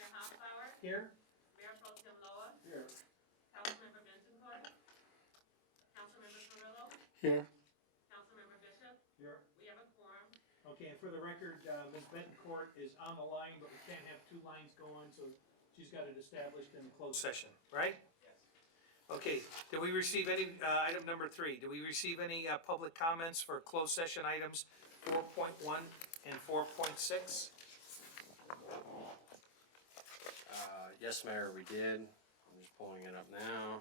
Mayor Hoffbauer, Here. Mayor Pro Tem Loa, Here. Councilmember Bentoncourt, Councilmember Carrillo, Here. Councilmember Bishop. Here. We have a quorum. Okay, and for the record, Ms. Betancourt is on the line, but we can't have two lines going, so she's got it established in the closed session, right? Yes. Okay, did we receive any, item number 3, did we receive any, public comments for closed session items 4.1 and 4.6? Yes, Mayor, we did. I'm just pulling it up now.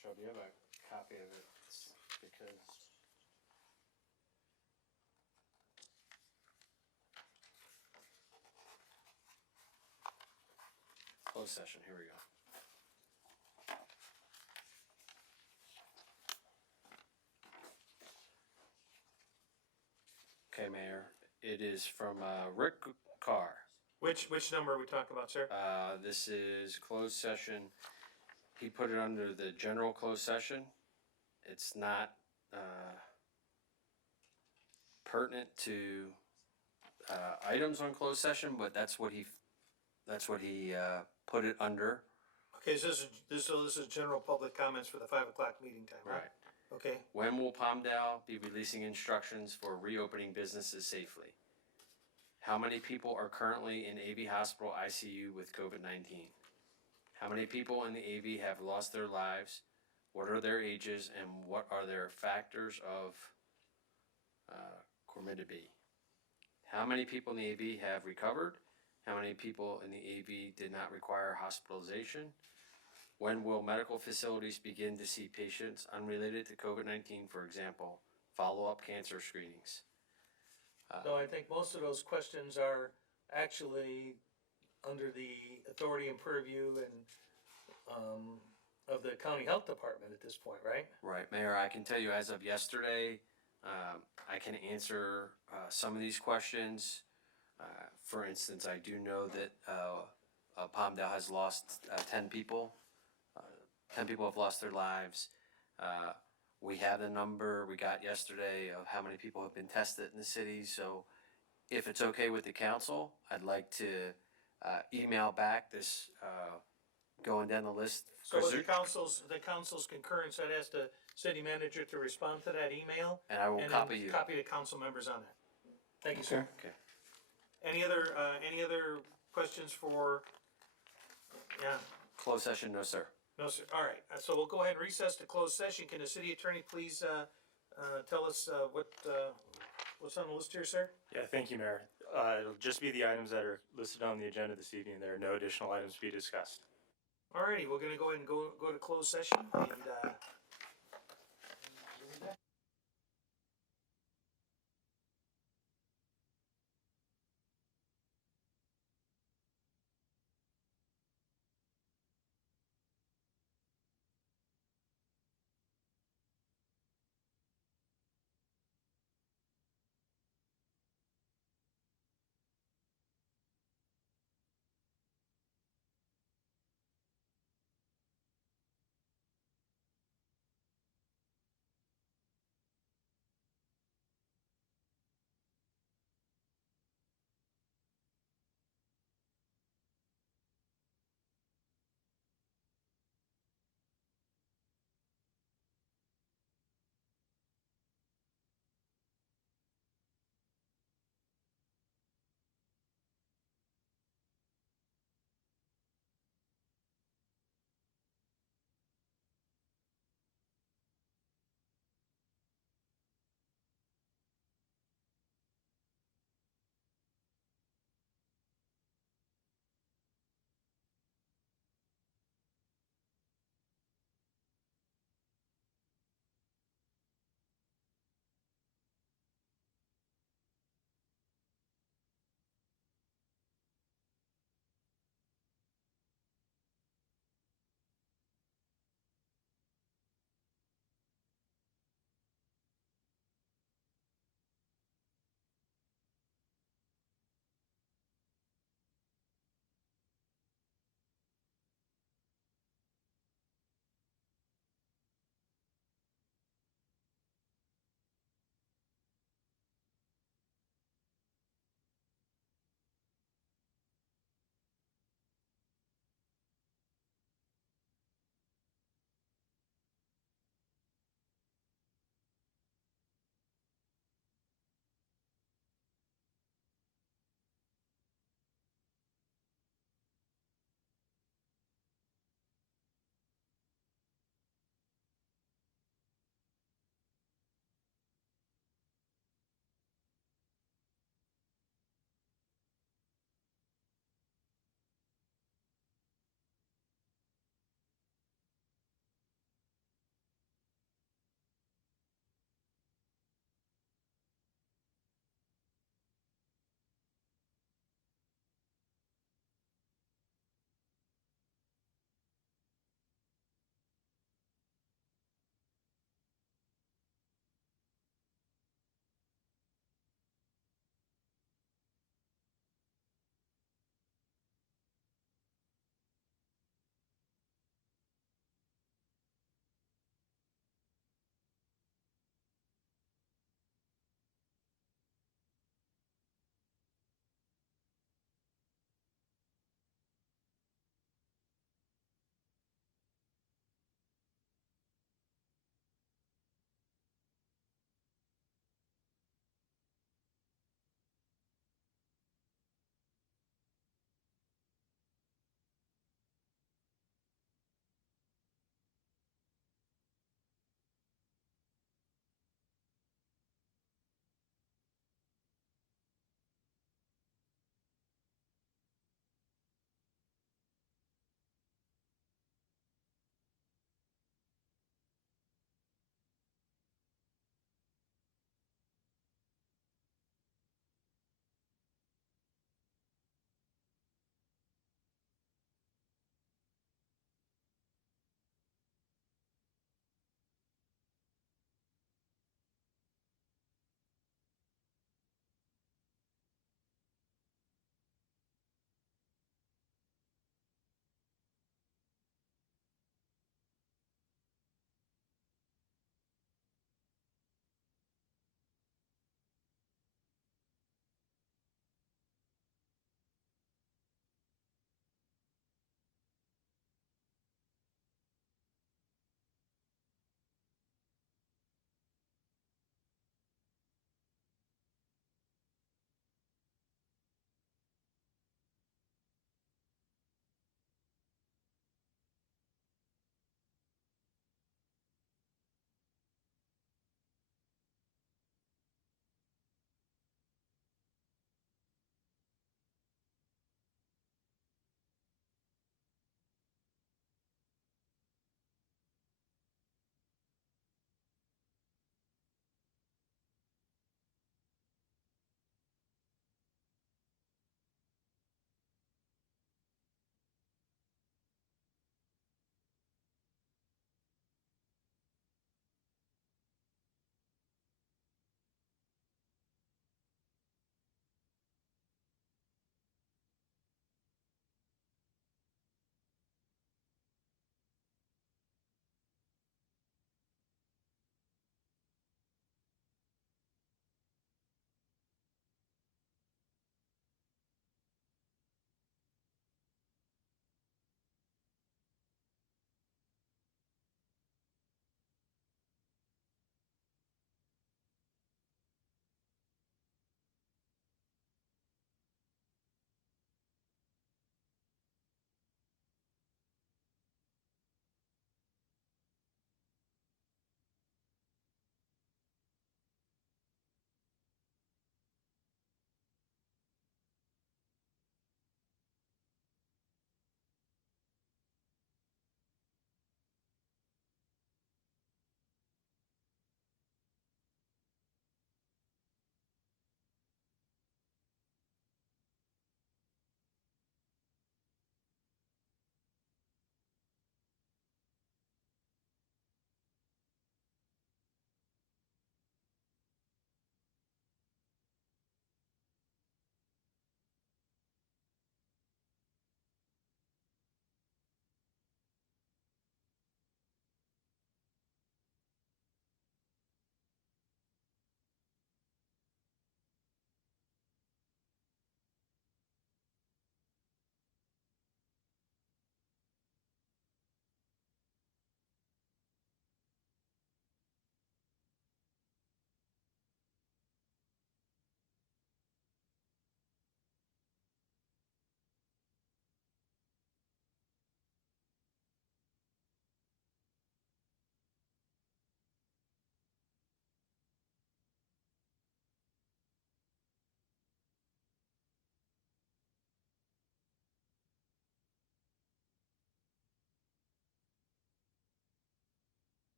Sure, do you have a copy of it? Because closed session, here we go. Okay, Mayor, it is from Rick Carr. Which number are we talking about, sir? This is closed session. He put it under the general closed session. It's not pertinent to items on closed session, but that's what he put it under. Okay, so this is general public comments for the 5 o'clock meeting time, right? Okay, When will Palmdale be releasing instructions for reopening businesses safely? How many people are currently in AV hospital ICU with COVID-19? How many people in the AV have lost their lives? What are their ages and what are their factors of comorbidity? How many people in the AV have recovered? How many people in the AV did not require hospitalization? When will medical facilities begin to see patients unrelated to COVID-19, for example, follow-up cancer screenings? so I think most of those questions are actually under the authority and purview and, of the county health department at this point, right? Right, Mayor, I can tell you as of yesterday, I can answer some of these questions. For instance, I do know that Palmdale has lost 10 people. 10 people have lost their lives. We have the number we got yesterday of how many people have been tested in the city. So if it's okay with the council, I'd like to email back this going down the list. So with the council's concurrence, I'd ask the city manager to respond to that email. And I will and copy then you. Copy the council members on that. Thank you, sir. Okay. Any other questions for, yeah, Closed session, no, sir. no, sir, all right, so we'll go ahead and recess to closed session. Can the city attorney please, tell us, what's on the list here, sir? Yeah, thank you, Mayor. It'll just be the items that are listed on the agenda this evening. There are no additional items to be discussed. All righty, we're gonna go ahead and go to closed session and,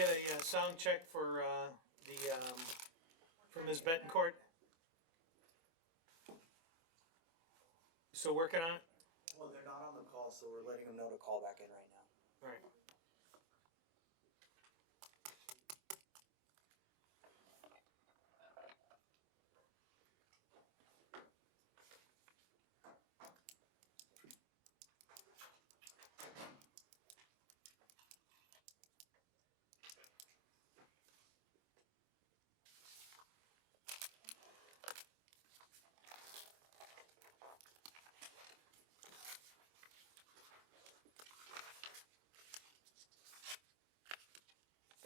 get a sound check for, for Ms. Betancourt? Still working on it? Well, they're not on the call, so we're letting them know to call back in right now. Alright.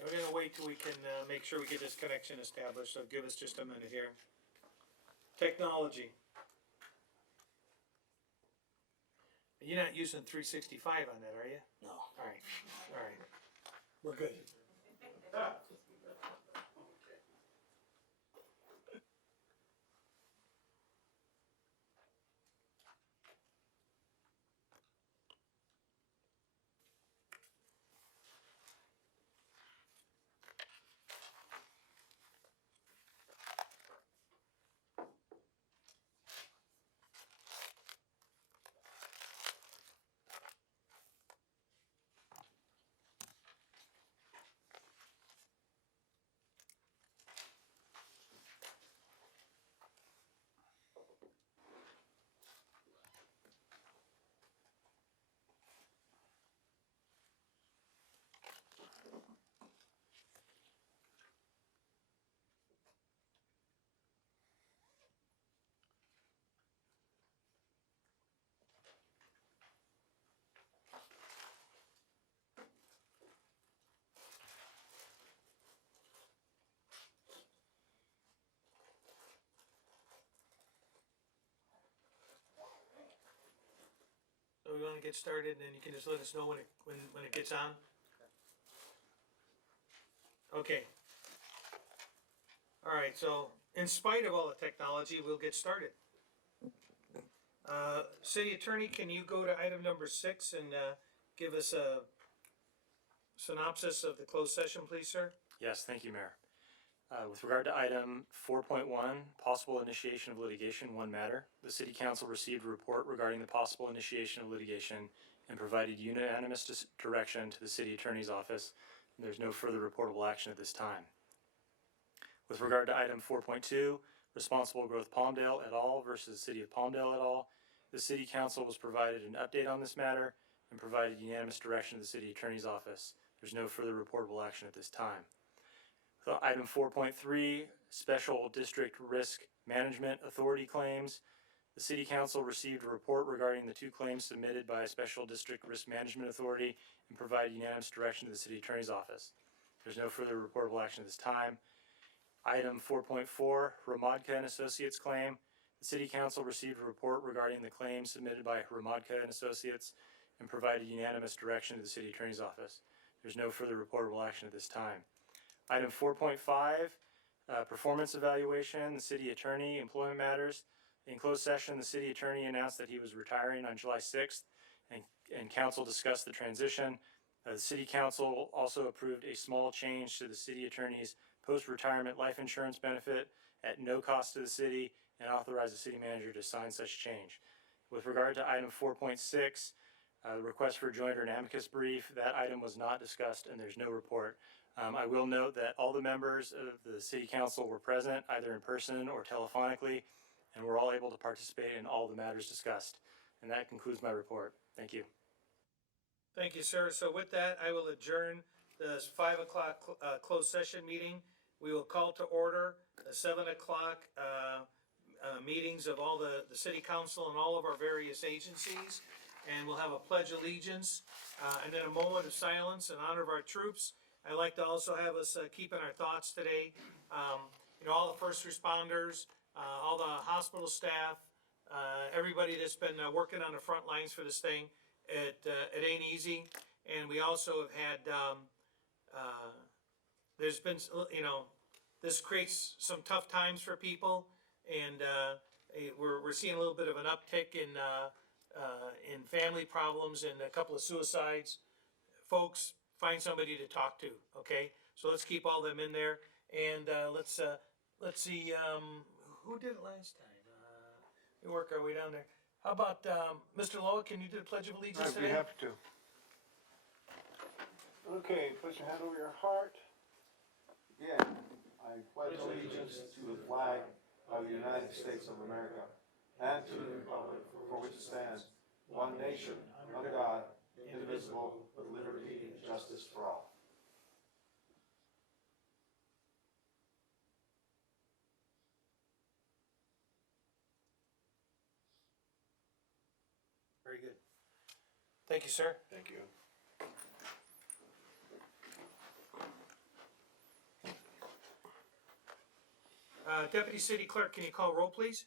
We're gonna wait till we can, make sure we get this connection established, so give us just a minute here. Technology. You're not using 365 on that, are you? No. Alright, alright. We're good. So we wanna get started, and then you can just let us know when it gets on? Okay. Alright, so in spite of all the technology, we'll get started. City Attorney, can you go to item number 6 and, give us a synopsis of the closed session, please, sir? Yes, thank you, Mayor. With regard to item 4.1, possible initiation of litigation, one matter, the City Council received a report regarding the possible initiation of litigation and provided unanimous direction to the City Attorney's Office. There's no further reportable action at this time. With regard to item 4.2, responsible growth Palmdale et al. Versus City of Palmdale et al., the City Council was provided an update on this matter and provided unanimous direction to the City Attorney's Office. There's no further reportable action at this time. So item 4.3, Special District Risk Management Authority claims. The City Council received a report regarding the 2 claims submitted by Special District Risk Management Authority and provided unanimous direction to the City Attorney's Office. There's no further reportable action at this time. Item 4.4, Ramadka and Associates claim. The City Council received a report regarding the claims submitted by Ramadka and Associates and provided unanimous direction to the City Attorney's Office. There's no further reportable action at this time. Item 4.5, performance evaluation, the City Attorney, employment matters. In closed session, the City Attorney announced that he was retiring on July 6th, and Council discussed the transition. The City Council also approved a small change to the City Attorney's post-retirement life insurance benefit at no cost to the City and authorized the City Manager to sign such change. With regard to item 4.6, request for joint or an amicus brief, that item was not discussed and there's no report. I will note that all the members of the City Council were present, either in person or telephonically, and were all able to participate in all the matters discussed. And that concludes my report. Thank you. Thank you, sir. So with that, I will adjourn the 5 o'clock closed session meeting. We will call to order the 7 o'clock meetings of all the City Council and all of our various agencies. And we'll have a pledge of allegiance and then a moment of silence in honor of our troops. I'd like to also have us keep in our thoughts today, all the first responders, all the hospital staff, everybody that's been working on the front lines for this thing. It ain't easy, and we also have had, there's been, this creates some tough times for people, and we're seeing a little bit of an uptick in family problems and a couple of suicides. Folks, find somebody to talk to, okay? So let's keep all them in there, and, let's see, who did it last time? We work our way down there. How about, Mr. Loa, can you do the Pledge of Allegiance I'd be today? happy to. Okay, put your hand over your heart. Again, I pledge allegiance to the flag of the United States of America and to the republic for which it stands, one nation, under God, indivisible, with liberty and justice for all. Very good. Thank you, sir. Thank you. Deputy City Clerk, can you call roll, please?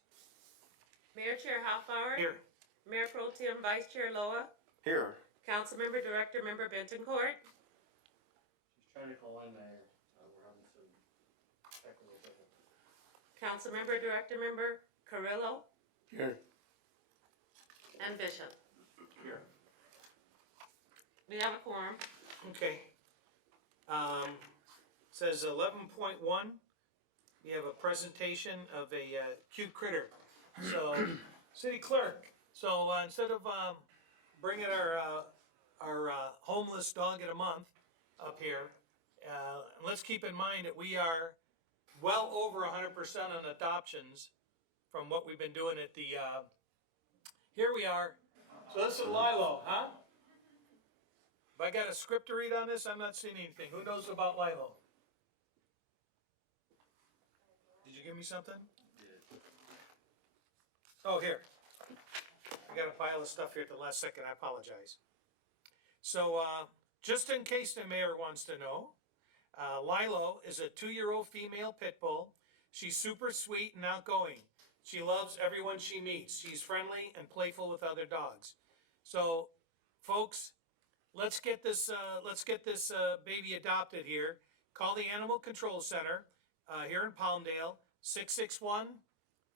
Mayor Chair Hoffbauer. Here. Mayor Pro Tem Vice Chair Loa. Here. Councilmember Director Member Bentoncourt. She's trying to call in there, we're having some technical difficulties. Councilmember Director Member Carrillo. Here. And Bishop. Here. We have a quorum. Okay. Says 11.1, we have a presentation of a cute critter. So, City Clerk, so instead of bringing our homeless dog of the month up here, let's keep in mind that we are well over 100% on adoptions from what we've been doing at the, here we are. So this is Lilo, huh? If I got a script to read on this, I'm not seeing anything. Who knows about Lilo? Did you give me something? Oh, here. I got a pile of stuff here at the last second. I apologize. So, just in case the mayor wants to know, Lilo is a 2-year-old female pit bull. She's super sweet and outgoing. She loves everyone she meets. She's friendly and playful with other dogs. So, folks, let's get this baby adopted here. Call the Animal Control Center here in Palmdale,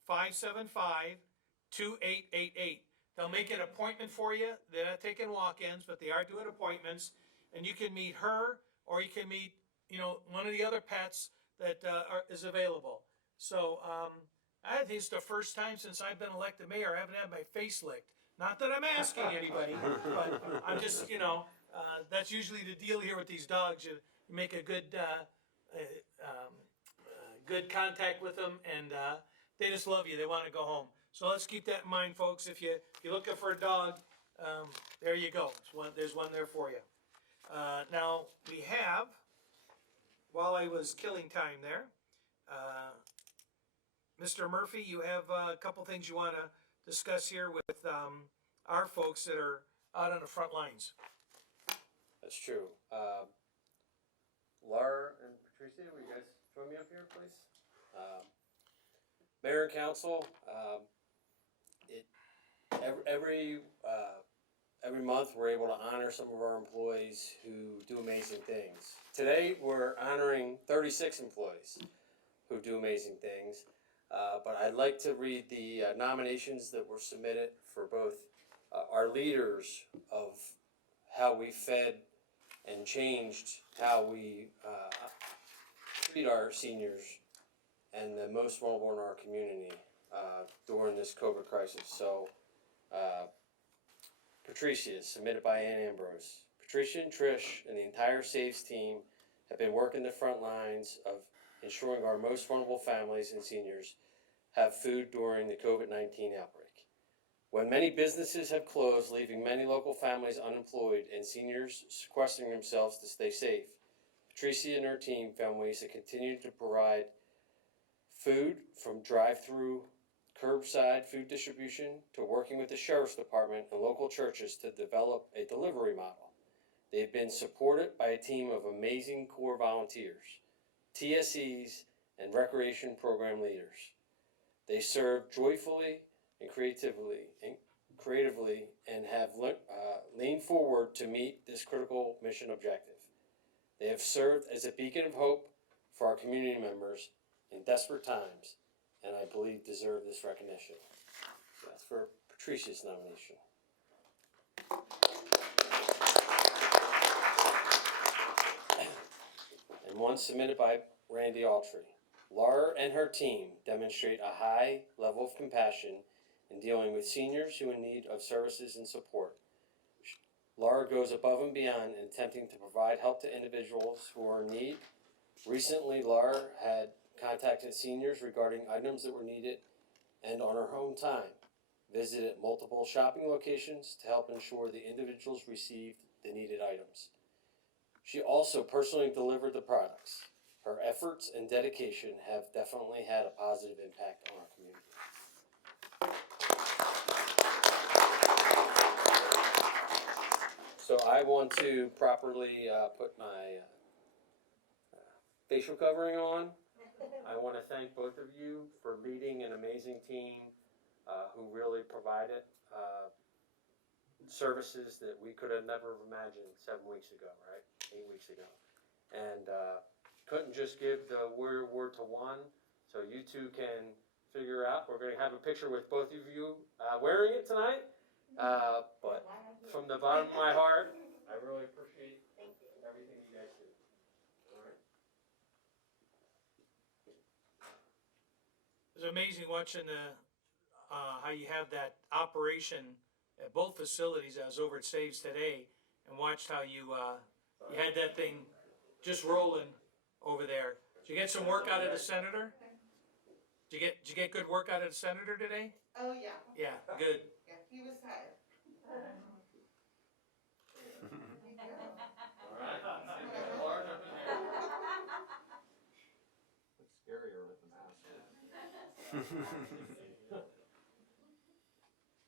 661-575-2888. They'll make an appointment for you. They're not taking walk-ins, but they are doing appointments. And you can meet her, or you can meet, one of the other pets that is available. So I think it's the first time since I've been elected mayor I haven't had my face licked. Not that I'm asking anybody, but I'm just, that's usually the deal here with these dogs. You make a good contact with them, and they just love you. They want to go home. So let's keep that in mind, folks. If you're looking for a dog, there you go. There's one there for you. Now we have, while I was killing time there, Mr. Murphy, you have a couple things you want to discuss here with our folks that are out on the front lines. That's true. Laura and Patricia, will you guys join me up here, please? Mayor and council, every month we're able to honor some of our employees who do amazing things. Today we're honoring 36 employees who do amazing things. But I'd like to read the nominations that were submitted for both our leaders of how we fed and changed how we treat our seniors and the most vulnerable in our community during this COVID crisis. So, Patricia is submitted by Ann Ambrose. Patricia and Trish and the entire SAVES team have been working the front lines of ensuring our most vulnerable families and seniors have food during the COVID-19 outbreak. When many businesses have closed, leaving many local families unemployed and seniors sequestering themselves to stay safe, Patricia and her team found ways to continue to provide food, from drive-through curbside food distribution to working with the Sheriff's Department and local churches to develop a delivery model. They've been supported by a team of amazing Corps volunteers, TSEs, and recreation program leaders. They serve joyfully and creatively and have leaned forward to meet this critical mission objective. They have served as a beacon of hope for our community members in desperate times, and I believe deserve this recognition. So that's for Patricia's nomination. And one submitted by Randy Altry. Laura and her team demonstrate a high level of compassion in dealing with seniors who are in need of services and support. Laura goes above and beyond in attempting to provide help to individuals who are in need. Recently, Laura had contacted seniors regarding items that were needed and on her own time, visited multiple shopping locations to help ensure the individuals received the needed items. She also personally delivered the products. Her efforts and dedication have definitely had a positive impact on our community. So I want to properly put my facial covering on. I want to thank both of you for leading an amazing team who really provided services that we could have never imagined 7 weeks ago, right? 8 weeks ago. And couldn't just give the Warrior Award to one, so you two can figure out. We're going to have a picture with both of you wearing it tonight. But from the bottom of my heart, I really appreciate everything you guys do. All right. It's amazing watching how you have that operation at both facilities. I was over at Saves today and watched how you had that thing just rolling over there. Did you get some work out of the senator? Did you get good work out of the senator today? Oh, yeah. Yeah, good. Yeah, he was tired. All right. Large up in here. It's scarier with the mask.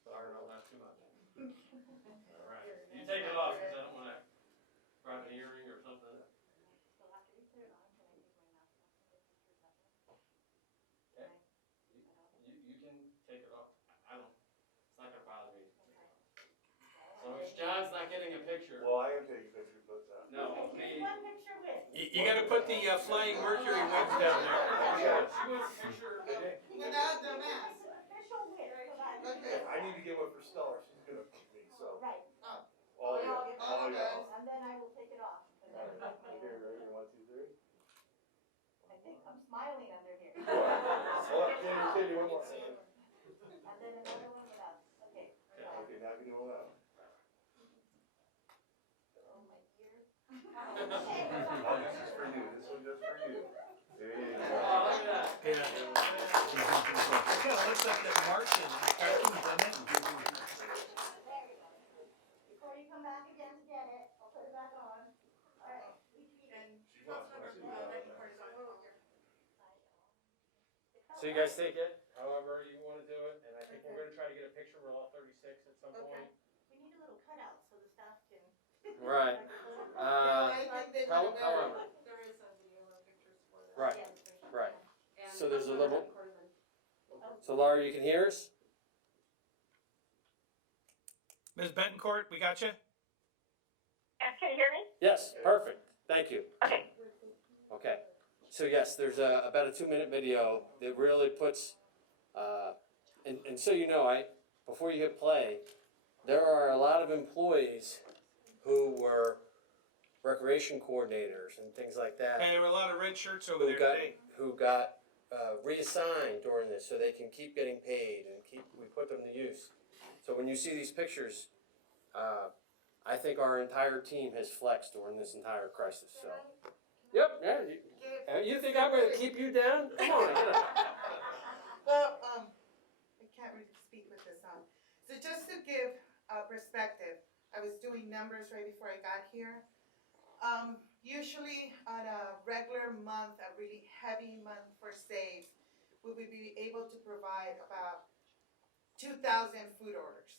Sorry about that too much. All right. You take it off because I don't want to grab an earring or something. Okay. You can take it off. I don't. It's not gonna bother me. As long as John's not getting a picture. Well, I am taking pictures, but, No, me. You got to put the Flying Mercury wings down there. Yeah, she wants a picture. Without the mask. Okay. I need to get one for Stella, she's gonna pick me, so. Right. All you, All you guys. And then I will take it off. Here, ready, 1, 2, 3. I think I'm smiling under here. Hold up, Katie, one more. And then another one without. Okay. Okay, now you can hold out. Oh, my ear. Oh, this is for you, this one just for you. There you go. Oh, look at that. Yeah. It kind of looks like that Martian cartoon, doesn't it? There we go. Before you come back again to get it, I'll put it back on. All right. She wants one, I see what So you guys take it however you want to do it, and I think we're going to try to get a picture with all 36 at some point. We need a little cutout so the staff can. Right. I think they would have However. There is a video of pictures for that. Right. Yeah. Right. And So there's a little. Cordon. So Laura, you can hear us? Ms. Betancourt, we got you? Can you hear me? Yes. Perfect. Thank you. Okay. Okay. So yes, there's about a 2-minute video that really puts, and so you know, before you hit play, there are a lot of employees who were recreation coordinators and things like that Hey, there were a lot of red shirts over there today. who got reassigned during this, so they can keep getting paid and we put them to use. So when you see these pictures, I think our entire team has flexed during this entire crisis. So. Yep. Yeah. You think I'm going to keep you down? Come on, get up. Well, I can't really speak with this on. So just to give a perspective, I was doing numbers right before I got here. Usually on a regular month, a really heavy month for Saves, we would be able to provide about 2,000 food orders.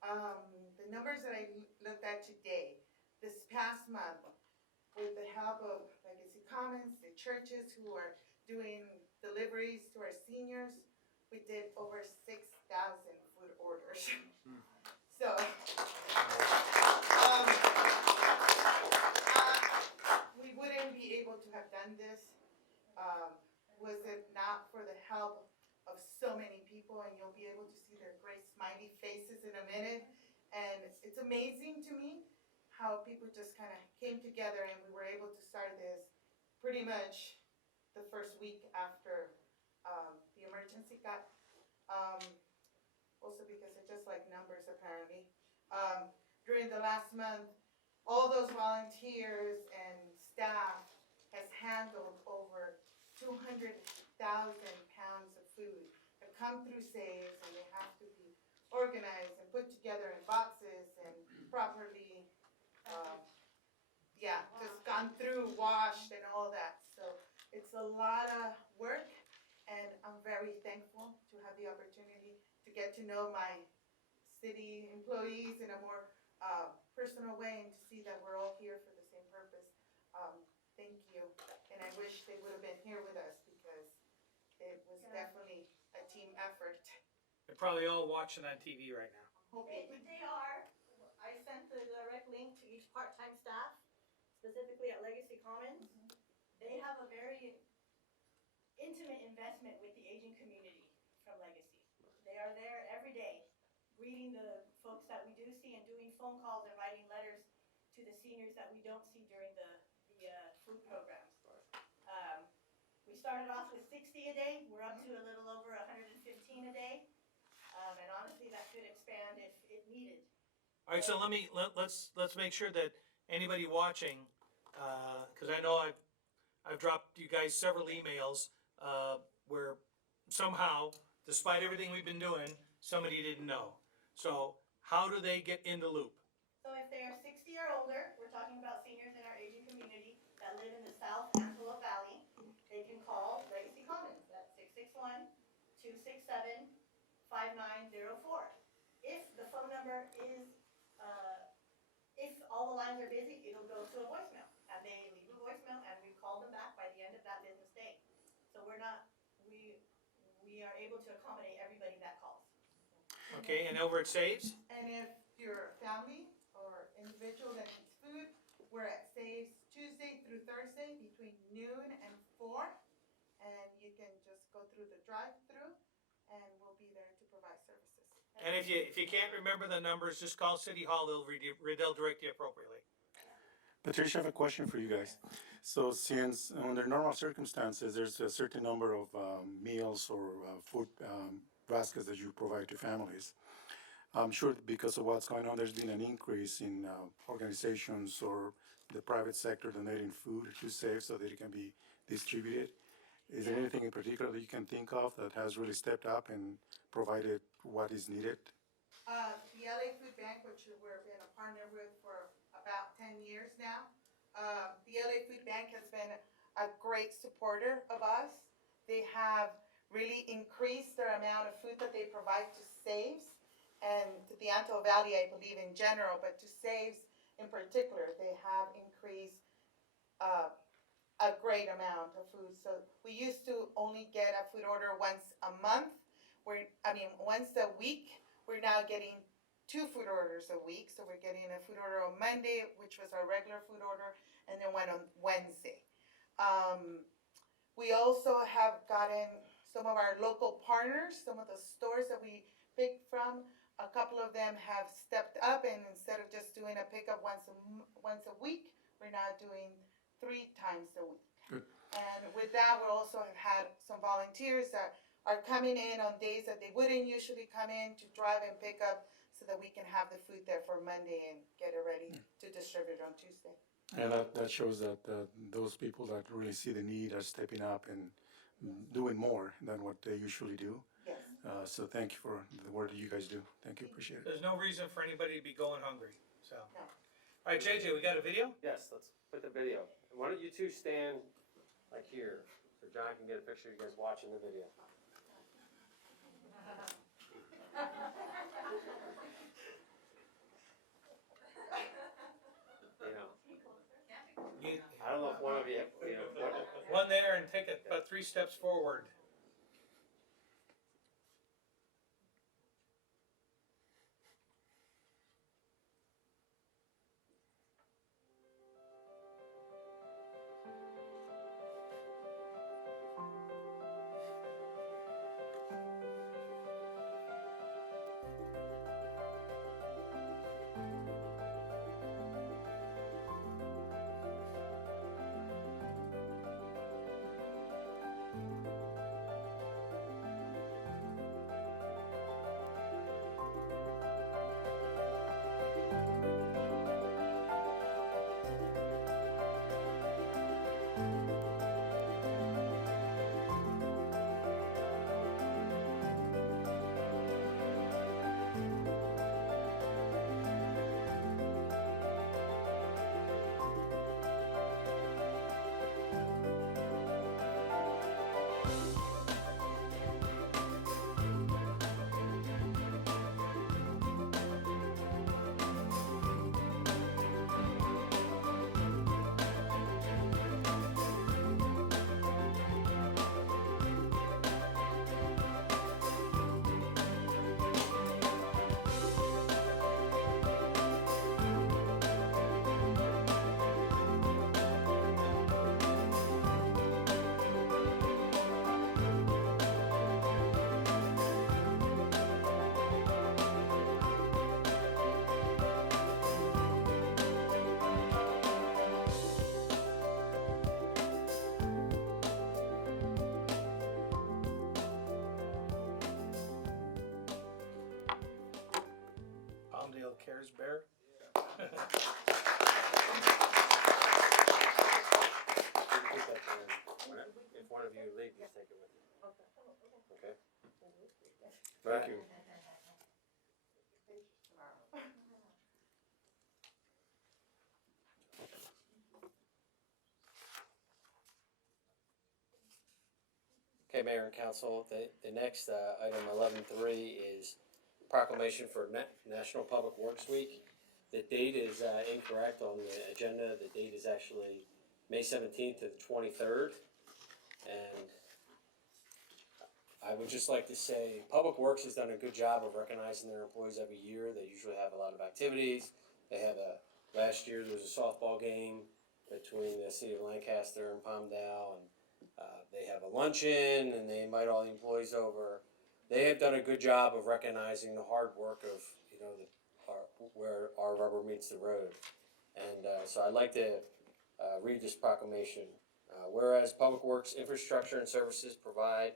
The numbers that I looked at today, this past month, with the help of Legacy Commons, the churches who are doing deliveries to our seniors, we did over 6,000 food orders. So, we wouldn't be able to have done this was it not for the help of so many people, and you'll be able to see their great smiley faces in a minute. And it's amazing to me how people just kind of came together and we were able to start this pretty much the first week after, the emergency got, also because it's just like numbers apparently. During the last month, all those volunteers and staff has handled over 200,000 pounds of food that come through saves, and they have to be organized and put together in boxes and properly, just gone through, washed and all that. So it's a lot of work, and I'm very thankful to have the opportunity to get to know my city employees in a more personal way, and to see that we're all here for the same purpose. Thank you, and I wish they would have been here with us, because it was definitely a team effort. They're probably all watching on TV right now. They are. I sent the direct link to each part-time staff, specifically at Legacy Commons. They have a very intimate investment with the aging community from Legacy. They are there every day, greeting the folks that we do see and doing phone calls and writing letters to the seniors that we don't see during the food programs. We started off with 60 a day. We're up to a little over 115 a day. And honestly, that could expand if it needed. All right, so let's make sure that anybody watching, because I know I've dropped you guys several emails where somehow, despite everything we've been doing, somebody didn't know. So how do they get in the loop? So if they are 60 or older, we're talking about seniors in our aging community that live in the South Antelope Valley, they can call Legacy Commons at 661-267-5904. If the phone number is, if all the lines are busy, it'll go to a voicemail, and they leave a voicemail, and we call them back by the end of that business day. So we are able to accommodate everybody that calls. Okay, and over at Saves? And if you're a family or individual that needs food, we're at Saves Tuesday through Thursday between noon and 4. And you can just go through the drive-through, and we'll be there to provide services. And if you can't remember the numbers, just call City Hall, they'll direct you appropriately. Patricia, I have a question for you guys. So since under normal circumstances, there's a certain number of meals or food baskets that you provide to families, I'm sure because of what's going on, there's been an increase in organizations or the private sector donating food to Save so that it can be distributed. Is there anything in particular that you can think of that has really stepped up and provided what is needed? The LA Food Bank, which we've been a partner with for about 10 years now. The LA Food Bank has been a great supporter of us. They have really increased their amount of food that they provide to Saves and to the Antelope Valley, I believe in general, but to Saves in particular, they have increased a great amount of food. So we used to only get a food order once a month. Once a week. We're now getting 2 food orders a week. So we're getting a food order on Monday, which was our regular food order, and then one on Wednesday. We also have gotten some of our local partners, some of the stores that we picked from. A couple of them have stepped up, and instead of just doing a pickup once a week, we're now doing 3 times a week. Good. And with that, we also have had some volunteers that are coming in on days that they wouldn't usually come in to drive and pick up, so that we can have the food there for Monday and get it ready to distribute on Tuesday. And that shows that those people that really see the need are stepping up and doing more than what they usually do. Yes. So thank you for the work that you guys do. Thank you, appreciate it. There's no reason for anybody to be going hungry, so. No. All right, JJ, we got a video? Yes, let's put the video. Why don't you two stand like here, so John can get a picture of you guys watching the video. I don't know if one of you, One there, and take it about 3 steps forward. Palmdale cares bear. If one of you leave, just take it with you. Okay? Thank you. Okay, Mayor and Council, the next item 11.3 is proclamation for National Public Works Week. The date is incorrect on the agenda. The date is actually May 17th to the 23rd. And I would just like to say, Public Works has done a good job of recognizing their employees every year. They usually have a lot of activities. They have last year there was a softball game between the city of Lancaster and Palmdale, and they have a luncheon, and they invite all the employees over. They have done a good job of recognizing the hard work of, where our rubber meets the road. And so I'd like to read this proclamation. Whereas Public Works infrastructure and services provided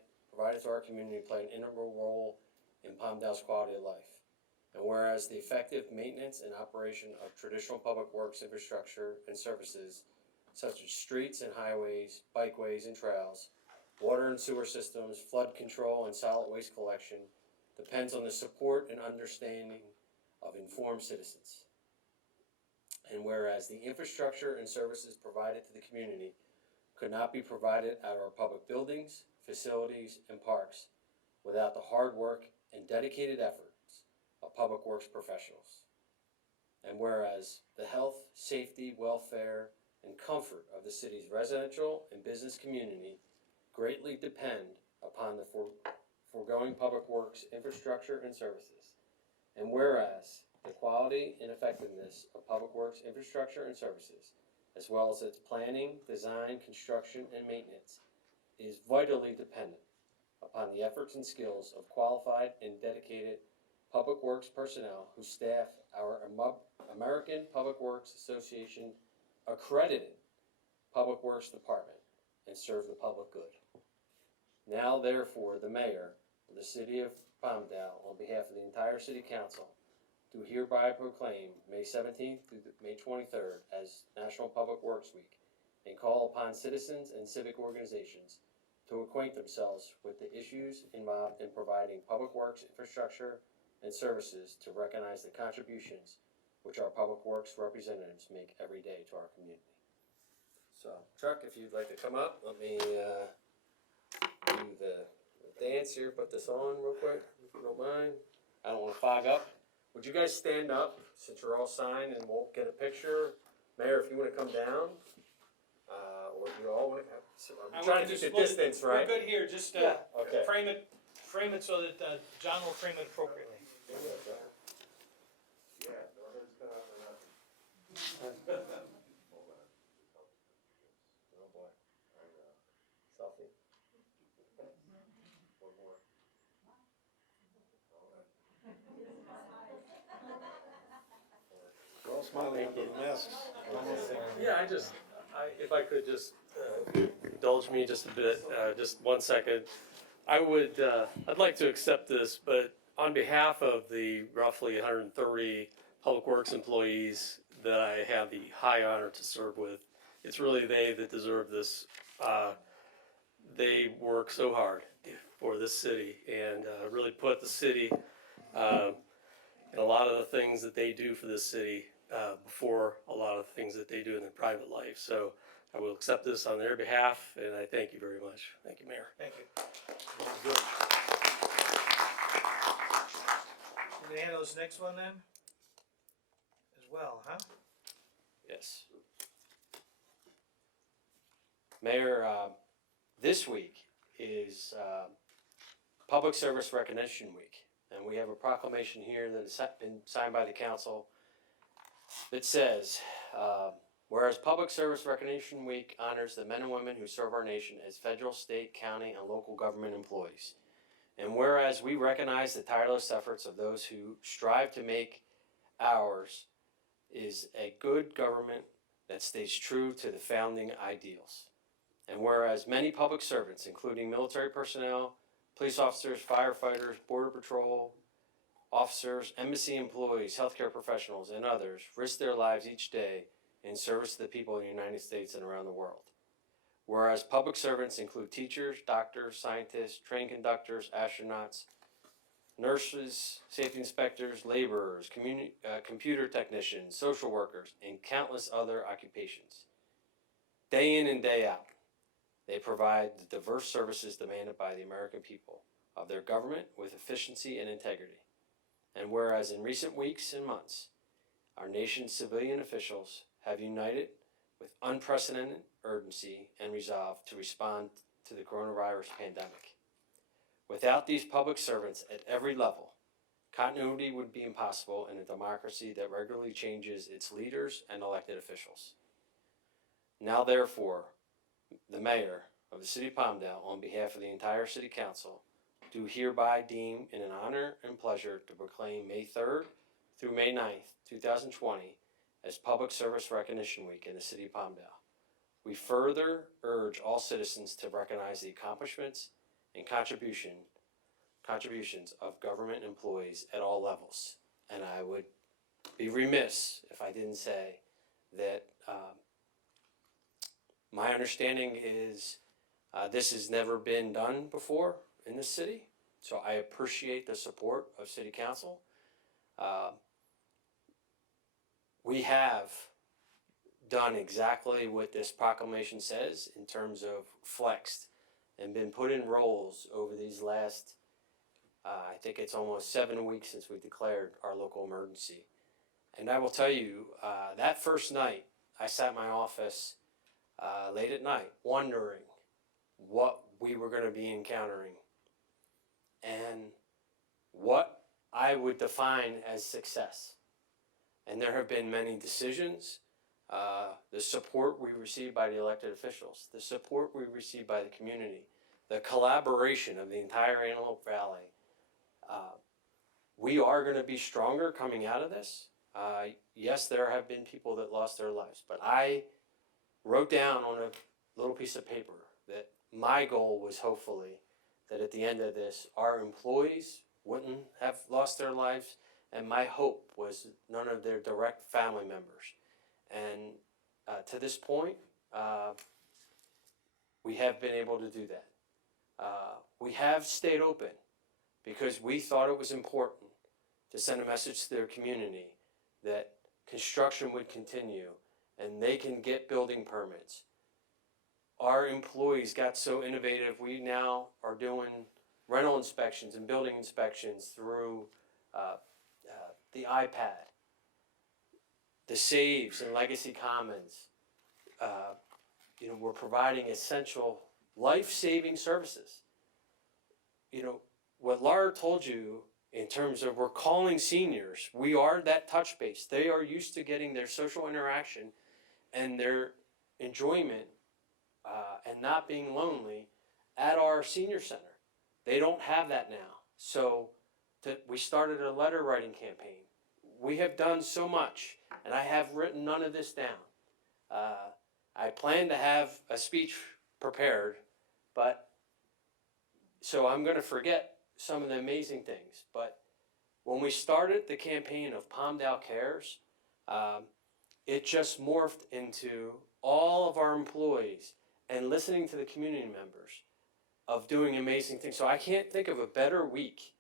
to our community play an integral role in Palmdale's quality of life. And whereas the effective maintenance and operation of traditional public works infrastructure and services, such as streets and highways, bikeways and trails, water and sewer systems, flood control and solid waste collection, depends on the support and understanding of informed citizens. And whereas the infrastructure and services provided to the community could not be provided at our public buildings, facilities, and parks without the hard work and dedicated efforts of public works professionals. And whereas the health, safety, welfare, and comfort of the city's residential and business community greatly depend upon the foregoing public works infrastructure and services. And whereas the quality and effectiveness of public works infrastructure and services, as well as its planning, design, construction, and maintenance, is vitally dependent upon the efforts and skills of qualified and dedicated public works personnel who staff our American Public Works Association accredited Public Works Department and serve the public good. Now, therefore, the mayor of the city of Palmdale, on behalf of the entire city council, do hereby proclaim May 17th through May 23rd as National Public Works Week and call upon citizens and civic organizations to acquaint themselves with the issues involved in providing public works infrastructure and services to recognize the contributions which our public works representatives make every day to our community. So, Chuck, if you'd like to come up, let me do the dance here, put this on real quick, if you don't mind. I don't want to fog up. Would you guys stand up since you're all signed and we'll get a picture? Mayor, if you want to come down, or do you all want to? I'm trying to keep the distance, right? We're good here, just Okay. frame it so that John will frame it appropriately. Oh boy. Selfie. One more. We're all smiling under the masks. Yeah, if I could just indulge me just a bit, just 1 second. I'd like to accept this, but on behalf of the roughly 130 Public Works employees that I have the high honor to serve with, it's really they that deserve this. They work so hard for this city and really put the city and a lot of the things that they do for this city before a lot of the things that they do in their private life. So I will accept this on their behalf, and I thank you very much. Thank you, Mayor. Thank you. gonna handle this next one then? As well, huh? Yes. Mayor, this week is Public Service Recognition Week, and we have a proclamation here that has been signed by the council that says, whereas Public Service Recognition Week honors the men and women who serve our nation as federal, state, county, and local government employees, and whereas we recognize the tireless efforts of those who strive to make ours is a good government that stays true to the founding ideals. And whereas many public servants, including military personnel, police officers, firefighters, border patrol officers, embassy employees, healthcare professionals, and others, risk their lives each day in service to the people of the United States and around the world. Whereas public servants include teachers, doctors, scientists, train conductors, astronauts, nurses, safety inspectors, laborers, computer technicians, social workers, and countless other occupations. Day in and day out, they provide the diverse services demanded by the American people of their government with efficiency and integrity. And whereas in recent weeks and months, our nation's civilian officials have united with unprecedented urgency and resolve to respond to the coronavirus pandemic. Without these public servants at every level, continuity would be impossible in a democracy that regularly changes its leaders and elected officials. Now therefore, the mayor of the city of Palmdale, on behalf of the entire city council, do hereby deem it an honor and pleasure to proclaim May 3rd through May 9th, 2020 as Public Service Recognition Week in the city of Palmdale. We further urge all citizens to recognize the accomplishments and contributions of government employees at all levels. And I would be remiss if I didn't say that my understanding is this has never been done before in this city, so I appreciate the support of City Council. We have done exactly what this proclamation says in terms of flexed and been put in roles over these last, I think it's almost 7 weeks since we declared our local emergency. And I will tell you, that first night, I sat in my office late at night wondering what we were going to be encountering and what I would define as success. And there have been many decisions, the support we received by the elected officials, the support we received by the community, the collaboration of the entire Antelope Valley. We are going to be stronger coming out of this. Yes, there have been people that lost their lives, but I wrote down on a little piece of paper that my goal was hopefully that at the end of this, our employees wouldn't have lost their lives, and my hope was none of their direct family members. And to this point, we have been able to do that. We have stayed open because we thought it was important to send a message to their community that construction would continue and they can get building permits. Our employees got so innovative, we now are doing rental inspections and building inspections through the iPad. The Saves and Legacy Commons, we're providing essential life-saving services. What Laura told you in terms of we're calling seniors, we are that touch base. They are used to getting their social interaction and their enjoyment and not being lonely at our senior center. They don't have that now. So we started a letter writing campaign. We have done so much, and I have written none of this down. I plan to have a speech prepared, but so I'm going to forget some of the amazing things. But when we started the campaign of Palmdale Cares, it just morphed into all of our employees and listening to the community members of doing amazing things. So I can't think of a better week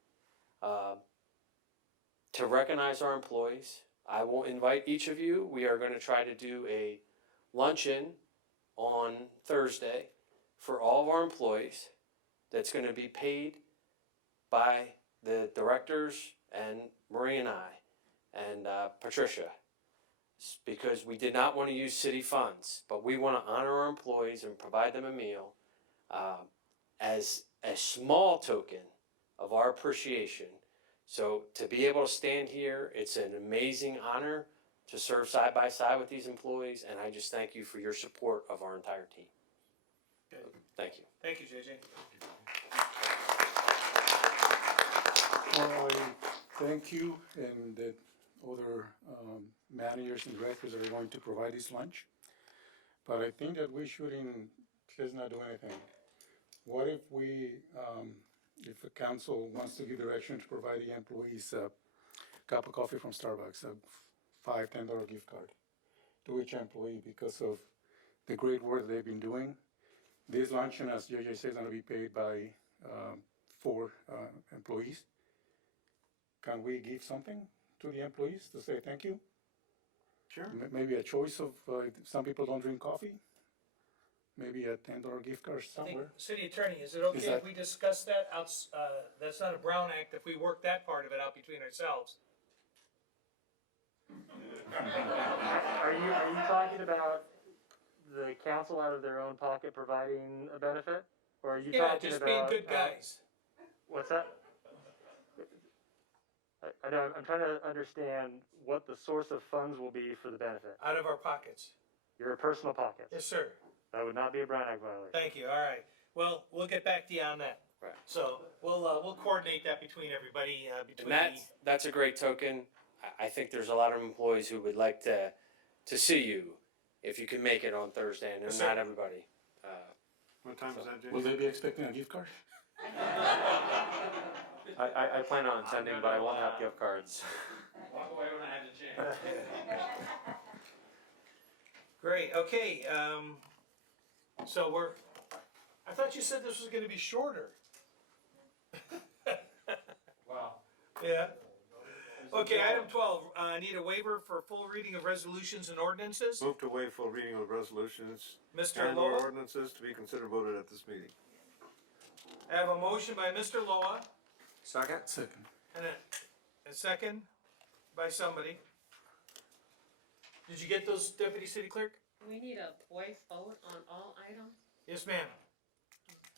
to recognize our employees. I will invite each of you. We are going to try to do a luncheon on Thursday for all of our employees that's going to be paid by the directors and Marie and I, and Patricia, because we did not want to use city funds, but we want to honor our employees and provide them a meal as a small token of our appreciation. So to be able to stand here, it's an amazing honor to serve side by side with these employees, and I just thank you for your support of our entire team. Okay. Thank you. Thank you, JJ. Well, I thank you and the other managers and directors that are going to provide this lunch. But I think that we shouldn't, let's not do anything. What if we, if the council wants to give direction to provide the employees a cup of coffee from Starbucks, a $5-10 gift card to each employee because of the great work they've been doing. This luncheon, as JJ says, is going to be paid by 4 employees. Can we give something to the employees to say thank you? Sure. Maybe a choice of, some people don't drink coffee, maybe a $10 gift card I think, somewhere. City Attorney, is it okay Is if that- we discuss that that's not a Brown Act, if we work that part of it out between ourselves? Are you talking about the council out of their own pocket providing a benefit? Or are you Yeah, talking just about? being good guys. What's that? I know, I'm trying to understand what the source of funds will be for the benefit. Out of our pockets. Your personal pockets. Yes, sir. That would not be a Brown Act violation. Thank you, all right. Well, we'll get back to you on that. Right. So, we'll coordinate that between everybody, between And that's a great token. I think there's a lot of employees who would like to see you if you can make it on Thursday, and Yes, not sir. everybody. What time is that, Will Jay? they be expecting a gift card? I plan on attending, but I won't have gift cards. Walk away when I had the chance. Great, okay, so I thought you said this was gonna be shorter. Wow. Yeah. Okay, item 12, I need a waiver for full reading of resolutions and ordinances. Move to waive full reading of resolutions Mr. and or Loa, ordinances to be considered voted at this meeting. I have a motion by Mr. Loa, Second? Second. and a second by somebody. Did you get those, Deputy City Clerk? We need a voice vote on all items, Yes, ma'am.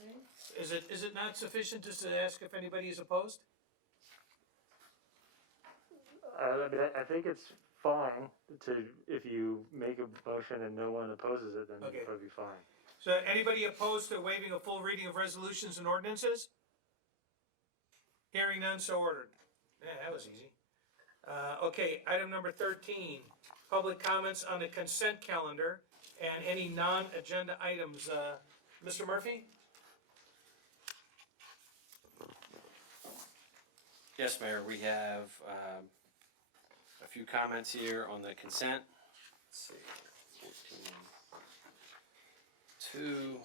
okay? Is it not sufficient just to ask if anybody is opposed? I think it's fine if you make a motion and no one opposes it, then Okay. it would be fine. So anybody opposed to waiving a full reading of resolutions and ordinances? Hearing none, so ordered. Yeah, that was easy. Okay, item number 13, public comments on the consent calendar and any non-agenda items. Mr. Murphy? Yes, Mayor, we have a few comments here on the consent. Let's see, 14. 2.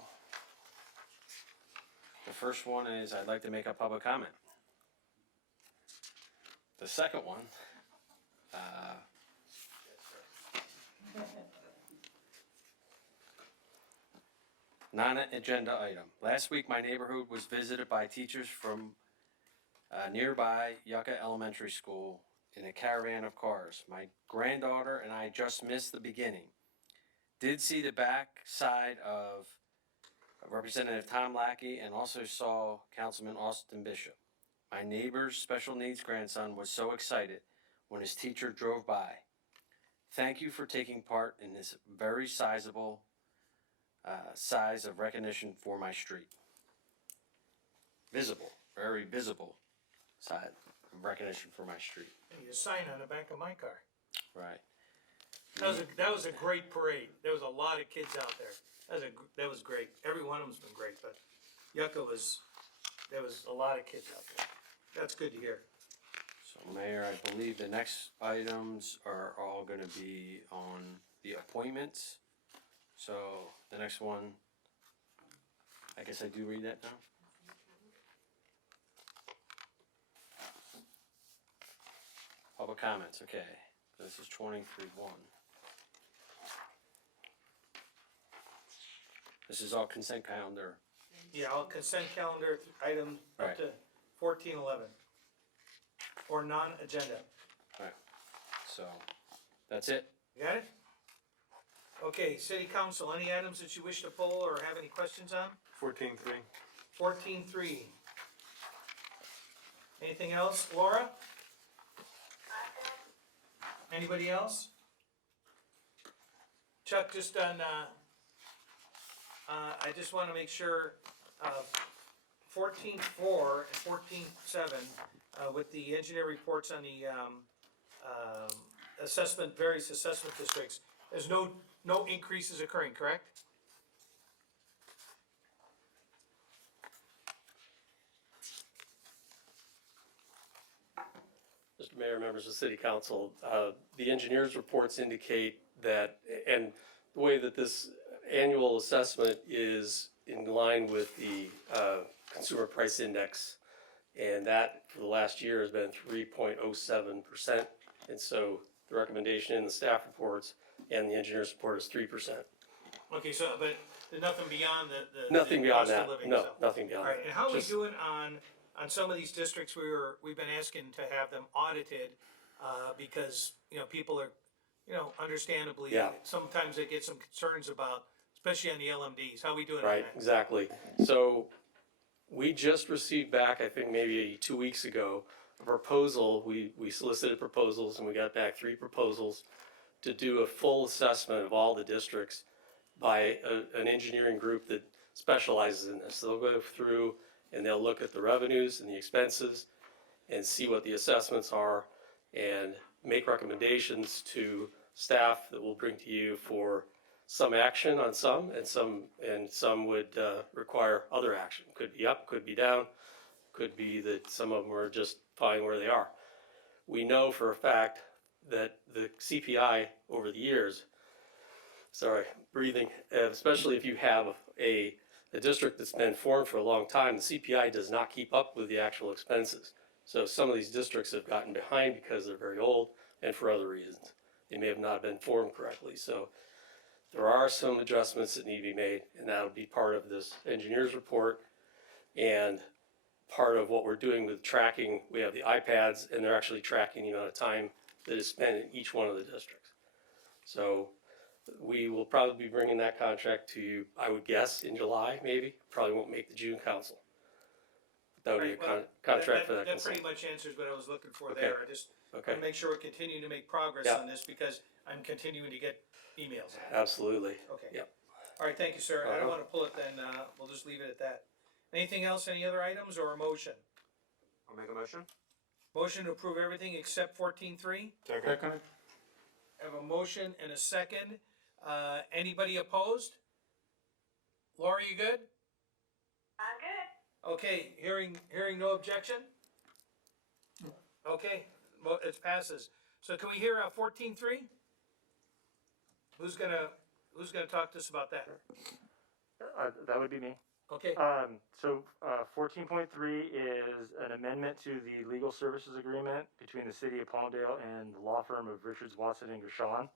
The first one is I'd like to make a public comment. The second one, non-agenda item. Last week, my neighborhood was visited by teachers from nearby Yucca Elementary School in a caravan of cars. My granddaughter and I just missed the beginning. Did see the back side of Representative Tom Lackey and also saw Councilman Austin Bishop. My neighbor's special needs grandson was so excited when his teacher drove by. Thank you for taking part in this very sizable size of recognition for my street. Visible, very visible side of recognition for my street. I need a sign on the back of my car. Right. That was a great parade. There was a lot of kids out there. That was great. Every one of them's been great, but Yucca there was a lot of kids out there. That's good to hear. So Mayor, I believe the next items are all gonna be on the appointments. So the next one, I guess I do read that now? Public comments, okay. This is 23-1. This is all consent calendar. Yeah, all consent calendar item up Right. to 1411. or non-agenda. So, that's it. You got it? Okay, city council, any items that you wish to pull or have any questions on? 14.3. 14.3. Anything else, Laura? Anybody else? Chuck, just on, I just wanna make sure, 14.4 and 14.7, with the engineer reports on the, assessment, various assessment districts, there's no increases occurring, correct? Mr. Mayor, members of the City Council, the engineer's reports indicate that, and the way that this annual assessment is in line with the Consumer Price Index, and that for the last year has been 3.07%. And so the recommendation in the staff reports and the engineer's report is 3%. Okay, so, but there's nothing beyond the Nothing beyond cost of that, living, no, so. nothing beyond Alright, that. and how are we Just- doing on some of these districts we've been asking to have them audited, because, you know, people are, you know, understandably, Yeah. sometimes they get some concerns about, especially on the LMDs, how are we doing on Right, that? exactly. So we just received back, I think maybe 2 weeks ago, a proposal. We solicited proposals and we got back 3 proposals to do a full assessment of all the districts by an engineering group that specializes in this. They'll go through and they'll look at the revenues and the expenses and see what the assessments are and make recommendations to staff that we'll bring to you for some action on some, and some would require other action. Could be up, could be down, could be that some of them are just fine where they are. We know for a fact that the CPI over the years, especially if you have a district that's been formed for a long time, the CPI does not keep up with the actual expenses. So some of these districts have gotten behind because they're very old and for other reasons. They may have not been formed correctly. So there are some adjustments that need to be made, and that'll be part of this engineer's report and part of what we're doing with tracking. We have the iPads, and they're actually tracking the amount of time that is spent in each one of the districts. So we will probably be bringing that contract to you, I would guess, in July, maybe. Probably won't make the June council. That would be a Right, well, contract for that That consultant. pretty much answers what I was looking for Okay. there, I just Okay, wanna make sure we're continuing to make progress Yeah. on this, because I'm continuing to get emails. absolutely. Okay. Yep. Alright, thank you, sir, I don't Uh-huh. wanna pull it then, we'll just leave it at that. Anything else, any other items, or a motion? I'll make a motion. Motion to approve everything except 14.3? Second. Have a motion and a second. Anybody opposed? Laura, you good? I'm good. Okay, hearing no objection? Okay, well, it passes. So can we hear, 14.3? Who's gonna talk to us about that? That would be me. Okay, So 14.3 is an amendment to the legal services agreement between the city of Palmdale and the law firm of Richards, Watson, and Gershon.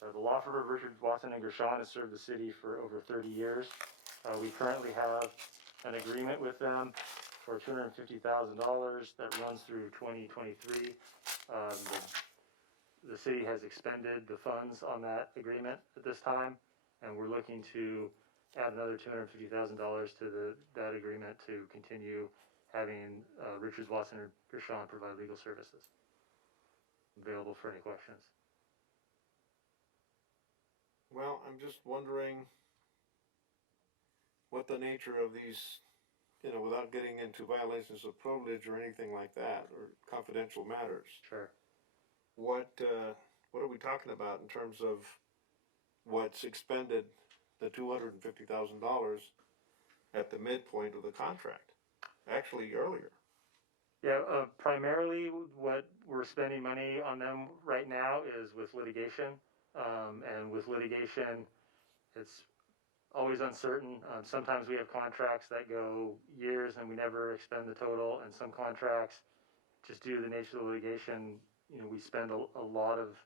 The law firm of Richards, Watson, and Gershon has served the city for over 30 years. We currently have an agreement with them for $250,000 that runs through 2023. The city has expended the funds on that agreement at this time, and we're looking to add another $250,000 to that agreement to continue having Richards, Watson, or Gershon provide legal services. Available for any questions. Well, I'm just wondering what the nature of these, without getting into violations of privilege or anything like that, or confidential matters. Sure. What are we talking about in terms of what's expended, the $250,000 at the midpoint of the contract? Actually, earlier. Yeah, primarily what we're spending money on them right now is with litigation. And with litigation, it's always uncertain. Sometimes we have contracts that go years and we never expend the total, and some contracts, just due to the nature of the litigation, we spend a lot of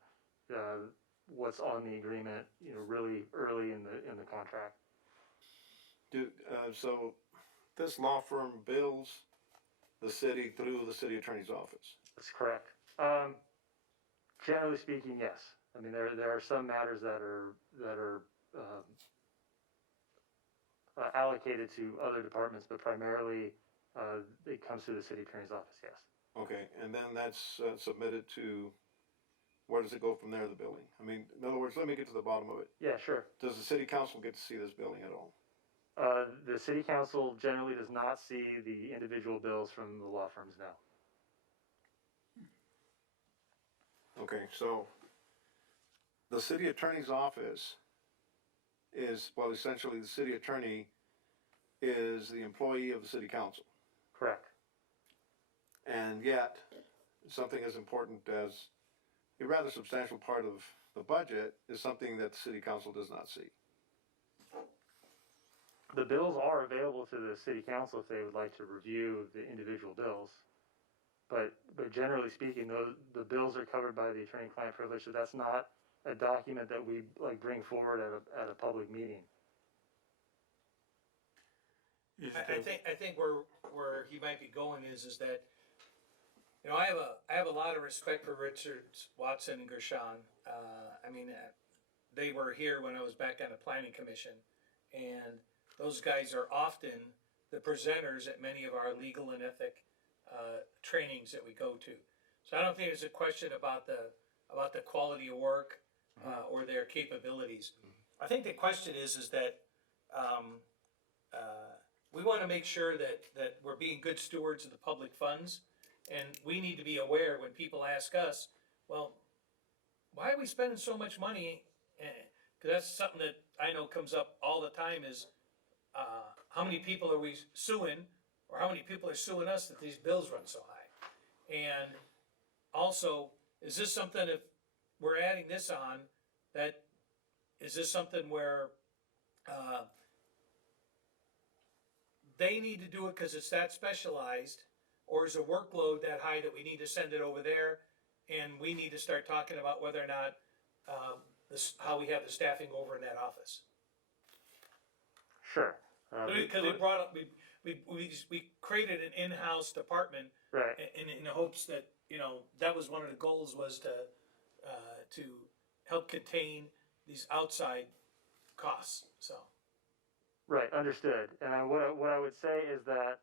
what's on the agreement, really early in the contract. So this law firm bills the city through the city attorney's office? That's correct. Generally speaking, yes. I mean, there are some matters that are allocated to other departments, but primarily it comes through the city attorney's office, yes. Okay, and then that's submitted to, where does it go from there, the billing? I mean, in other words, let me get to the bottom of it. Yeah, sure. Does the city council get to see this billing at all? The city council generally does not see the individual bills from the law firms now. Okay, so the city attorney's office is, well, essentially the city attorney is the employee of the city council. Correct. And yet, something as important as a rather substantial part of the budget is something that the city council does not see. The bills are available to the city council if they would like to review the individual bills. But generally speaking, the bills are covered by the attorney-client privilege, so that's not a document that we like bring forward at a public meeting. I think where he might be going is that, you know, I have a lot of respect for Richards, Watson, and Gershon. I mean, they were here when I was back on the planning commission, and those guys are often the presenters at many of our legal and ethic trainings that we go to. So I don't think it's a question about the quality of work or their capabilities. I think the question is that we want to make sure that we're being good stewards of the public funds, and we need to be aware when people ask us, well, why are we spending so much money? Because that's something that I know comes up all the time is how many people are we suing, or how many people are suing us that these bills run so high? And also, is this something, if we're adding this on, is this something where they need to do it because it's that specialized, or is the workload that high that we need to send it over there, and we need to start talking about whether or not how we have the staffing over in that office? Sure. Because it brought up, we created an in-house department, right, in the hopes that, you know, that was one of the goals, was to help contain these outside costs. So. Right, understood. And what I would say is that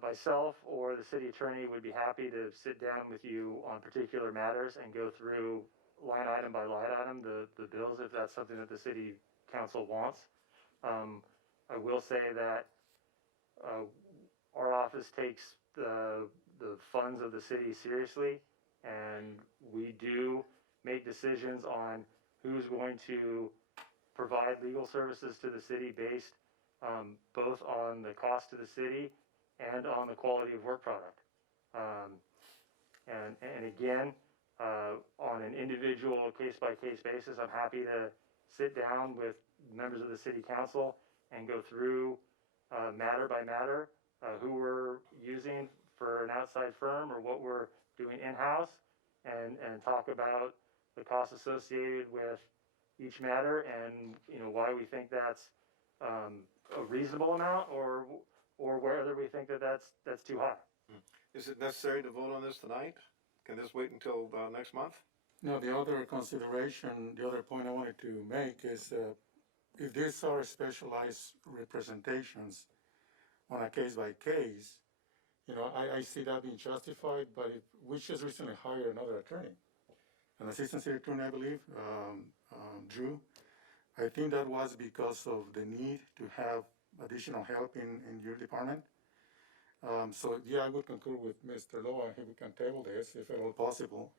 myself or the city attorney would be happy to sit down with you on particular matters and go through line item by line item the bills, if that's something that the city council wants. I will say that our office takes the funds of the city seriously, and we do make decisions on who's going to provide legal services to the city based both on the cost to the city and on the quality of work product. And again, on an individual case-by-case basis, I'm happy to sit down with members of the city council and go through matter by matter who we're using for an outside firm or what we're doing in-house, and talk about the costs associated with each matter, and you know why we think that's a reasonable amount, or whether we think that that's too high. Is it necessary to vote on this tonight? Can this wait until next month? No, the other consideration, the other point I wanted to make is if these are specialized representations on a case by case, you know, I see that being justified, but if we just recently hired another attorney, an assistant city attorney, I believe, Drew. I think that was because of the need to have additional help in your department. So yeah, I would concur with Mr. Loa, if we can table this if at all possible,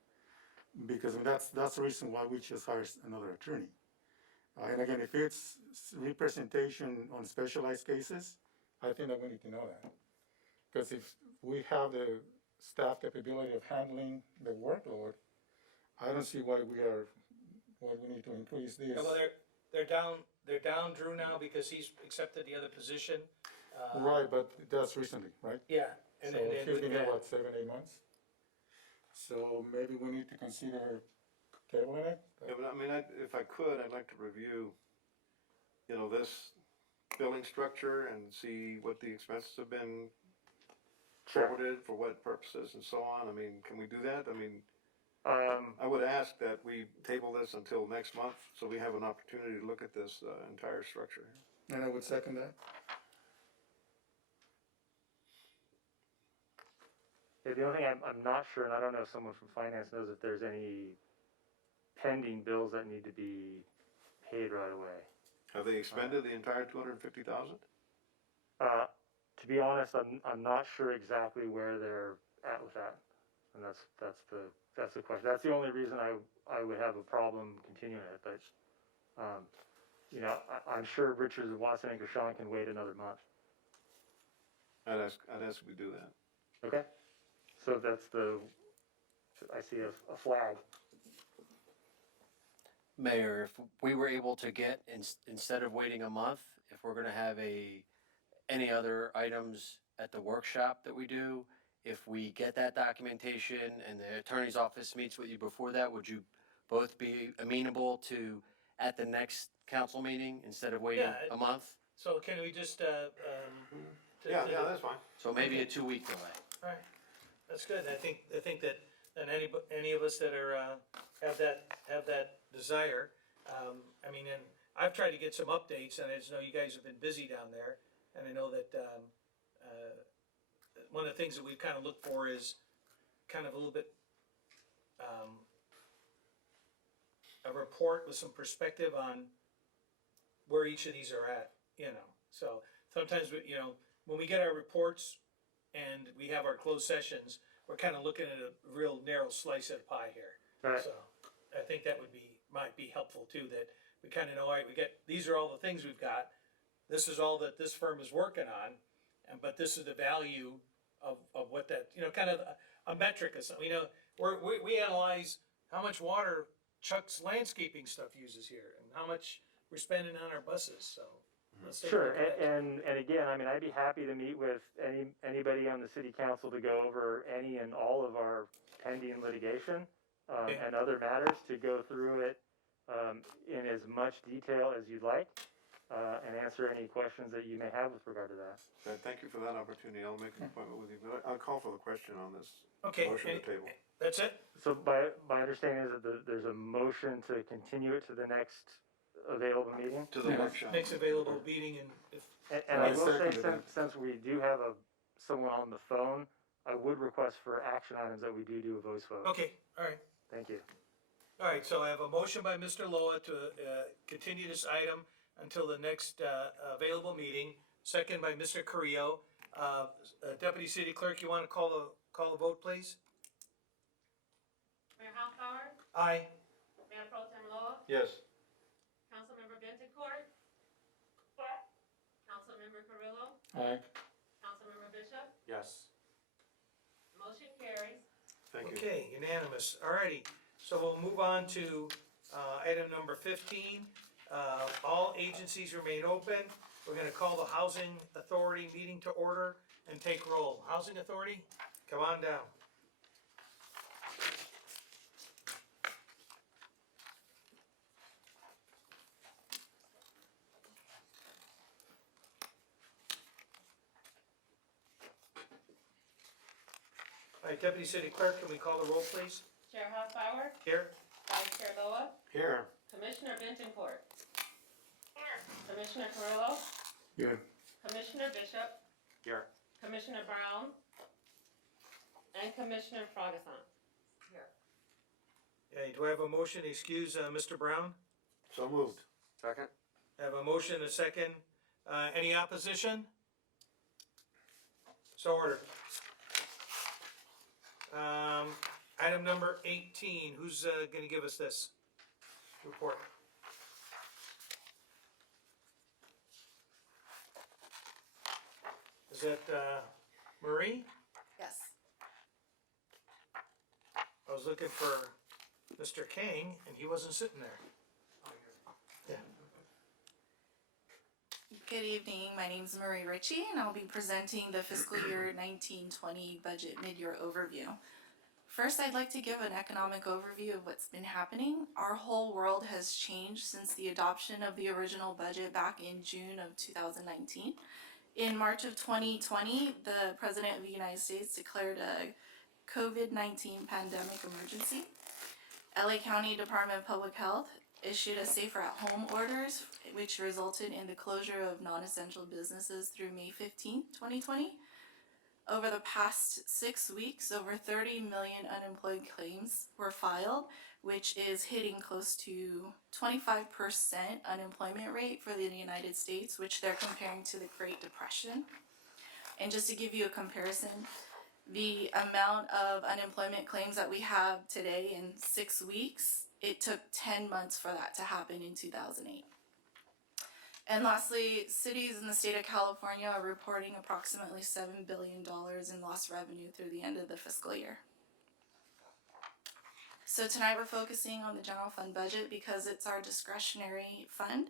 because I mean, that's the reason why we just hired another attorney. And again, if it's representation on specialized cases, I think that we need to know that. Because if we have the staff capability of handling the workload, I don't see why we need to increase this. Yeah, well, they're down Drew now because he's accepted the other position. Right, but that's recently, right? Yeah. So he's been here, what, 7, 8 months? So maybe we need to consider tabling it? Yeah, but I mean, if I could, I'd like to review, you know, this billing structure and see what the expenses have been Sure. forwarded, for what purposes and so on? I mean, can we do that? I mean, Um, I would ask that we table this until next month, so we have an opportunity to look at this, entire structure. And I would second that. yeah, the only thing I'm not sure, and I don't know if someone from finance knows if there's any pending bills that need to be paid right away. Have they expended the entire 250,000? To be honest, I'm not sure exactly where they're at with that, and that's the question. That's the only reason I would have a problem continuing it. But you know, I'm sure Richards and Watson and Gershon can wait another month. I'd ask we do that. Okay, so that's I see a flag. Mayor, if we were able to get, instead of waiting a month, if we're gonna have any other items at the workshop that we do, if we get that documentation and the attorney's office meets with you before that, would you both be amenable to, at the next council meeting, instead of waiting Yeah, a month? So can we just, Yeah, that's fine. So maybe a 2-week delay. Alright, that's good. I think that, and any of us that are, have that desire, I mean, and I've tried to get some updates, and I just know you guys have been busy down there, and I know that, one of the things that we've kind of looked for is kind of a little bit, a report with some perspective on where each of these are at, you know. So sometimes, you know, when we get our reports and we have our closed sessions, we're kind of looking at a real narrow slice of the pie here. Right. So I think that might be helpful too, that we kind of know, all right, these are all the things we've got. This is all that this firm is working on, but this is the value of what that, you know, kind of a metric or something. You know, we analyze how much water Chuck's landscaping stuff uses here and how much we're spending on our buses, so. let's take a Sure, look at that. and again, I mean, I'd be happy to meet with anybody on the city council to go over any and all of our pending litigation, Okay. and other matters, to go through it, in as much detail as you'd like, and answer any questions that you may have with regard to that. Thank you for that opportunity. I'll make an appointment with you, but I'll call for the question on this Okay, motion to table. that's it? So my understanding is that there's a motion to continue it to the next available meeting? To the workshop. Next available meeting and if, And I I will say, seconded that. since we do have someone on the phone, I would request for action items that we do a voice vote. okay, all right. Thank you. All right, so I have a motion by Mr. Loa to continue this item until the next available meeting, second by Mr. Carrillo. Deputy City Clerk, you wanna call the vote, please? Mayor Hoffbauer, Aye. Mayor Pro Tem Loa, Yes. Councilmember Bentencourt. Councilmember Carrillo, Aye. Councilmember Bishop, Yes. motion carries. Thank you. Okay, unanimous, alrighty, so we'll move on to, item number 15. All agencies remain open, we're gonna call the Housing Authority meeting to order and take roll. Housing Authority, come on down. All right, Deputy City Clerk, can we call the roll, please? Chair Hoffbauer, Here? Vice Chair Loa, Here. Commissioner Bentencourt. Commissioner Carrillo, Here. Commissioner Bishop, Here. Commissioner Brown, and Commissioner Frogasant. Okay, do I have a motion to excuse, Mr. Brown? So moved. Second? I have a motion, a second. Any opposition? So ordered. Item number 18, who's gonna give us this report? Is that Marie? Yes. I was looking for Mr. King, and he wasn't sitting there. Yeah. Good evening, my name is Marie Ritchie and I'll be presenting the fiscal year 1920 budget mid-year overview. First, I'd like to give an economic overview of what's been happening. Our whole world has changed since the adoption of the original budget back in June of 2019. In March of 2020, the President of the United States declared a COVID-19 pandemic emergency. LA County Department of Public Health issued a safer at home orders, which resulted in the closure of non-essential businesses through May 15, 2020. Over the past 6 weeks, over 30 million unemployed claims were filed, which is hitting close to 25% unemployment rate for the United States, which they're comparing to the Great Depression. And just to give you a comparison, the amount of unemployment claims that we have today in 6 weeks, it took 10 months for that to happen in 2008. And lastly, cities in the state of California are reporting approximately $7 billion in lost revenue through the end of the fiscal year. So tonight we're focusing on the general fund budget because it's our discretionary fund.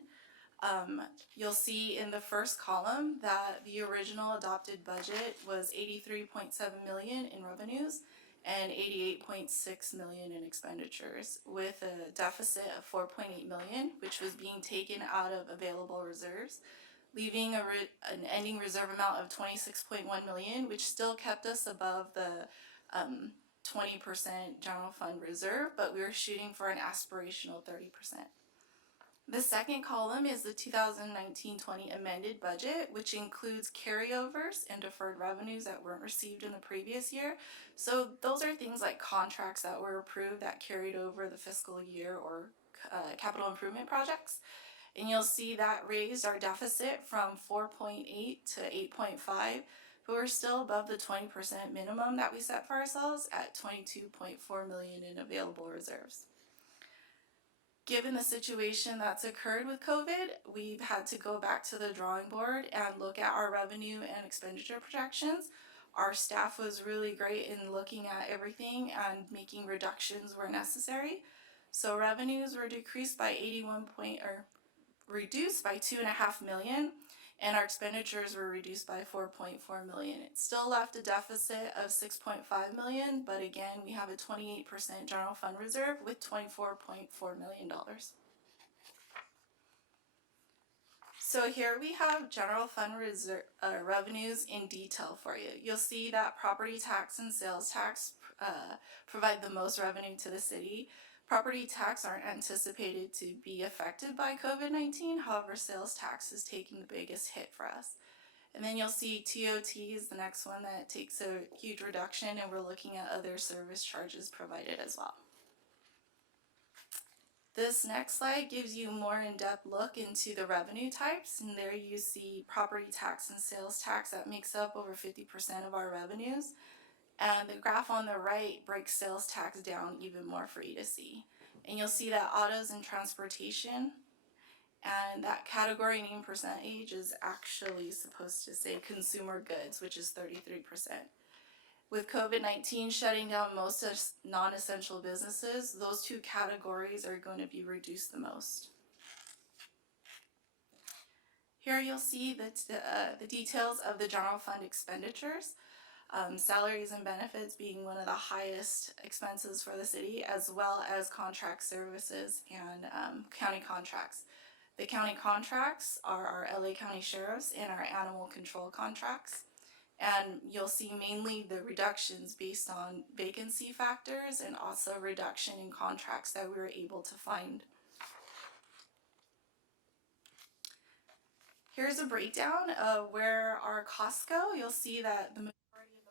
You'll see in the first column that the original adopted budget was $83.7 million in revenues and $88.6 million in expenditures, with a deficit of $4.8 million, which was being taken out of available reserves, leaving an ending reserve amount of $26.1 million, which still kept us above the 20% general fund reserve, but we were shooting for an aspirational 30%. The second column is the 2019-20 amended budget, which includes carryovers and deferred revenues that weren't received in the previous year. So those are things like contracts that were approved that carried over the fiscal year, or capital improvement projects. And you'll see that raised our deficit from 4.8 to 8.5, but we're still above the 20% minimum that we set for ourselves at $22.4 million in available reserves. Given the situation that's occurred with COVID, we've had to go back to the drawing board and look at our revenue and expenditure projections. Our staff was really great in looking at everything and making reductions where necessary. So revenues were decreased by reduced by $2.5 million, and our expenditures were reduced by $4.4 million. It still left a deficit of $6.5 million, but again, we have a 28% general fund reserve with $24.4 million. So here we have general fund revenues in detail for you. You'll see that property tax and sales tax provide the most revenue to the city. Property tax aren't anticipated to be affected by COVID-19, however, sales tax is taking the biggest hit for us. And then you'll see TOT is the next one that takes a huge reduction, and we're looking at other service charges provided as well. This next slide gives you a more in-depth look into the revenue types, and there you see property tax and sales tax that makes up over 50% of our revenues. And the graph on the right breaks sales tax down even more for you to see. And you'll see that autos and transportation, and that category name percentage is actually supposed to say consumer goods, which is 33%. With COVID-19 shutting down most non-essential businesses, those two categories are going to be reduced the most. Here you'll see the details of the general fund expenditures. Salaries and benefits being one of the highest expenses for the city, as well as contract services and county contracts. The county contracts are our LA County Sheriffs and our animal control contracts. And you'll see mainly the reductions based on vacancy factors and also reduction in contracts that we were able to find. Here's a breakdown of where our costs go. You'll see that the majority of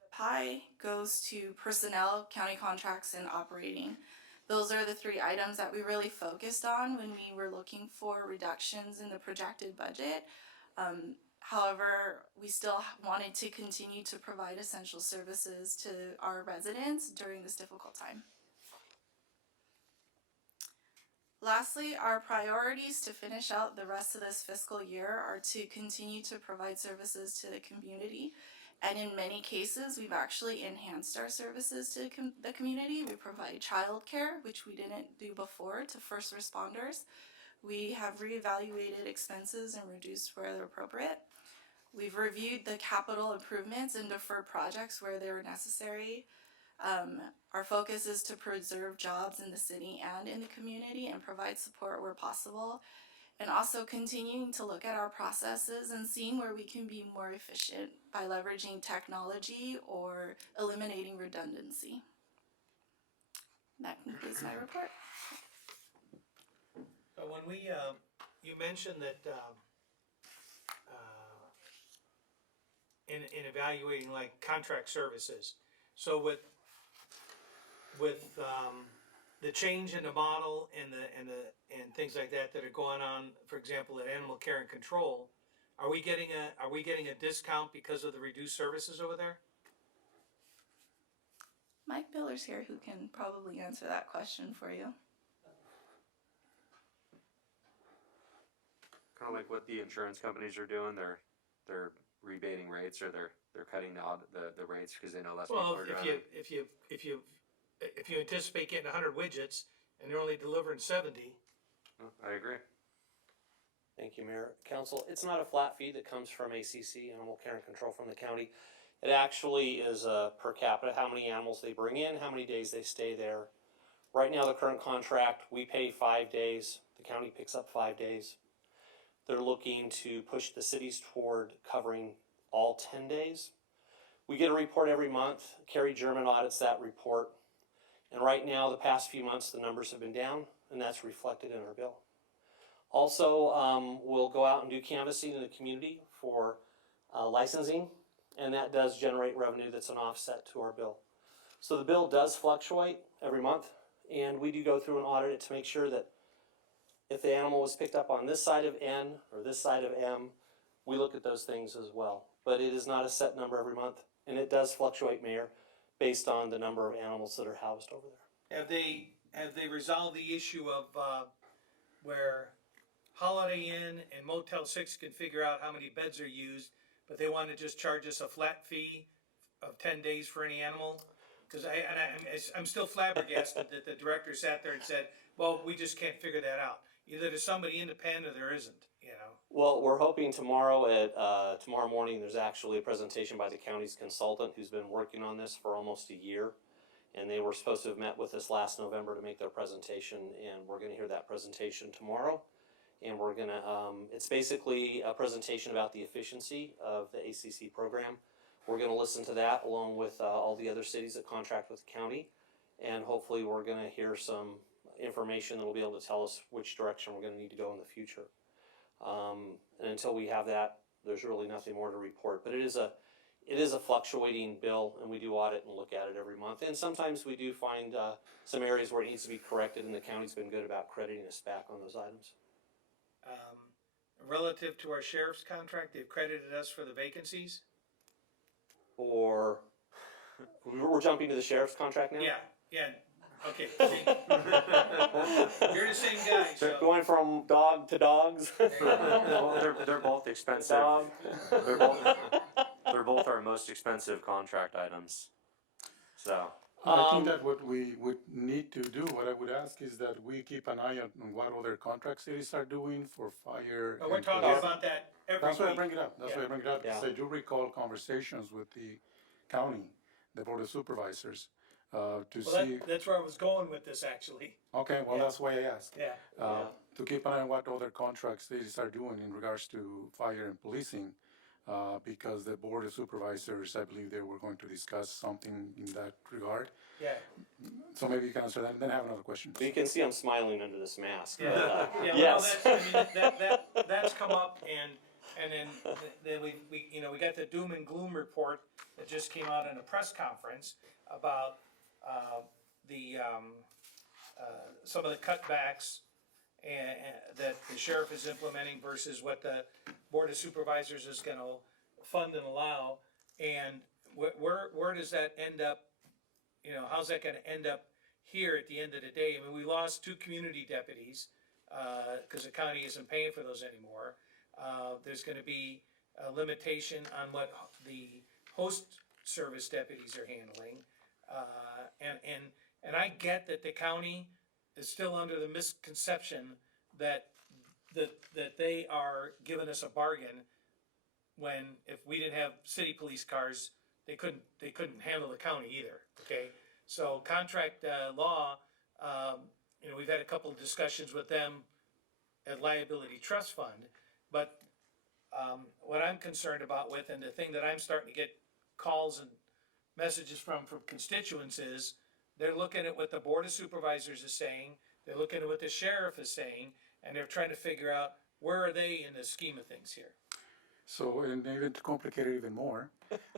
the pie goes to personnel, county contracts, and operating. Those are the three items that we really focused on when we were looking for reductions in the projected budget. However, we still wanted to continue to provide essential services to our residents during this difficult time. Lastly, our priorities to finish out the rest of this fiscal year are to continue to provide services to the community. And in many cases, we've actually enhanced our services to the community. We provide childcare, which we didn't do before, to first responders. We have reevaluated expenses and reduced where they're appropriate. We've reviewed the capital improvements and deferred projects where they were necessary. Our focus is to preserve jobs in the city and in the community and provide support where possible. and also continuing to look at our processes and seeing where we can be more efficient by leveraging technology or eliminating redundancy. That concludes my report. So when we, you mentioned that, in evaluating like contract services, so with, the change in the model and things like that that are going on, for example, at animal care and control, are we getting a discount because of the reduced services over there? Mike Biller's here who can probably answer that question for you. Kind of like what the insurance companies are doing, they're rebating rates, or they're cutting the rates because they know less people Well, are driving. if you anticipate getting 100 widgets and you're only delivering 70. I agree. Thank you, Mayor. Council, it's not a flat fee that comes from ACC, Animal Care and Control from the county. It actually is per capita, how many animals they bring in, how many days they stay there. Right now, the current contract, we pay 5 days. The county picks up 5 days. They're looking to push the cities toward covering all 10 days. We get a report every month. Carrie German audits that report. And right now, the past few months, the numbers have been down, and that's reflected in our bill. Also, we'll go out and do canvassing in the community for licensing, and that does generate revenue that's an offset to our bill. So the bill does fluctuate every month, and we do go through and audit it to make sure that if the animal was picked up on this side of N or this side of M, we look at those things as well. But it is not a set number every month, and it does fluctuate, Mayor, based on the number of animals that are housed over there. Have they resolved the issue of where Holiday Inn and Motel 6 can figure out how many beds are used, but they want to just charge us a flat fee of 10 days for any animal? Because I'm still flabbergasted that the director sat there and said, well, we just can't figure that out. Either there's somebody independent or there isn't, you know? Well, we're hoping tomorrow morning, there's actually a presentation by the county's consultant who's been working on this for almost a year. And they were supposed to have met with us last November to make their presentation, and we're gonna hear that presentation tomorrow. And we're gonna, it's basically a presentation about the efficiency of the ACC program. We're gonna listen to that along with all the other cities that contract with the county. And hopefully we're gonna hear some information that will be able to tell us which direction we're gonna need to go in the future. And until we have that, there's really nothing more to report. But it is a fluctuating bill, and we do audit and look at it every month. And sometimes we do find some areas where it needs to be corrected, and the county's been good about crediting us back on those items. Relative to our sheriff's contract, they've credited us for the vacancies? Or we're jumping to the sheriff's contract now? Yeah, okay. You're the same guy, so. Going from dog to dogs? Well, they're both expensive. Dog. They're both our most expensive contract items. So. I think that what we would need to do, what I would ask is that we keep an eye on what other contract cities are doing for fire. We're and talking police. about that every That's why I week. bring it up, that's why I bring it up, because Yeah. I do recall conversations with the county, the board of supervisors, to Well, see, that's where I was going with this, actually. okay, well, yeah. that's why I asked. Yeah. To keep an eye on what other contracts cities are doing in regards to fire and policing, because the board of supervisors, I believe they were going to discuss something in that regard. Yeah. So maybe you can answer that, then I have another question. You can see I'm smiling under this mask. Yeah, But, yeah, yes. well, that's come up, and then we got the doom and gloom report that just came out in a press conference about some of the cutbacks and that the sheriff is implementing versus what the board of supervisors is gonna fund and allow, and where does that end up? You know, how's that gonna end up here at the end of the day? I mean, we lost 2 community deputies, cause the county isn't paying for those anymore. There's gonna be a limitation on what the host service deputies are handling. And I get that the county is still under the misconception that they are giving us a bargain when if we didn't have city police cars, they couldn't handle the county either, okay? So contract law, we've had a couple of discussions with them a liability trust fund. But what I'm concerned about with, and the thing that I'm starting to get calls and messages from constituents is, they're looking at what the Board of Supervisors is saying, they're looking at what the sheriff is saying, and they're trying to figure out where are they in the scheme of things here. So, and even to complicate it even more,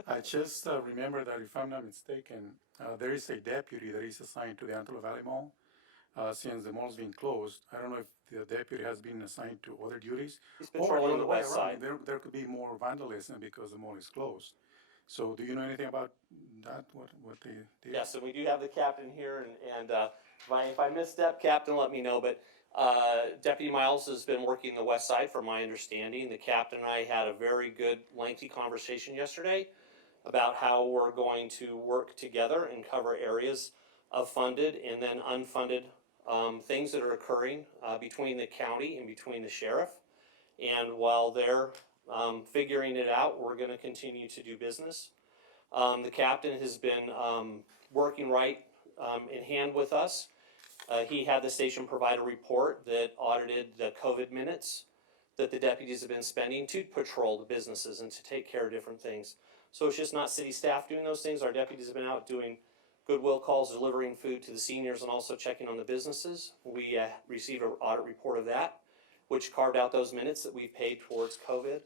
I just remember that if I'm not mistaken, there is a deputy that is assigned to the Antelope Valley Mall. Since the mall's been closed, I don't know if the deputy has been assigned to other duties. He's Or patrolling other the way west around, side. there could be more vandalism because the mall is closed. So do you know anything about that, what they did? Yes, and we do have the captain here, and if I misstep, captain, let me know, but Deputy Miles has been working the west side, from my understanding. The captain and I had a very good, lengthy conversation yesterday about how we're going to work together and cover areas of funded and then unfunded things that are occurring between the county and between the sheriff. And while they're figuring it out, we're gonna continue to do business. The captain has been working right in hand with us. He had the station provide a report that audited the COVID minutes that the deputies have been spending to patrol the businesses and to take care of different things. So it's just not city staff doing those things. Our deputies have been out doing goodwill calls, delivering food to the seniors, and also checking on the businesses. We received an audit report of that, which carved out those minutes that we paid towards COVID.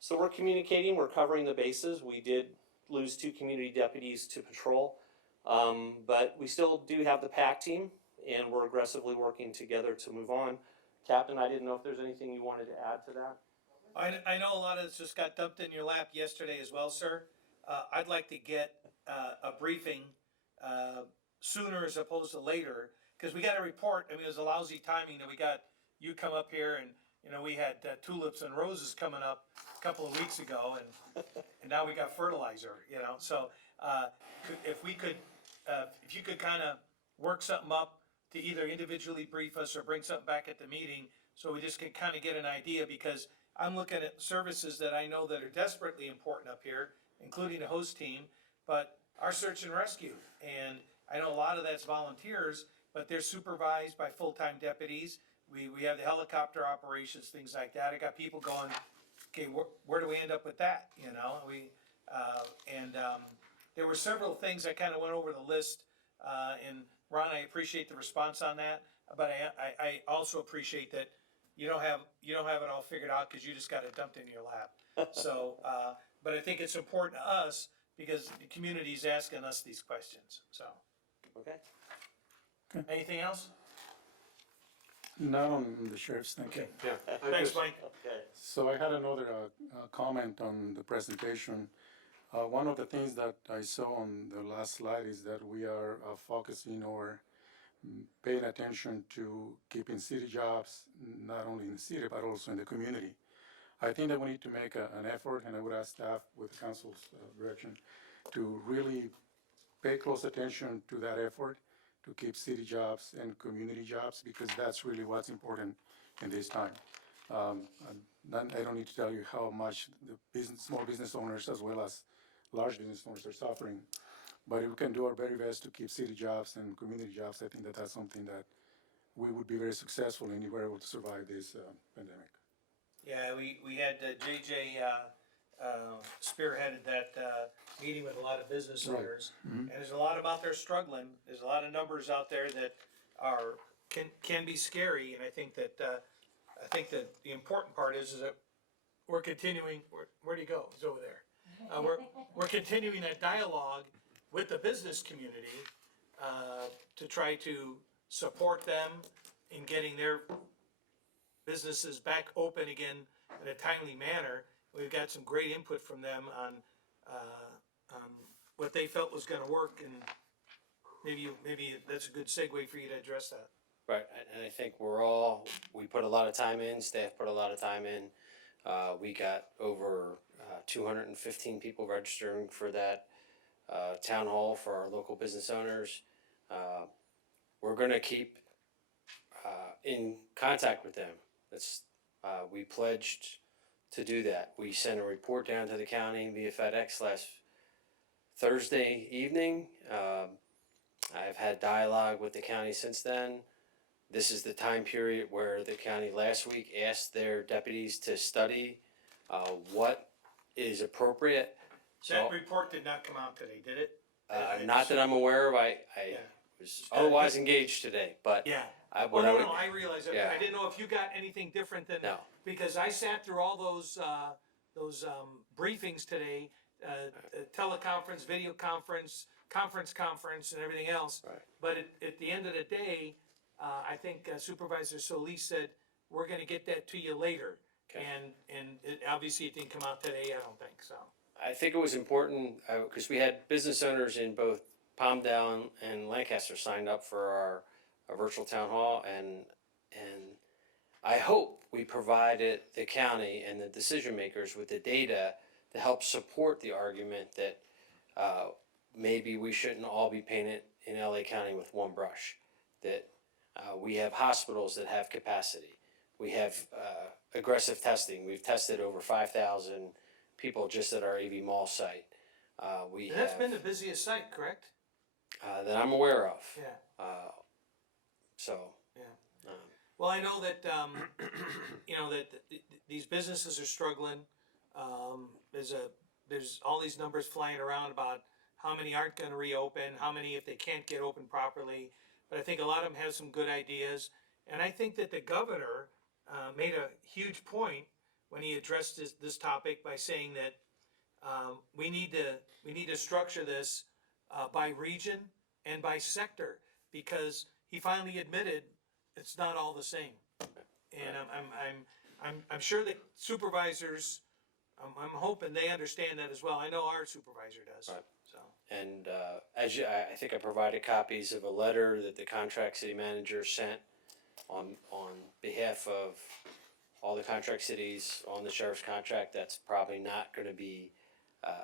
So we're communicating, we're covering the bases. We did lose 2 community deputies to patrol, but we still do have the PAC team, and we're aggressively working together to move on. Captain, I didn't know if there's anything you wanted to add to that? I know a lot of this just got dumped in your lap yesterday as well, sir. I'd like to get a briefing sooner as opposed to later, because we got a report. I mean, it was a lousy timing that we got you come up here, and we had tulips and roses coming up a couple of weeks ago, and now we got fertilizer. So if we could, if you could kind of work something up to either individually brief us or bring something back at the meeting, so we just can kind of get an idea, because I'm looking at services that I know that are desperately important up here, including the host team, but our search and rescue. And I know a lot of that's volunteers, but they're supervised by full-time deputies. We have the helicopter operations, things like that. I got people going, okay, where do we end up with that? There were several things I kind of went over the list, and Ron, I appreciate the response on that, but I also appreciate that you don't have it all figured out because you just got it dumped in your lap. So, but I think it's important to us because the community's asking us these questions. So, Okay. Anything else? Not on the sheriff's, thank you. Yeah. Thanks, Mike. Okay. So I had another comment on the presentation. One of the things that I saw on the last slide is that we are focusing or paying attention to keeping city jobs, not only in the city, but also in the community. I think that we need to make an effort, and I would ask staff with the council's direction to really pay close attention to that effort to keep city jobs and community jobs, because that's really what's important in this time. I don't need to tell you how much the small business owners as well as large business owners are suffering. But if we can do our very best to keep city jobs and community jobs, I think that that's something that we would be very successful in if we're able to survive this pandemic. Yeah, we had JJ spearheaded that meeting with a lot of business owners, and there's a lot about they're struggling. There's a lot of numbers out there that can be scary, and I think that the important part is that we're continuing. Where'd he go? He's over there. We're continuing that dialogue with the business community to try to support them in getting their businesses back open again in a timely manner. We've got some great input from them on what they felt was going to work, and maybe that's a good segue for you to address that. Right, and I think we put a lot of time in, staff put a lot of time in. We got over 215 people registering for that town hall for our local business owners. We're gonna keep in contact with them. We pledged to do that. We sent a report down to the county via FedEx last Thursday evening. I've had dialogue with the county since then. This is the time period where the county last week asked their deputies to study what is appropriate. That So, report did not come out today, did it? not that I'm aware of, I Yeah. was otherwise engaged today, but Yeah. what I would, I realize that. yeah. I didn't know if you got anything different than, No. because I sat through all those briefings today, teleconference, video conference, conference, and everything else. Right. But at the end of the day, I think Supervisor Solis said, we're gonna get that to you later. Okay. And obviously it didn't come out today, I don't think, so. I think it was important, because we had business owners in both Palmdale and Lancaster signed up for our virtual town hall, and I hope we provided the county and the decision makers with the data to help support the argument that maybe we shouldn't all be painted in LA County with one brush. That we have hospitals that have capacity. We have aggressive testing. We've tested over 5,000 people just at our AV Mall site. And that's been the busiest site, correct? That I'm aware of. Yeah. So. Yeah. Well, I know that, that these businesses are struggling. There's all these numbers flying around about how many aren't gonna reopen, how many if they can't get open properly. But I think a lot of them have some good ideas. And I think that the governor made a huge point when he addressed this topic by saying that we need to structure this by region and by sector, because he finally admitted it's not all the same. And I'm sure that supervisors, I'm hoping they understand that as well. I know our supervisor does. Right. So. And I think I provided copies of a letter that the contract city manager sent on behalf of all the contract cities on the sheriff's contract. That's probably not going to be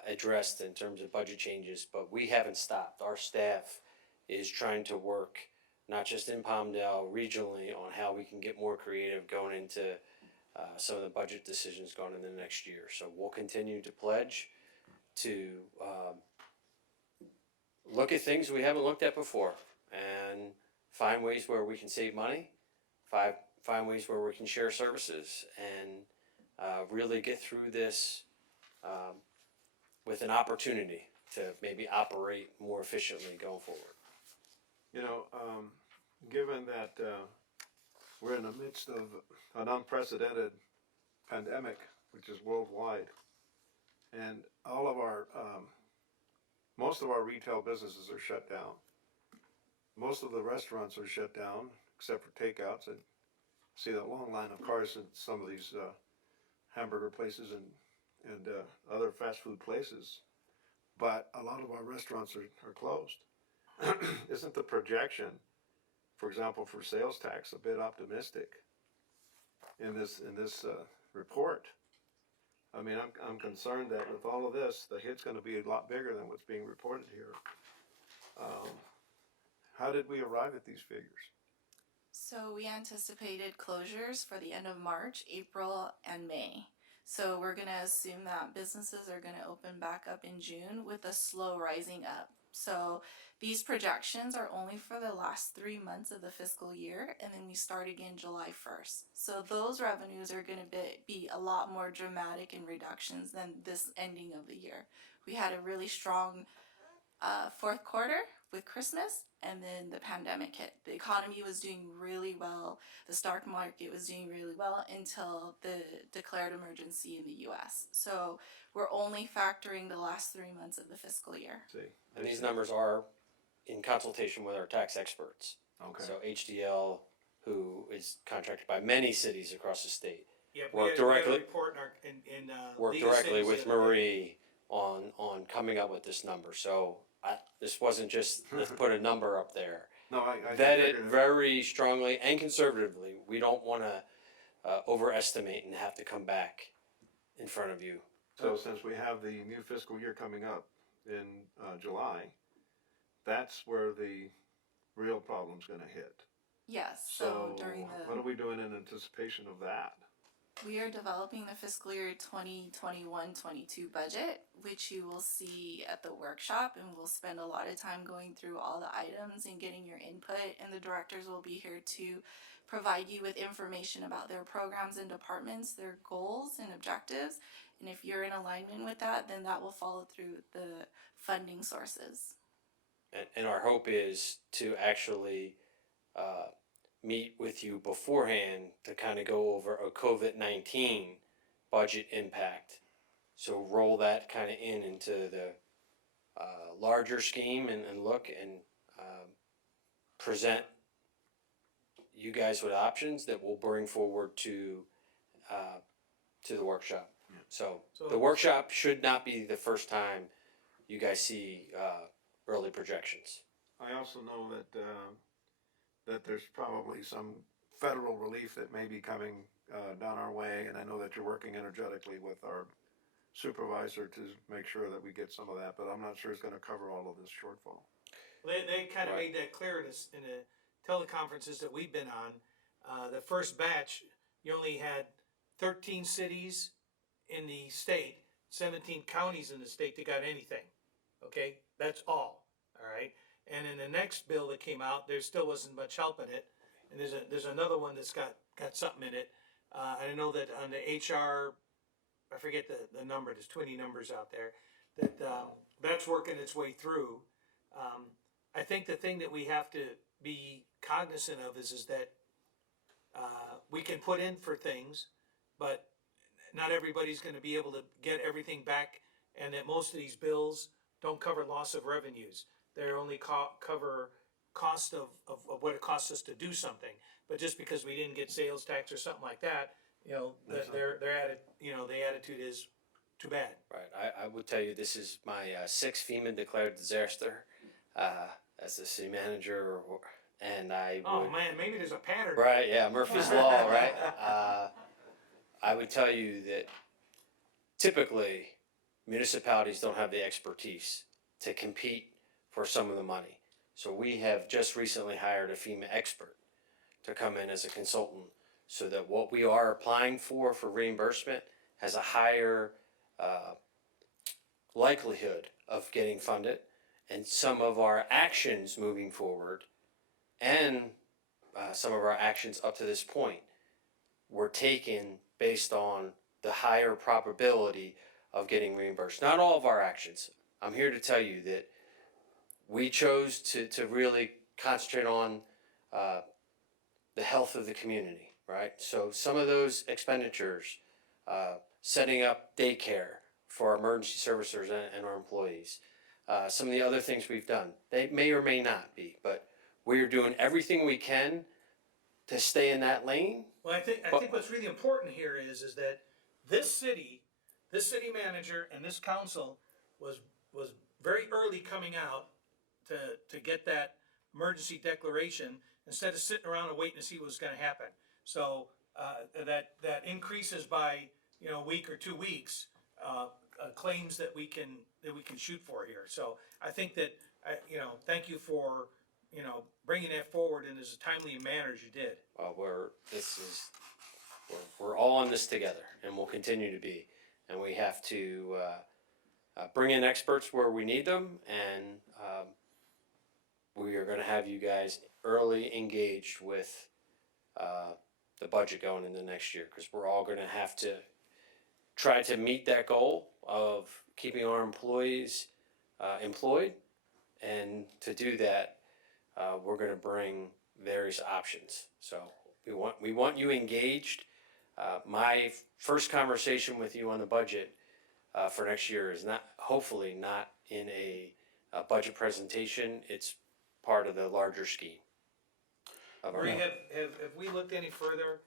addressed in terms of budget changes, but we haven't stopped. Our staff is trying to work not just in Palmdale, regionally, on how we can get more creative going into some of the budget decisions going in the next year. So we'll continue to pledge to look at things we haven't looked at before and find ways where we can save money, find ways where we can share services, and really get through this with an opportunity to maybe operate more efficiently going forward. You know, given that we're in the midst of an unprecedented pandemic, which is worldwide, and all of our, most of our retail businesses are shut down. Most of the restaurants are shut down, except for takeouts. And see that long line of cars in some of these hamburger places and other fast food places. But a lot of our restaurants are closed. Isn't the projection, for example, for sales tax a bit optimistic in this report? I mean, I'm concerned that with all of this, the hit's going to be a lot bigger than what's being reported here. How did we arrive at these figures? So we anticipated closures for the end of March, April, and May. So we're gonna assume that businesses are gonna open back up in June with a slow rising up. So these projections are only for the last 3 months of the fiscal year, and then we start again July 1st. So those revenues are gonna be a lot more dramatic in reductions than this ending of the year. We had a really strong fourth quarter with Christmas, and then the pandemic hit. The economy was doing really well. The stock market was doing really well until the declared emergency in the US. So we're only factoring the last 3 months of the fiscal year. And these numbers are in consultation with our tax experts. Okay. So HDL, who is contracted by many cities across the state, Yeah, work we had a directly report in work League of directly Cities with the other day. Marie on coming up with this number. So this wasn't just let's put a number up there. No, I Vet it figured it. very strongly and conservatively. We don't want to overestimate and have to come back in front of you. So since we have the new fiscal year coming up in July, that's where the real problem's gonna hit. Yes, so during what are the, we doing in anticipation of that? We are developing the fiscal year 2021-22 budget, which you will see at the workshop, and we'll spend a lot of time going through all the items and getting your input, and the directors will be here to provide you with information about their programs and departments, their goals and objectives, and if you're in alignment with that, then that will follow through the funding sources. And our hope is to actually meet with you beforehand to kind of go over a COVID-19 budget impact. So roll that kind of into the larger scheme and look and present you guys with options that we'll bring forward to the workshop. So the workshop should not be the first time you guys see early projections. I also know that, that there's probably some federal relief that may be coming, down our way, and I know that you're working energetically with our supervisor to make sure that we get some of that, but I'm not sure it's gonna cover all of this shortfall. They kind of made that clear in the teleconferences that we've been on. The first batch, you only had 13 cities in the state, 17 counties in the state that got anything. Okay, that's all right? And in the next bill that came out, there still wasn't much help in it. And there's another one that's got something in it. I know that on the HR, I forget the number, there's 20 numbers out there, that that's working its way through. I think the thing that we have to be cognizant of is that we can put in for things, but not everybody's gonna be able to get everything back, and that most of these bills don't cover loss of revenues. They only cover cost of what it costs us to do something. But just because we didn't get sales tax or something like that, you know, the attitude is too bad. Right. I would tell you this is my sixth FEMA declared disaster as the city manager, and I. Oh man, maybe there's a pattern. Right. Yeah, Murphy's Law. Right. I would tell you that typically municipalities don't have the expertise to compete for some of the money. So we have just recently hired a FEMA expert to come in as a consultant so that what we are applying for reimbursement has a higher likelihood of getting funded, and some of our actions moving forward and some of our actions up to this point were taken based on the higher probability of getting reimbursed. Not all of our actions. I'm here to tell you that we chose to really concentrate on the health of the community, right? So some of those expenditures, setting up daycare for our emergency servicers and our employees, some of the other things we've done, they may or may not be, but we're doing everything we can to stay in that lane. Well, I think what's really important here is that this city manager and this council was very early coming out to get that emergency declaration instead of sitting around and waiting to see what's going to happen. So that increases by a week or 2 weeks claims that we can shoot for here. So I think that thank you for bringing that forward in as timely a manner as you did. We're all in this together, and we'll continue to be. And we have to bring in experts where we need them, and we are going to have you guys early engaged with the budget going into next year, because we're all going to have to try to meet that goal of keeping our employees employed, and to do that, we're going to bring various options. So we want you engaged. My first conversation with you on the budget for next year is hopefully not in a budget presentation. It's part of the larger scheme. Have we looked any further?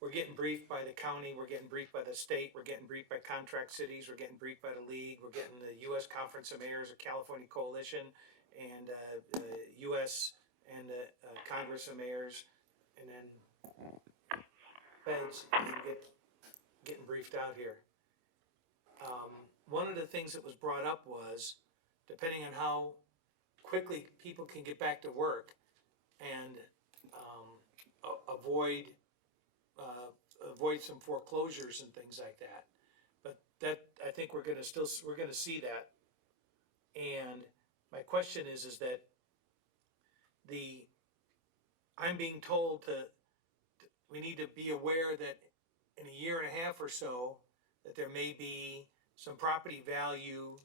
We're getting briefed by the county, we're getting briefed by the state, we're getting briefed by contract cities, we're getting briefed by the league, we're getting the U.S. Conference of Mayors of California Coalition, and the U.S. and the Congress of Mayors, and then feds, and getting briefed out here. One of the things that was brought up was, depending on how quickly people can get back to work and avoid avoid some foreclosures and things like that. But that, I think we're gonna see that. And my question is that I'm being told we need to be aware that in a year and a half or so, that there may be some property value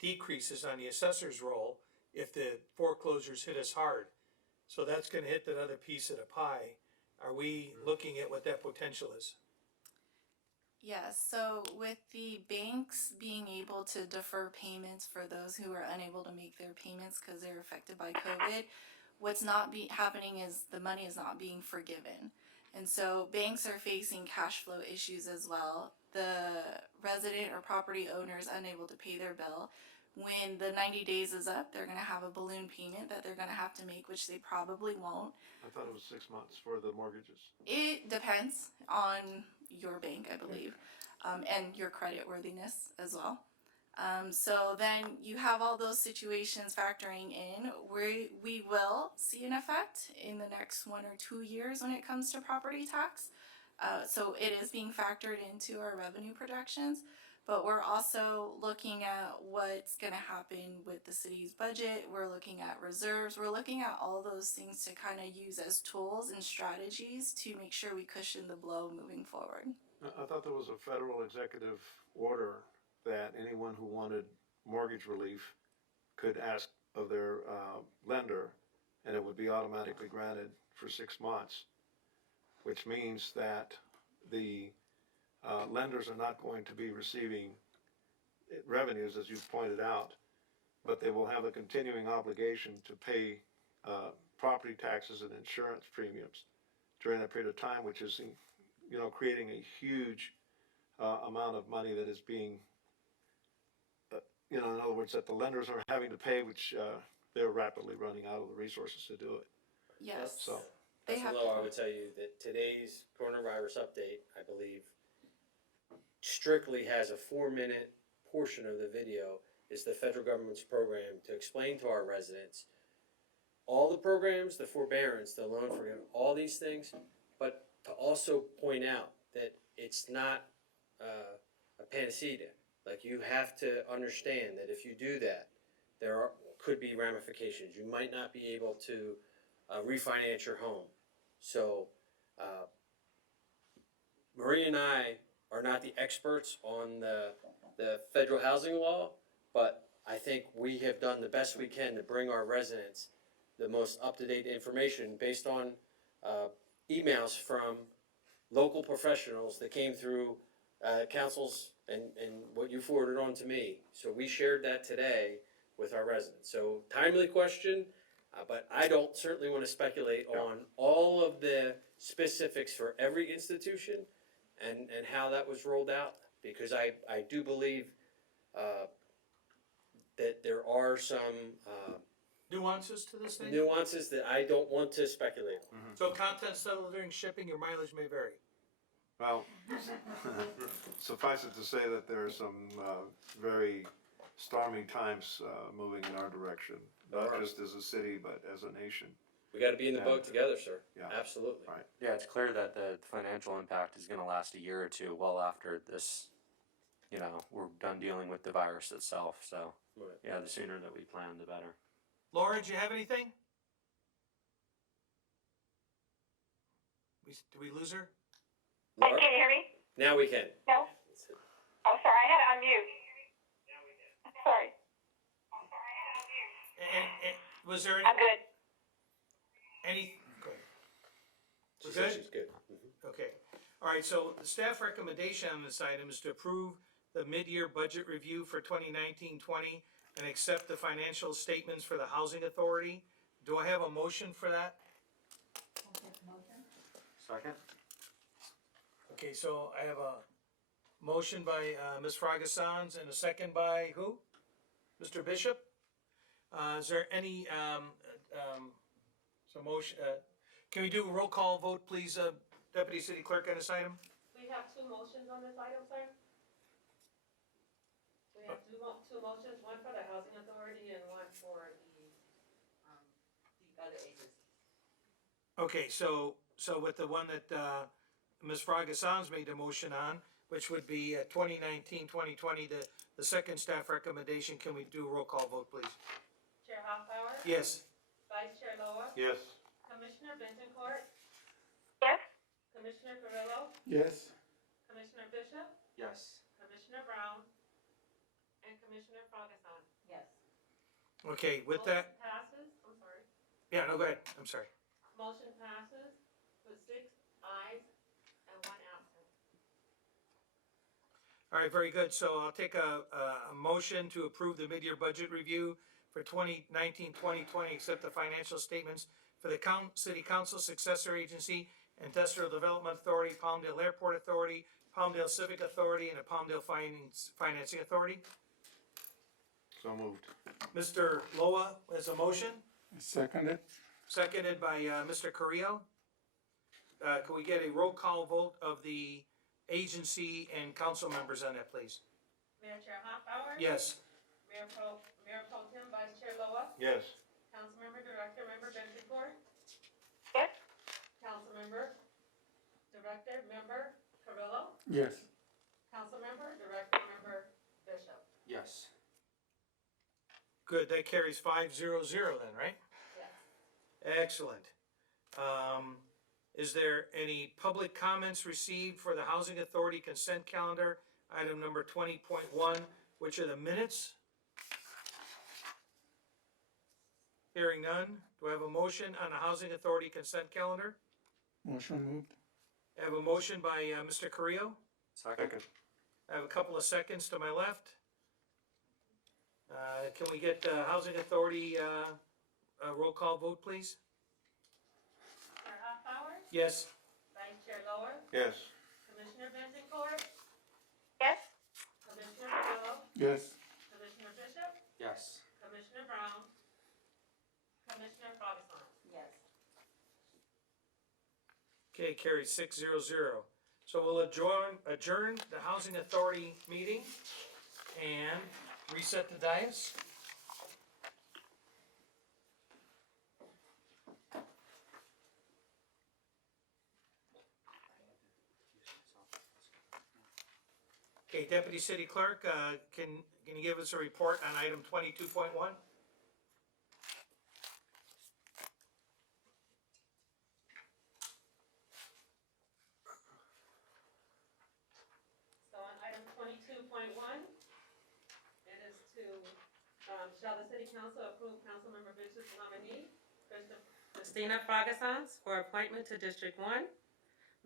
decreases on the assessor's roll if the foreclosures hit us hard. So that's gonna hit that other piece of the pie. Are we looking at what that potential is? Yes, so with the banks being able to defer payments for those who are unable to make their payments because they're affected by COVID, what's not happening is the money is not being forgiven. And so banks are facing cash flow issues as well. The resident or property owner is unable to pay their bill. When the 90 days is up, they're going to have a balloon payment that they're going to have to make, which they probably won't. I thought it was 6 months for the mortgages. It depends on your bank, I believe, and your credit worthiness as well. So then you have all those situations factoring in. We will see an effect in the next 1 or 2 years when it comes to property tax. So it is being factored into our revenue projections. But we're also looking at what's going to happen with the city's budget. We're looking at reserves. We're looking at all those things to kind of use as tools and strategies to make sure we cushion the blow moving forward. I thought there was a federal executive order that anyone who wanted mortgage relief could ask of their lender, and it would be automatically granted for 6 months, which means that the lenders are not going to be receiving revenues, as you've pointed out, but they will have a continuing obligation to pay property taxes and insurance premiums during that period of time, which is, creating a huge amount of money that is being, in other words, that the lenders are having to pay, which they're rapidly running out of the resources to do it. Yes. So, Although I would tell you that today's coronavirus update, I believe, strictly has a 4-minute portion of the video is the federal government's program to explain to our residents all the programs, the forbearance, the loan forgiveness, all these things, but to also point out that it's not a panacea. Like, you have to understand that if you do that, could be ramifications. You might not be able to refinance your home. So Marie and I are not the experts on the federal housing law, but I think we have done the best we can to bring our residents the most up-to-date information based on emails from local professionals that came through councils and what you forwarded on to me. So we shared that today with our residents. So timely question, but I don't certainly want to speculate on all of the specifics for every institution and how that was rolled out, because I do believe that there are some Nuances to this thing? nuances that I don't want to speculate on. So content settled during shipping, your mileage may vary. well, suffice it to say that there are some very stormy times moving in our direction, not just as a city, but as a nation. We got to be in the boat together, sir. Yeah. Absolutely. Right. Yeah, it's clear that the financial impact is going to last a year or two, well after this, we're done dealing with the virus itself. So, Right. yeah, the sooner that we plan, the better. Laura, do you have anything? Did we lose her? Laura? Can you hear me? Now we can. No? Oh, sorry, I had it on mute. Sorry. And was there I'm good. go ahead. She We're said good? she's good. Okay. All right, so the staff recommendation on this item is to approve the mid-year budget review for 2019-20 and accept the financial statements for the Housing Authority. Do I have a motion for that? Second? Okay, so I have a motion by Ms. Fragasons and a second by who? Mr. Bishop? Is there any, motion, can we do a roll call vote, please, Deputy City Clerk, on this item? We have two motions on this item, sir. We have two motions, one for the Housing Authority and one for the other agencies. Okay, so so with the one that, Ms. Fraga Sanz made the motion on, which would be 2019-2020, the second staff recommendation, can we do a roll call vote, please? Chair Hoffbauer. Yes. Vice Chair Loa. Yes. Commissioner Bentoncourt. Yes. Commissioner Carrillo. Yes. Commissioner Bishop. Yes. Commissioner Brown. And Commissioner Frogasson. Yes. Okay, with that, Motion passes, I'm sorry. yeah, no, go ahead, I'm sorry. Motion passes with 6 ayes and 1 absent. All right, very good. So I'll take a motion to approve the mid-year budget review for 2019-2020, accept the financial statements for the City Council, successor agency, Industrial Development Authority, Palmdale Airport Authority, Palmdale Civic Authority, and the Palmdale Financing Authority. So moved. Mr. Loa has a motion, Seconded. seconded by Mr. Carrillo. Can we get a roll call vote of the agency and council members on that, please? Mayor Chair Hoffbauer. Yes. Mayor Pro Tem, Vice Chair Loa. Yes. Councilmember Director, Member Bentoncourt. Yes. Councilmember Director, Member Carrillo. Yes. Councilmember Director, Member Bishop. Yes. Good, that carries 5-0 then, right? Yes. Excellent. Is there any public comments received for the Housing Authority consent calendar, item number 20.1, which are the minutes? Hearing none, do I have a motion on the Housing Authority consent calendar? Motion moved. I have a motion by Mr. Carrillo. Second. I have a couple of seconds to my left. Can we get Housing Authority roll call vote, please? Chair Hoffbauer. Yes. Vice Chair Loa. Yes. Commissioner Bentoncourt. Yes. Commissioner Carrillo. Yes. Commissioner Bishop. Yes. Commissioner Brown. Commissioner Frogasson. Yes. Okay, carries 6-0. So we'll adjourn the Housing Authority meeting and reset the dais. Okay, Deputy City Clerk, can you give us a report on item 22.1? So on item 22.1, it is to, shall the city council approve Councilmember Bishop's nominee, Christina Frogasson, for appointment to District 1,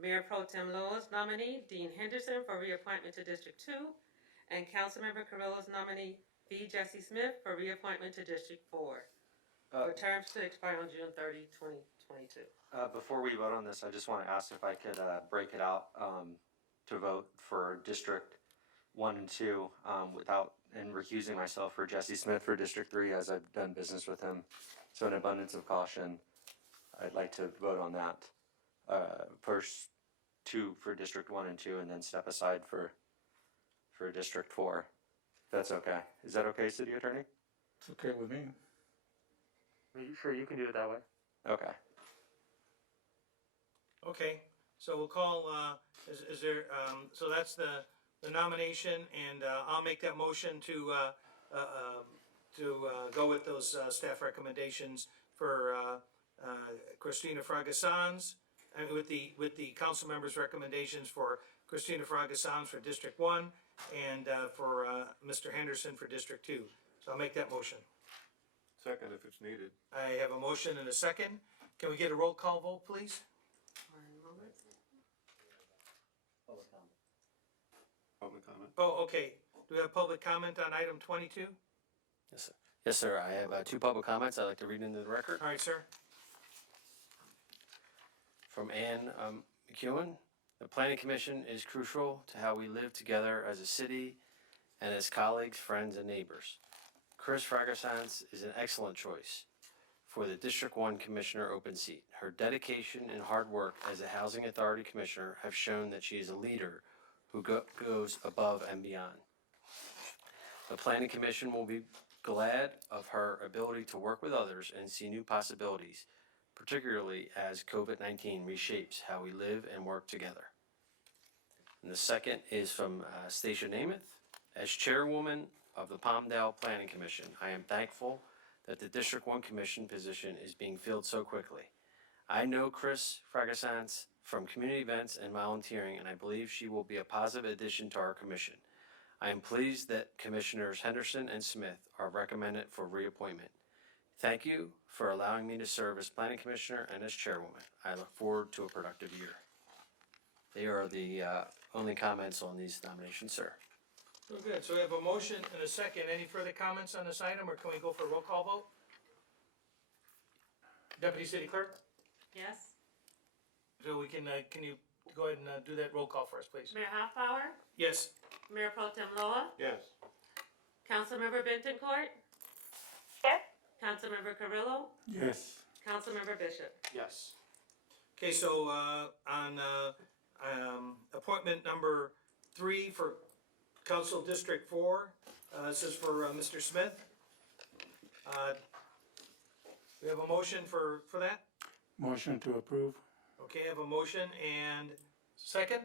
Mayor Pro Tem Loa's nominee, Dean Henderson, for reappointment to District 2, and Councilmember Carrillo's nominee, V. Jesse Smith, for reappointment to District 4, for terms to expire on June 30, 2022. Before we vote on this, I just want to ask if I could break it out to vote for District 1 and 2 without, and recusing myself for Jesse Smith for District 3 as I've done business with him. So in abundance of caution, I'd like to vote on that. First 2 for District 1 and 2, and then step aside for District 4. That's okay. Is that okay, City Attorney? It's okay with me. Sure, you can do it that way. Okay. Okay, so we'll call, is there, so that's the nomination, and I'll make that motion to go with those staff recommendations for Christina Frogasson, and with the council members' recommendations for Christina Frogasson for District 1 and for Mr. Henderson for District 2. So I'll make that motion. Second if it's needed. I have a motion and a second. Can we get a roll call vote, please? Public comment. Oh, okay. Do we have public comment on item 22? Yes, sir. Yes, sir. I have 2 public comments I'd like to read into the record. All right, sir. From Ann McEwen. The Planning Commission is crucial to how we live together as a city and as colleagues, friends, and neighbors. Chris Fragasson is an excellent choice for the District 1 Commissioner open seat. Her dedication and hard work as a Housing Authority Commissioner have shown that she is a leader who goes above and beyond. The Planning Commission will be glad of her ability to work with others and see new possibilities, particularly as COVID-19 reshapes how we live and work together. And the second is from Stacia Namath. As chairwoman of the Palmdale Planning Commission, I am thankful that the District 1 Commission position is being filled so quickly. I know Chris Fragasans from community events and volunteering, and I believe she will be a positive addition to our commission. I am pleased that Commissioners Henderson and Smith are recommended for reappointment. Thank you for allowing me to serve as Planning Commissioner and as Chairwoman. I look forward to a productive year. They are the only comments on these nominations, sir. Very good, so we have a motion and a second. Any further comments on this item, or can we go for a roll call vote? Deputy City Clerk? Yes. So we can you go ahead and do that roll call for us, please? Mayor Hoffbauer, Yes. Mayor Pro Tem Loa, Yes. Councilmember Bentoncourt, Yes? Councilmember Carrillo, Yes. Councilmember Bishop. Yes. Okay, so, on, appointment number 3 for Council District 4, this is for, Mr. Smith. We have a motion for that? Motion to approve. Okay, I have a motion and second?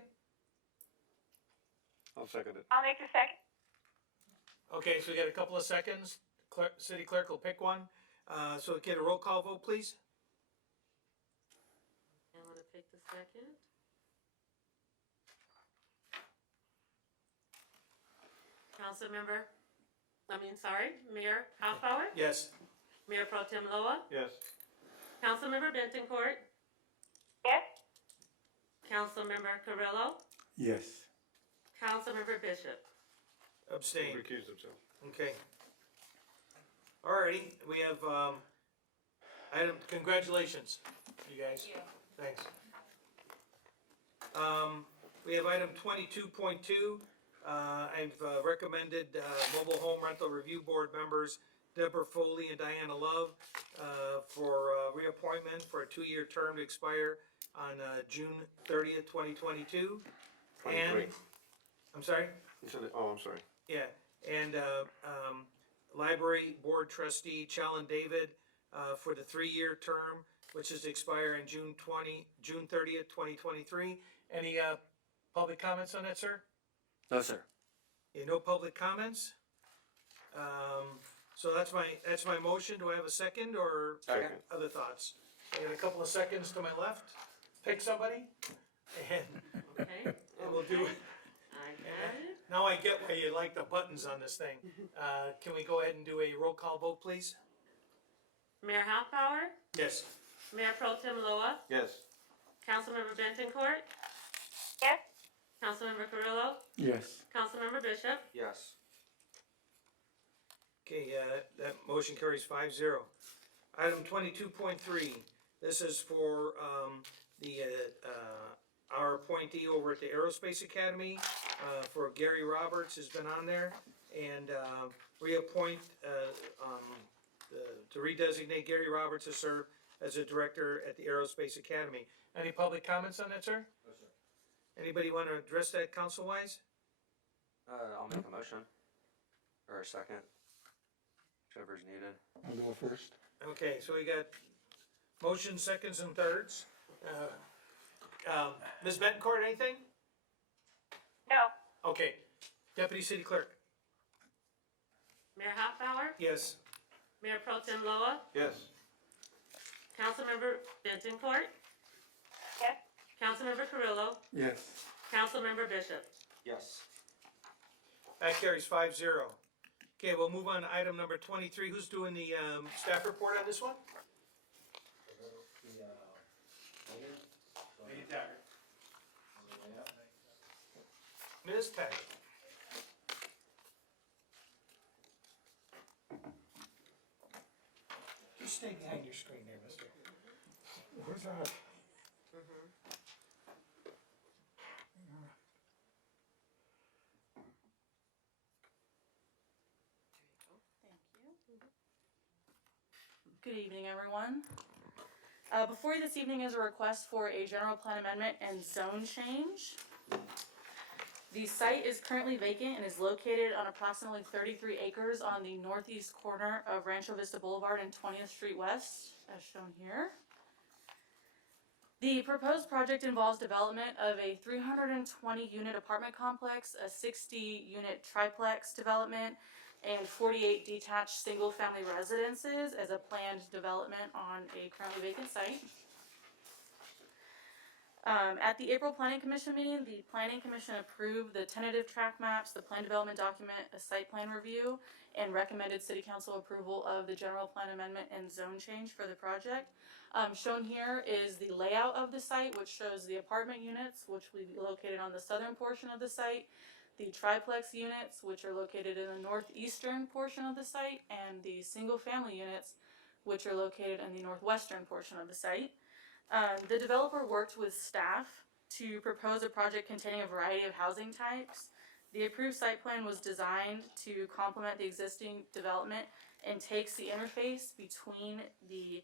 I'll second it. I'll make the second. Okay, so we got a couple of seconds. City Clerk will pick one. So get a roll call vote, please. I'm gonna pick the second. Mayor Hoffbauer, Yes. Mayor Pro Tem Loa, Yes. Councilmember Bentoncourt, Yes? Councilmember Carrillo, Yes. Councilmember Bishop. Abstain. Recused himself. Okay. Alrighty, we have, item, congratulations, you guys. Thanks. We have item 22.2. I've recommended Mobile Home Rental Review Board members Deborah Foley and Diana Love for reappointment for a 2-year term to expire on June 30th, 2022. And, I'm sorry? You said it, oh, I'm sorry. Yeah, and Library Board Trustee Challen David for the 3-year term, which is to expire on June 30th, 2023. Any public comments on that, sir? No, sir. Yeah, no public comments. So that's my motion. Do I have a second or Second. other thoughts? I got a couple of seconds to my left. Pick somebody. And Okay, we'll do it. I got it. Now I get why you like the buttons on this thing. Can we go ahead and do a roll call vote, please? Mayor Hoffbauer, Yes. Mayor Pro Tem Loa, Yes. Councilmember Bentoncourt, Yes? Councilmember Carrillo, Yes. Councilmember Bishop. Yes. Okay, that motion carries 5-0. Item 22.3, this is for, our appointee over at the Aerospace Academy, for Gary Roberts has been on there, and, reappoint, to redesignate Gary Roberts to serve as a director at the Aerospace Academy. Any public comments on that, sir? No, sir. Anybody want to address that council-wise? I'll make a motion. Or a second. Whichever's needed. I'll go first. Okay, so we got motion, seconds, and thirds. Ms. Betancourt, anything? No. Okay. Deputy City Clerk? Mayor Hoffbauer, Yes. Mayor Pro Tem Loa, Yes. Councilmember Bentoncourt, Yes? Councilmember Carrillo, Yes. Councilmember Bishop. Yes. That carries 5-0. Okay, we'll move on to item number 23. Who's doing the staff report on this one? Ms. Taggart. Just stay behind your screen there, mister. Where's that? Good evening, everyone. Before you this evening is a request for a general plan amendment and zone change. The site is currently vacant and is located on approximately 33 acres on the northeast corner of Rancho Vista Boulevard and 20th Street West, as shown here. The proposed project involves development of a 320 unit apartment complex, a 60 unit triplex development, and 48 detached single family residences as a planned development on a currently vacant site. At the April Planning Commission meeting, the Planning Commission approved the tentative track maps, the plan development document, a site plan review, and recommended City Council approval of the general plan amendment and zone change for the project. Shown here is the layout of the site, which shows the apartment units, which will be located on the southern portion of the site, the triplex units, which are located in the northeastern portion of the site, and the single family units, which are located in the northwestern portion of the site. The developer worked with staff to propose a project containing a variety of housing types. The approved site plan was designed to complement the existing development and takes the interface between the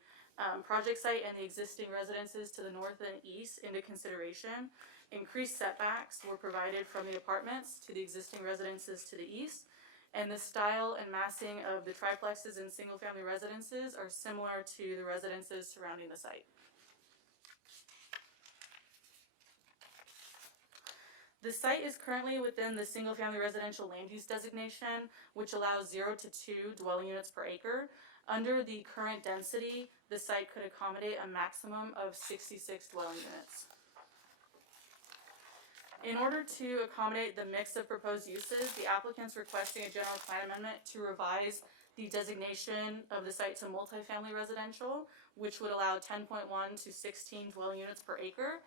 project site and the existing residences to the north and east into consideration. Increased setbacks were provided from the apartments to the existing residences to the east, and the style and massing of the triplexes and single-family residences are similar to the residences surrounding the site. The site is currently within the single-family residential land use designation, which allows 0 to 2 dwelling units per acre. Under the current density, the site could accommodate a maximum of 66 dwelling units. In order to accommodate the mix of proposed uses, the applicant's requesting a general plan amendment to revise the designation of the site to multifamily residential, which would allow 10.1 to 16 dwelling units per acre.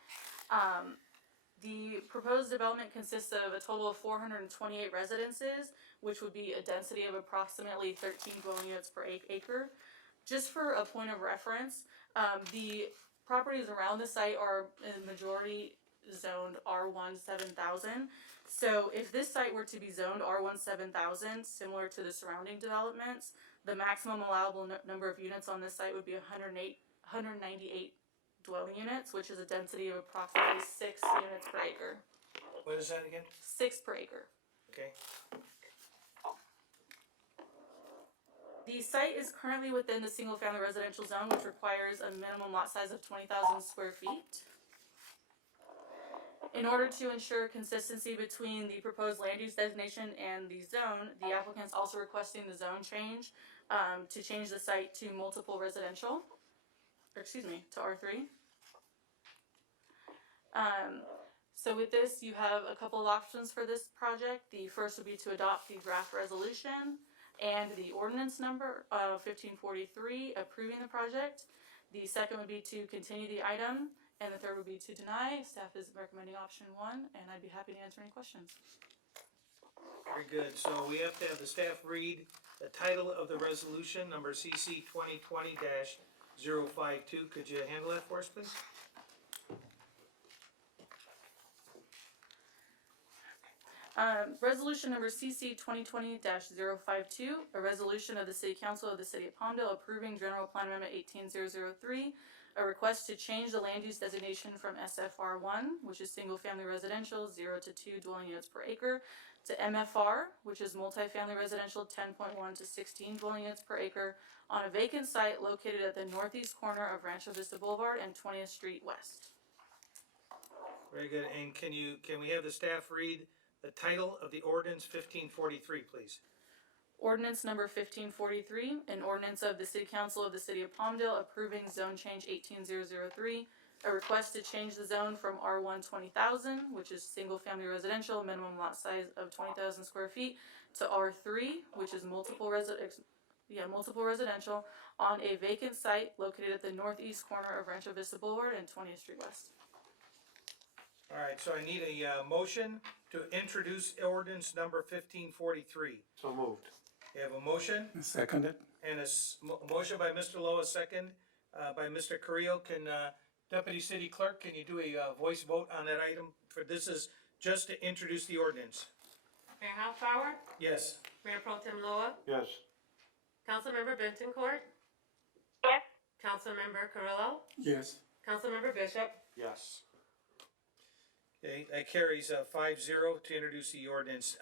The proposed development consists of a total of 428 residences, which would be a density of approximately 13 dwelling units per acre. Just for a point of reference, the properties around the site are in majority zoned R1 7000. So if this site were to be zoned R1 7000, similar to the surrounding developments, the maximum allowable number of units on this site would be 198 dwelling units, which is a density of approximately 6 units per acre. What is that again? 6 per acre. Okay. The site is currently within the single-family residential zone, which requires a minimum lot size of 20,000 square feet. In order to ensure consistency between the proposed land use designation and the zone, the applicant is also requesting the zone change to change the site to multiple residential, or excuse me, to R3. So with this, you have a couple of options for this project. The first would be to adopt the draft resolution and the ordinance number of 1543 approving the project. The second would be to continue the item, and the third would be to deny. Staff is recommending option 1, and I'd be happy to answer any questions. Very good. So we have to have the staff read the title of the resolution, number CC 2020-052. Could you handle that for us, please? Resolution number CC 2020-052, a resolution of the City Council of the City of Palmdale approving General Plan Amendment 18003, a request to change the land use designation from SFR1, which is single family residential 0 to 2 dwelling units per acre, to MFR, which is multifamily residential 10.1 to 16 dwelling units per acre on a vacant site located at the northeast corner of Rancho Vista Boulevard and 20th Street West. Very good. And can we have the staff read the title of the ordinance 1543, please? Ordinance number 1543, an ordinance of the City Council of the City of Palmdale approving zone change 18003, a request to change the zone from R1 20,000, which is single family residential, minimum lot size of 20,000 square feet, to R3, which is multiple residential, on a vacant site located at the northeast corner of Rancho Vista Boulevard and 20th Street West. All right, so I need a motion to introduce ordinance number 1543. So moved. You have a motion Seconded. and a motion by Mr. Loa, second by Mr. Carrillo. Can Deputy City Clerk, can you do a voice vote on that item? For this is just to introduce the ordinance. Mayor Hoffbauer, Yes. Mayor Pro Tem Loa, Yes. Councilmember Bentoncourt, Yes. Councilmember Carrillo, Yes. Councilmember Bishop. Yes. Okay, that carries 5-0 to introduce the ordinance.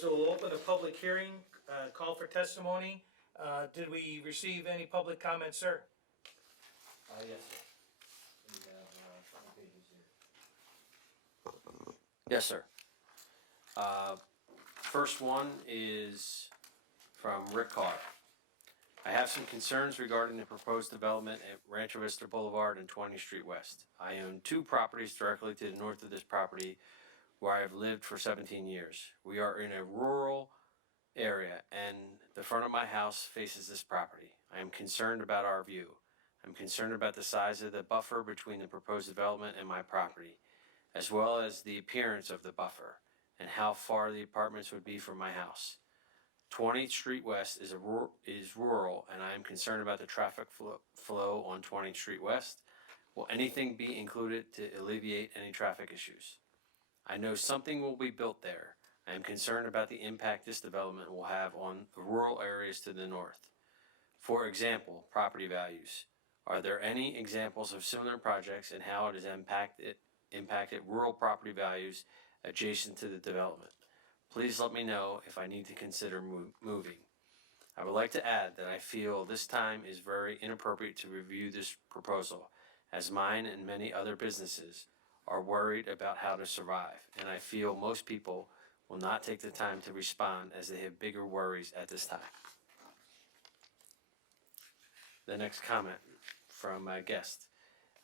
So we'll open the public hearing, call for testimony. Did we receive any public comments, sir? Yes, sir. Yes, sir. First one is from Rick Carr. I have some concerns regarding the proposed development at Rancho Vista Boulevard and 20th Street West. I own 2 properties directly to the north of this property where I have lived for 17 years. We are in a rural area and the front of my house faces this property. I am concerned about our view. I'm concerned about the size of the buffer between the proposed development and my property, as well as the appearance of the buffer and how far the apartments would be from my house. 20th Street West is rural, and I am concerned about the traffic flow on 20th Street West. Will anything be included to alleviate any traffic issues? I know something will be built there. I am concerned about the impact this development will have on the rural areas to the north. For example, property values. Are there any examples of similar projects and how it has impacted rural property values adjacent to the development? Please let me know if I need to consider moving. I would like to add that I feel this time is very inappropriate to review this proposal, as mine and many other businesses are worried about how to survive, and I feel most people will not take the time to respond as they have bigger worries at this time. The next comment from a guest.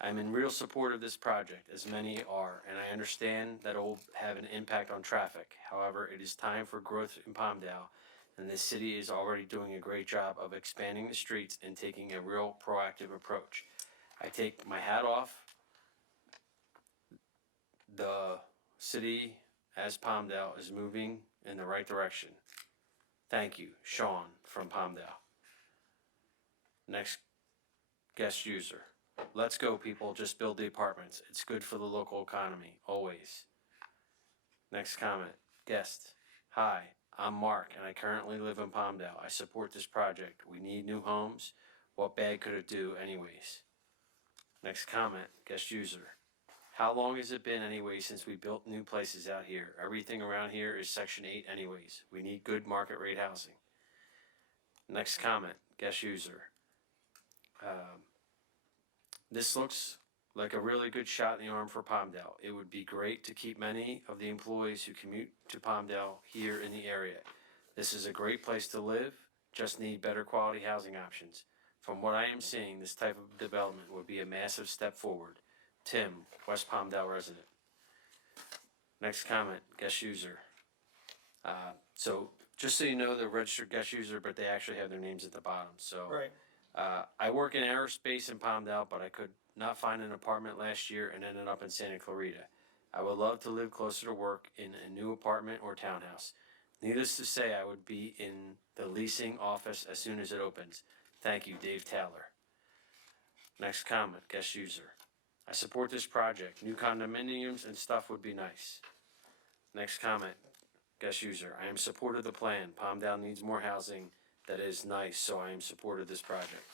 I'm in real support of this project, as many are, and I understand that it will have an impact on traffic. However, it is time for growth in Palmdale, and the city is already doing a great job of expanding the streets and taking a real proactive approach. I take my hat off the city as Palmdale is moving in the right direction. Thank you, Sean from Palmdale. Next guest user. Let's go, people. Just build the apartments. It's good for the local economy, always. Next comment. Guest. Hi, I'm Mark, and I currently live in Palmdale. I support this project. We need new homes. What bad could it do, anyways? Next comment. Guest user. How long has it been, anyway, since we built new places out here? Everything around here is Section 8, anyways. We need good market rate housing. Next comment. Guest user. This looks like a really good shot in the arm for Palmdale. It would be great to keep many of the employees who commute to Palmdale here in the area. This is a great place to live, just need better quality housing options. From what I am seeing, this type of development would be a massive step forward. Tim, West Palmdale resident. Next comment, guest user. So just so you know, they're registered guest user, but they actually have their names at the bottom, so. Right. I work in aerospace in Palmdale, but I could not find an apartment last year and ended up in Santa Clarita. I would love to live closer to work in a new apartment or townhouse. Needless to say, I would be in the leasing office as soon as it opens. Thank you, Dave Taylor. Next comment, guest user. I support this project. New condominiums and stuff would be nice. Next comment, guest user. I am supportive of the plan. Palmdale needs more housing. That is nice, so I am supportive of this project.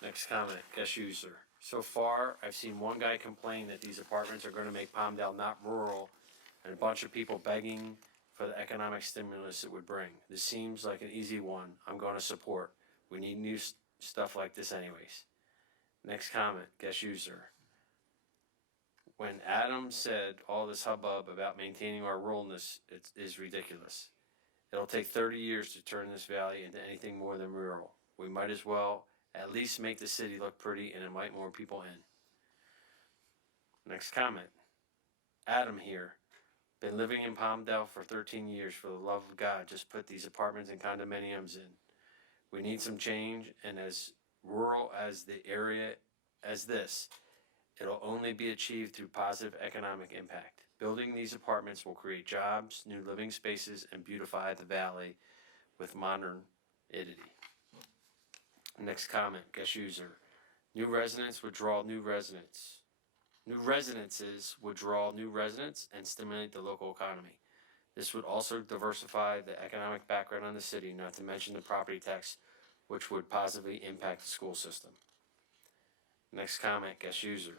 Next comment, guest user. So far, I've seen one guy complain that these apartments are going to make Palmdale not rural, and a bunch of people begging for the economic stimulus it would bring. This seems like an easy one I'm going to support. We need new stuff like this anyways. Next comment, guest user. When Adam said all this hubbub about maintaining our ruralness, it is ridiculous. It'll take 30 years to turn this valley into anything more than rural. We might as well at least make the city look pretty and invite more people in. Next comment. Adam here. Been living in Palmdale for 13 years. For the love of God, just put these apartments and condominiums in. We need some change, and as rural as the area as this, it'll only be achieved through positive economic impact. Building these apartments will create jobs, new living spaces, and beautify the valley with modernity. Next comment, guest user. New residents would draw new residents. New residences would draw new residents and stimulate the local economy. This would also diversify the economic background of the city, not to mention the property tax, which would positively impact the school system. Next comment, guest user.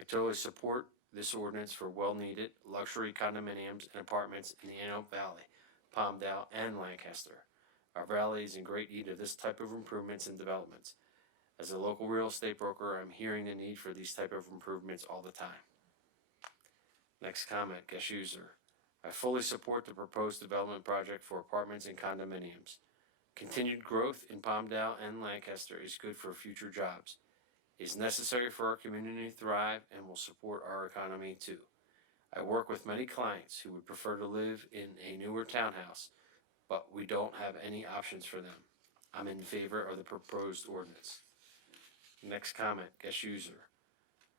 I totally support this ordinance for well-needed luxury condominiums and apartments in the Antelope Valley, Palmdale, and Lancaster. Our valley is in great need of this type of improvements and developments. As a local real estate broker, I'm hearing the need for these type of improvements all the time. Next comment, guest user. I fully support the proposed development project for apartments and condominiums. Continued growth in Palmdale and Lancaster is good for future jobs. It is necessary for our community to thrive and will support our economy too. I work with many clients who would prefer to live in a newer townhouse, but we don't have any options for them. I'm in favor of the proposed ordinance. Next comment, guest user.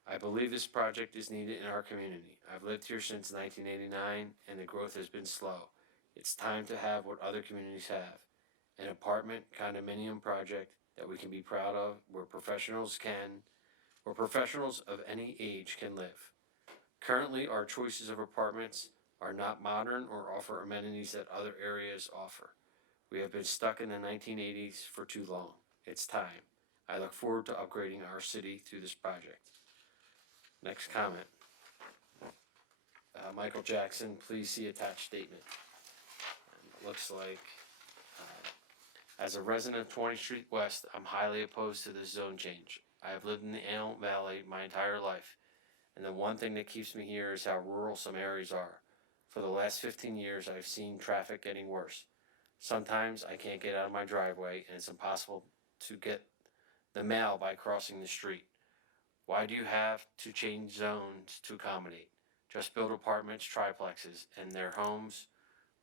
I believe this project is needed in our community. I've lived here since 1989 and the growth has been slow. It's time to have what other communities have. An apartment condominium project that we can be proud of where professionals of any age can live. Currently, our choices of apartments are not modern or offer amenities that other areas offer. We have been stuck in the 1980s for too long. It's time. I look forward to upgrading our city through this project. Next comment. Michael Jackson, please see attached statement. And it looks like, as a resident of 20th Street West, I'm highly opposed to this zone change. I have lived in the Antelope Valley my entire life, and the one thing that keeps me here is how rural some areas are. For the last 15 years, I've seen traffic getting worse. Sometimes I can't get out of my driveway, and it's impossible to get the mail by crossing the street. Why do you have to change zones to accommodate? Just build apartments, triplexes, and their homes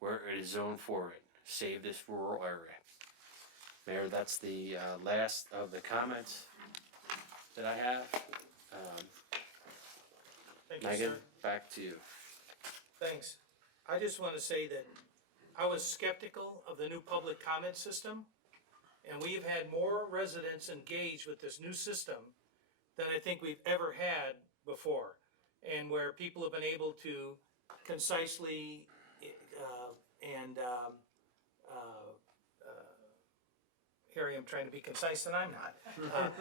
where it is zoned for it. Save this rural area. Mayor, that's the last of the comments that I have. Thank you, Megan, sir. back to you. Thanks. I just want to say that I was skeptical of the new public comment system, and we've had more residents engaged with this new system than I think we've ever had before, and where people have been able to concisely Harry, I'm trying to be concise and I'm not.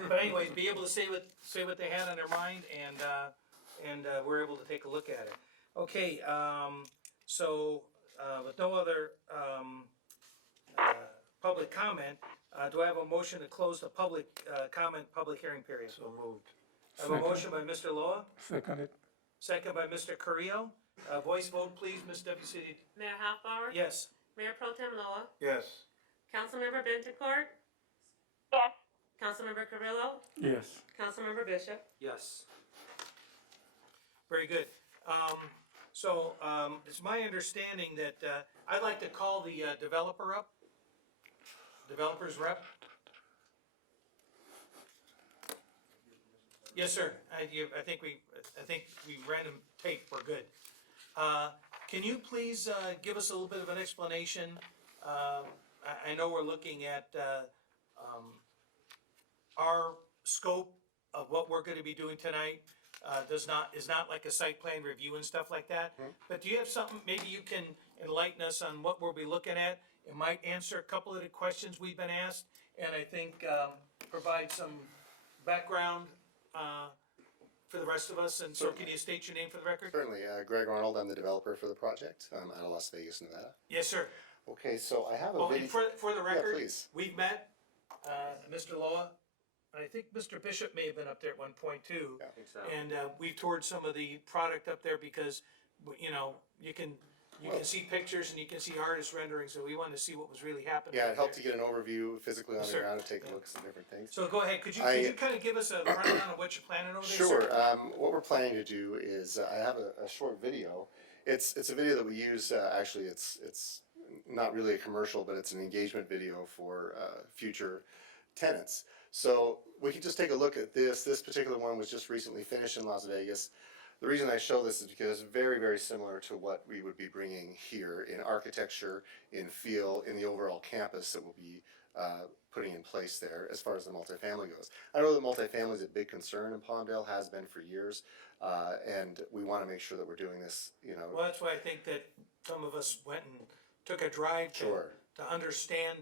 But anyways, be able to say what they had on their mind, and we're able to take a look at it. Okay, so with no other public comment, do I have a motion to close the public comment, public hearing period? So moved. I have a motion by Mr. Loa, Seconded. second by Mr. Carrillo. Voice vote, please, Ms. Deputy City. Mayor Hoffbauer? Yes. Mayor Pro Tem Loa? Yes. Councilmember Bentencourt? Yes. Councilmember Carrillo? Yes. Councilmember Bishop? Yes. Very good. It's my understanding that I'd like to call the developer up. Developers rep. Yes, sir. I think we random tape. We're good. Can you please give us a little bit of an explanation? I know we're looking at our scope of what we're going to be doing tonight. Is not like a site plan review and stuff like that. But do you have something, maybe you can enlighten us on what we'll be looking at? It might answer a couple of the questions we've been asked, and I think provide some background for the rest of us. And so can you state your name for the record? Certainly. Greg Arnold, I'm the developer for the project out of Las Vegas, Nevada. Yes, sir. Okay, so I have a Oh, video. and for the record, Yeah, please. we've met Mr. Loa. I think Mr. Bishop may have been up there at one point too. Yeah, I think so. And we've toured some of the product up there because, you know, you can see pictures and you can see artist renderings, so we wanted to see what was really happening. Yeah, up it helped there. to get an overview physically on Yes, the sir. ground and take a look at some different things. So go ahead, could you kind of give us a rundown of what you're planning over there, Sure. sir? What we're planning to do is I have a short video. It's a video that we use. Actually, it's not really a commercial, but it's an engagement video for future tenants. So we can just take a look at this. This particular one was just recently finished in Las Vegas. The reason I show this is because it's very, very similar to what we would be bringing here in architecture, in feel, in the overall campus that we'll be putting in place there as far as the multifamily goes. I know that multifamily is a big concern in Palmdale, has been for years, and we want to make sure that we're doing this, you know. Well, that's why I think that some of us went and took a drive to understand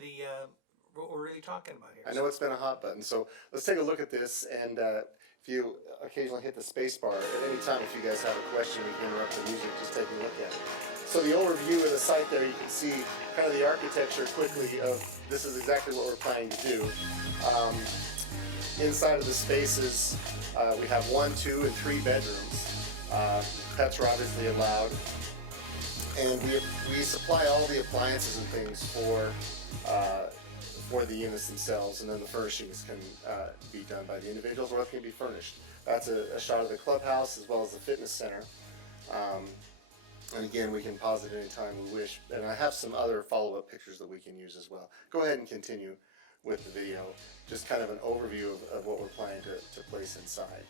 what we're really talking about here. I know it's been a hot button, so let's take a look at this, and if you occasionally hit the space bar, at any time if you guys have a question, we can interrupt the music, just take a look at it. So the overview of the site there, you can see kind of the architecture quickly of this is exactly what we're planning to do. Inside of the spaces, we have 1, 2, and 3 bedrooms. Pets are obviously allowed. And we supply all the appliances and things for the units themselves, and then the furnishings can be done by the individuals or it can be furnished. That's a shot of the clubhouse as well as the fitness center. And again, we can pause it anytime we wish. And I have some other follow-up pictures that we can use as well. Go ahead and continue with the video. Just kind of an overview of what we're planning to place inside.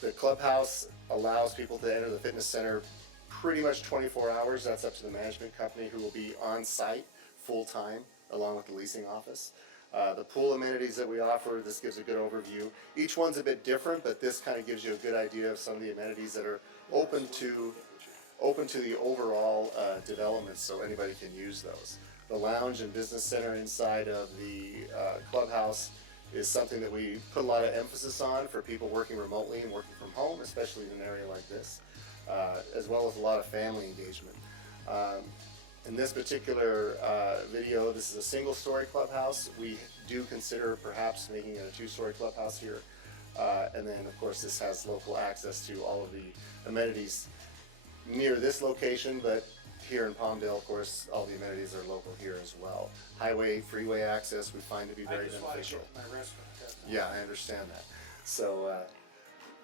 The clubhouse allows people to enter the fitness center pretty much 24 hours. That's up to the management company who will be on site full-time along with the leasing office. The pool amenities that we offer, this gives a good overview. Each one's a bit different, but this kind of gives you a good idea of some of the amenities that are open to the overall development, so anybody can use those. The lounge and business center inside of the clubhouse is something that we put a lot of emphasis on for people working remotely and working from home, especially in an area like this, as well as a lot of family engagement. In this particular video, this is a single-story clubhouse. We do consider perhaps making it a two-story clubhouse here. And then, of course, this has local access to all of the amenities near this location, but here in Palmdale, of course, all the amenities are local here as well. Highway, freeway access we find to be very beneficial. My restaurant. Yeah, I understand that. So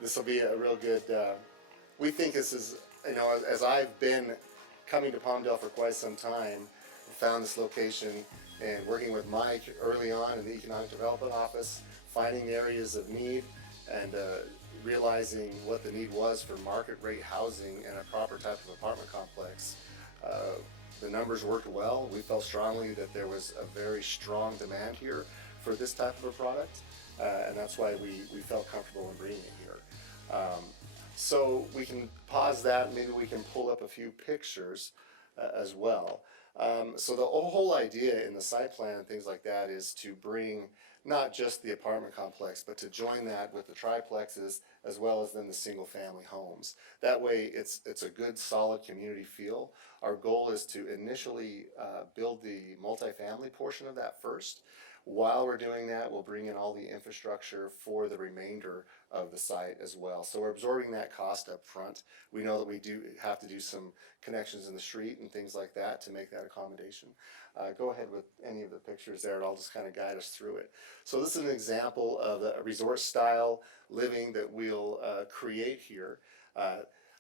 this will be a real good, we think this is, you know, as I've been coming to Palmdale for quite some time, found this location and working with Mike early on in the Economic Development Office, finding areas of need and realizing what the need was for market rate housing and a proper type of apartment complex. The numbers worked well. We felt strongly that there was a very strong demand here for this type of a product, and that's why we felt comfortable in bringing it here. So we can pause that, maybe we can pull up a few pictures as well. So the whole idea in the site plan and things like that is to bring not just the apartment complex, but to join that with the triplexes as well as then the single family homes. That way it's a good solid community feel. Our goal is to initially build the multifamily portion of that first. While we're doing that, we'll bring in all the infrastructure for the remainder of the site as well. So we're absorbing that cost up front. We know that we do have to do some connections in the street and things like that to make that accommodation. Go ahead with any of the pictures there and I'll just kind of guide us through it. So this is an example of a resort style living that we'll create here.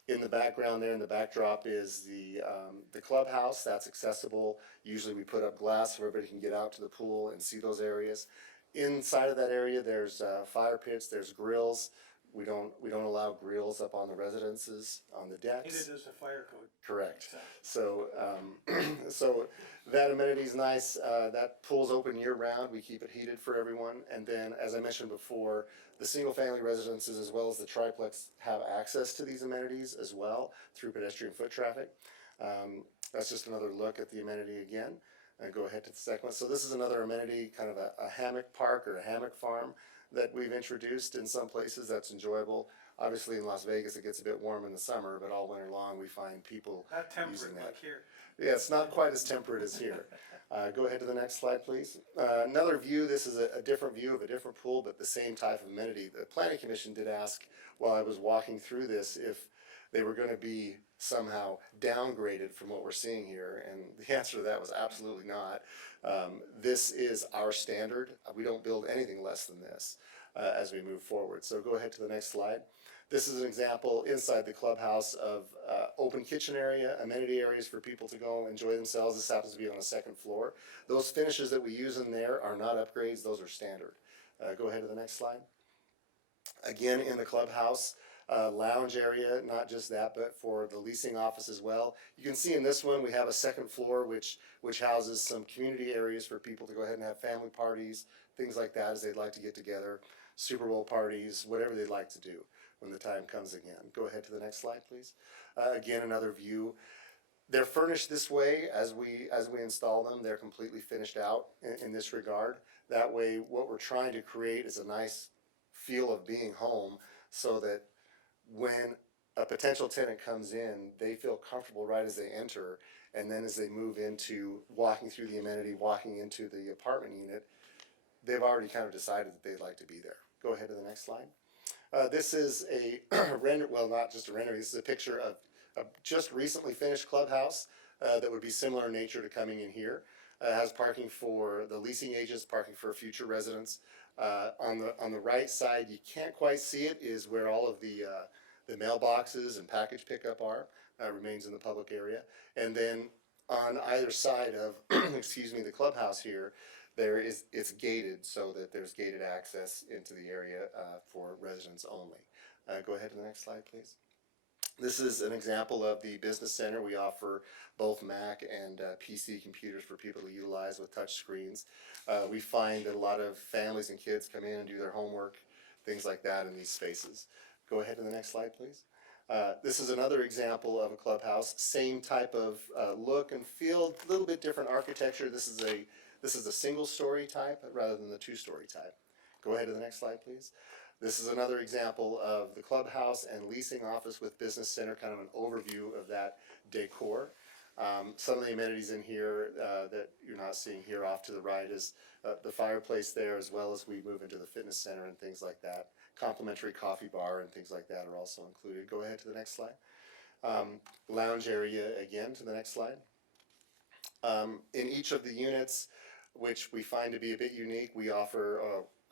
In the background there, in the backdrop is the clubhouse that's accessible. Usually we put up glass so everybody can get out to the pool and see those areas. Inside of that area there's fire pits, there's grills. We don't allow grills up on the residences, on the decks. Neither does the fire code. Correct. So, so that amenity is nice. That pool's open year round. We keep it heated for everyone. And then, as I mentioned before, the single family residences as well as the triplex have access to these amenities as well through pedestrian foot traffic. That's just another look at the amenity again. Go ahead to the second one. So this is another amenity, kind of a hammock park or a hammock farm that we've introduced in some places that's enjoyable. Obviously in Las Vegas it gets a bit warm in the summer, but all winter long we find people Not temperate using that. like here. Yeah, it's not quite as temperate as here. Go ahead to the next slide, please. Another view, this is a different view of a different pool, but the same type of amenity. The Planning Commission did ask while I was walking through this if they were going to be somehow downgraded from what we're seeing here, and the answer to that was absolutely not. This is our standard. We don't build anything less than this as we move forward. So go ahead to the next slide. This is an example inside the clubhouse of open kitchen area, amenity areas for people to go enjoy themselves. This happens to be on the second floor. Those finishes that we use in there are not upgrades, those are standard. Go ahead to the next slide. Again, in the clubhouse, lounge area, not just that, but for the leasing office as well. You can see in this one we have a second floor which houses some community areas for people to go ahead and have family parties, things like that as they'd like to get together, Super Bowl parties, whatever they'd like to do when the time comes again. Go ahead to the next slide, please. Again, another view. They're furnished this way as we install them. They're completely finished out in this regard. That way, what we're trying to create is a nice feel of being home so that when a potential tenant comes in, they feel comfortable right as they enter, and then as they move into walking through the amenity, walking into the apartment unit, they've already kind of decided that they'd like to be there. Go ahead to the next slide. This is a render, well, not just a rendering, this is a picture of a just recently finished clubhouse that would be similar in nature to coming in here. It has parking for the leasing agents, parking for future residents. On the right side, you can't quite see it, is where all of the mailboxes and package pickup are. Remains in the public area. And then on either side of, excuse me, the clubhouse here, it's gated so that there's gated access into the area for residents only. Go ahead to the next slide, please. This is an example of the business center. We offer both Mac and PC computers for people to utilize with touch screens. We find that a lot of families and kids come in and do their homework, things like that in these spaces. Go ahead to the next slide, please. This is another example of a clubhouse, same type of look and feel, a little bit different architecture. This is a single story type rather than the two-story type. Go ahead to the next slide, please. This is another example of the clubhouse and leasing office with business center, kind of an overview of that decor. Some of the amenities in here that you're not seeing here off to the right is the fireplace there, as well as we move into the fitness center and things like that. Complimentary coffee bar and things like that are also included. Go ahead to the next slide. Lounge area again to the next slide. In each of the units, which we find to be a bit unique, we offer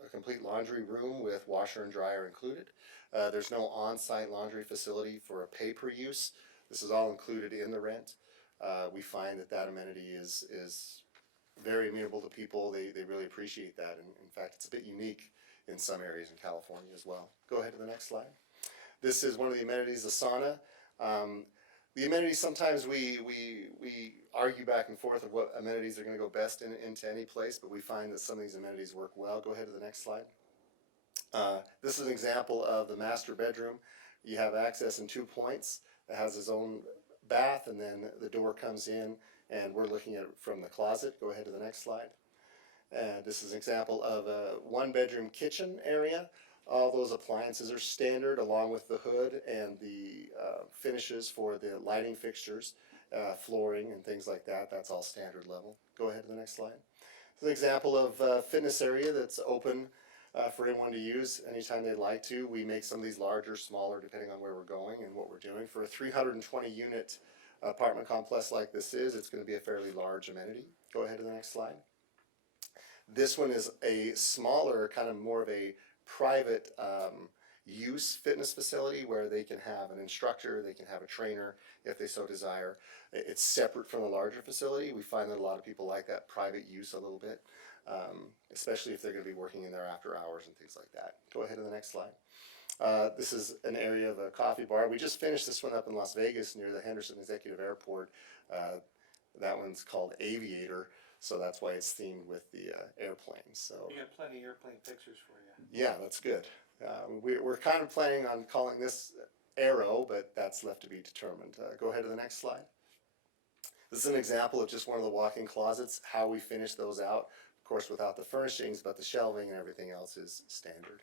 a complete laundry room with washer and dryer included. There's no on-site laundry facility for a pay-per-use. This is all included in the rent. We find that amenity is very amenable to people. They really appreciate that. And in fact, it's a bit unique in some areas in California as well. Go ahead to the next slide. This is one of the amenities, the sauna. The amenities, sometimes we argue back and forth of what amenities are going to go best into any place, but we find that some of these amenities work well. Go ahead to the next slide. This is an example of the master bedroom. You have access in 2 points. It has its own bath, and then the door comes in, and we're looking at it from the closet. Go ahead to the next slide. This is an example of a 1-bedroom kitchen area. All those appliances are standard, along with the hood and the finishes for the lighting fixtures, flooring and things like that. That's all standard level. Go ahead to the next slide. This is an example of a fitness area that's open for anyone to use anytime they'd like to. We make some of these larger, smaller, depending on where we're going and what we're doing. For a 320-unit apartment complex like this is, it's going to be a fairly large amenity. Go ahead to the next slide. This one is a smaller, kind of more of a private use fitness facility where they can have an instructor, they can have a trainer if they so desire. It's separate from the larger facility. We find that a lot of people like that private use a little bit, especially if they're going to be working in there after hours and things like that. Go ahead to the next slide. This is an area of a coffee bar. We just finished this one up in Las Vegas near the Henderson Executive Airport. That one's called Aviator. So that's why it's themed with the airplanes. So We got plenty of airplane pictures for you. yeah, that's good. We're kind of planning on calling this Aero, but that's left to be determined. Go ahead to the next slide. This is an example of just one of the walk-in closets, how we finish those out. Of course, without the furnishings, but the shelving and everything else is standard.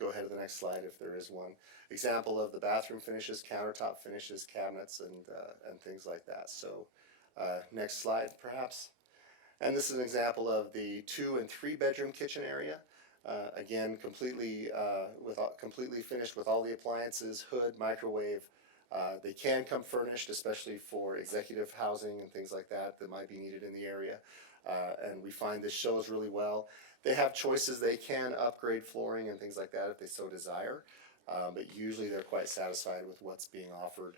Go ahead to the next slide if there is one. Example of the bathroom finishes, countertop finishes, cabinets, and things like that. So next slide, perhaps. And this is an example of the 2- and 3-bedroom kitchen area. Again, completely finished with all the appliances, hood, microwave. They can come furnished, especially for executive housing and things like that might be needed in the area. And we find this shows really well. They have choices. They can upgrade flooring and things like that if they so desire. But usually they're quite satisfied with what's being offered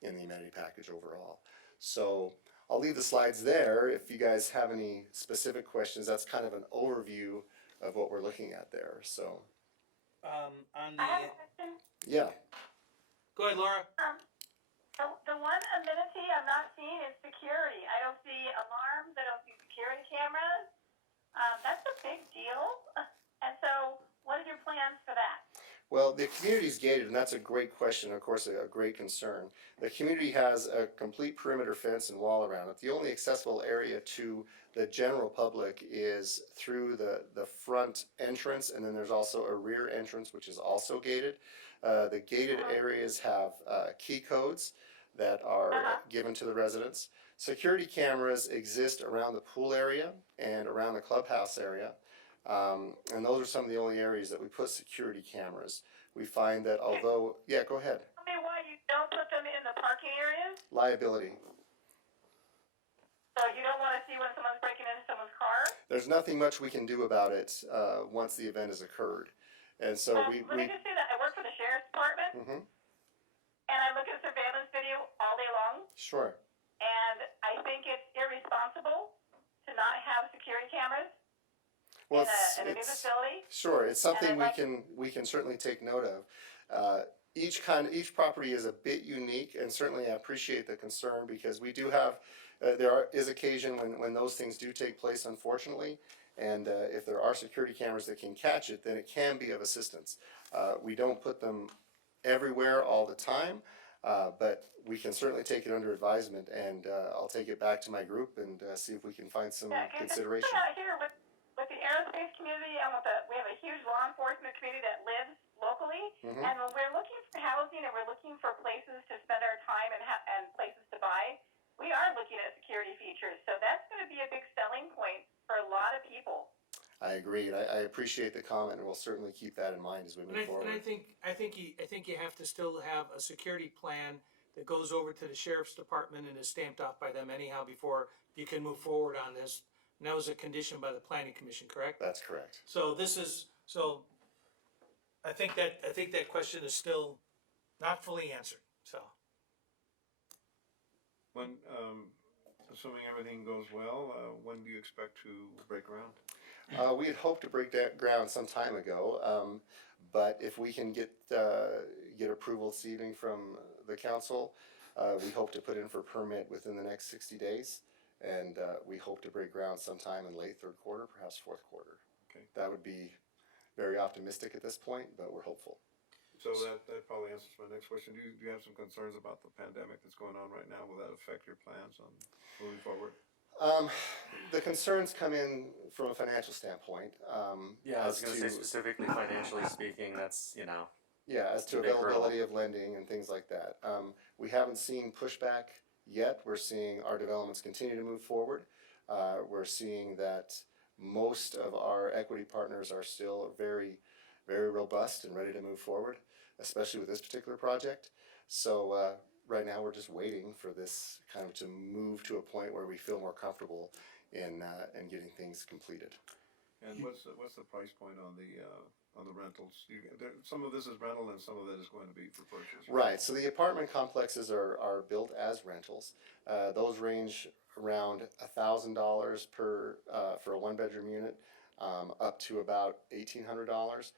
in the amenity package overall. So I'll leave the slides there. If you guys have any specific questions, that's kind of an overview of what we're looking at there. So, On I have the, a question. yeah. go ahead, Laura. The one amenity I'm not seeing is security. I don't see alarms. I don't see security cameras. That's a big deal. And so, what are your plans for that? Well, the community is gated, and that's a great question, of course, a great concern. The community has a complete perimeter fence and wall around it. The only accessible area to the general public is through the front entrance, and then there's also a rear entrance, which is also gated. The gated areas have key codes that are given to the residents. Security cameras exist around the pool area and around the clubhouse area. And those are some of the only areas that we put security cameras. We find that although, yeah, go ahead. Tell me why you don't put them in the parking areas? Liability. So you don't want to see when someone's breaking into someone's car? There's nothing much we can do about it once the event has occurred. And so Let me just say that I work for the sheriff's department, Mhm. and I look at surveillance video all day long, Sure. and I think it's irresponsible to not have security cameras Well, in a new facility. sure. It's something And I'd we can certainly take note of. Each property is a bit unique, and certainly I appreciate the concern because we do have is occasion when those things do take place, unfortunately. And if there are security cameras that can catch it, then it can be of assistance. We don't put them everywhere all the time, but we can certainly take it under advisement, and I'll take it back to my group and see if we can find some consideration. Out here with the aerospace community and we have a huge law enforcement community that lives locally, Mhm. and when we're looking for housing and we're looking for places to spend our time and places to buy, we are looking at security features. So that's going to be a big selling point for a lot of people. I agree, and I appreciate the comment, and we'll certainly keep that in mind as we move forward. And I think you have to still have a security plan that goes over to the sheriff's department and is stamped off by them anyhow before you can move forward on this. And that was a condition by the planning commission, correct? That's correct. So I think that question is still not fully answered, so. When, assuming everything goes well, when do you expect to break ground? We had hoped to break that ground some time ago, but if we can get approval this evening from the council, we hope to put in for permit within the next 60 days, and we hope to break ground sometime in late third quarter, perhaps fourth quarter. Okay. That would be very optimistic at this point, but we're hopeful. So that probably answers my next question. Do you have some concerns about the pandemic that's going on right now? Will that affect your plans on moving forward? The concerns come in from a financial standpoint. Yeah, I was gonna say specifically financially speaking, that's, Yeah, as to Big hurdle. availability of lending and things like that. We haven't seen pushback yet. We're seeing our developments continue to move forward. We're seeing that most of our equity partners are still very, very robust and ready to move forward, especially with this particular project. So right now, we're just waiting for this kind of to move to a point where we feel more comfortable in getting things completed. And what's the price point on the rentals? Some of this is rental and some of it is going to be for purchase. Right, so the apartment complexes are built as rentals. Those range around $1,000 per for a one-bedroom unit, up to about $1,800.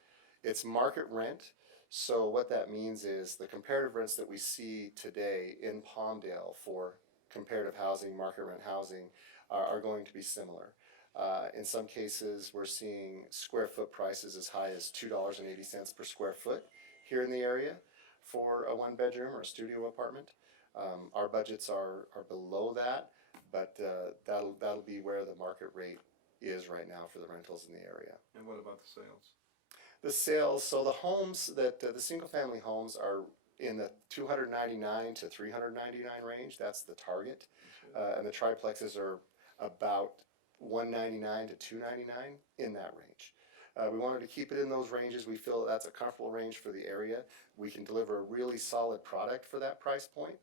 It's market rent, so what that means is the comparative rents that we see today in Palmdale for comparative housing, market rent housing, are going to be similar. In some cases, we're seeing square foot prices as high as $2.80 per square foot here in the area for a one bedroom or a studio apartment. Our budgets are below that, but that'll be where the market rate is right now for the rentals in the area. And what about the sales? The sales, so the homes that the single family homes are in the 299 to 399 range. That's the target, and the triplexes are about 199 to 299 in that range. We wanted to keep it in those ranges. We feel that's a comfortable range for the area. We can deliver a really solid product for that price point,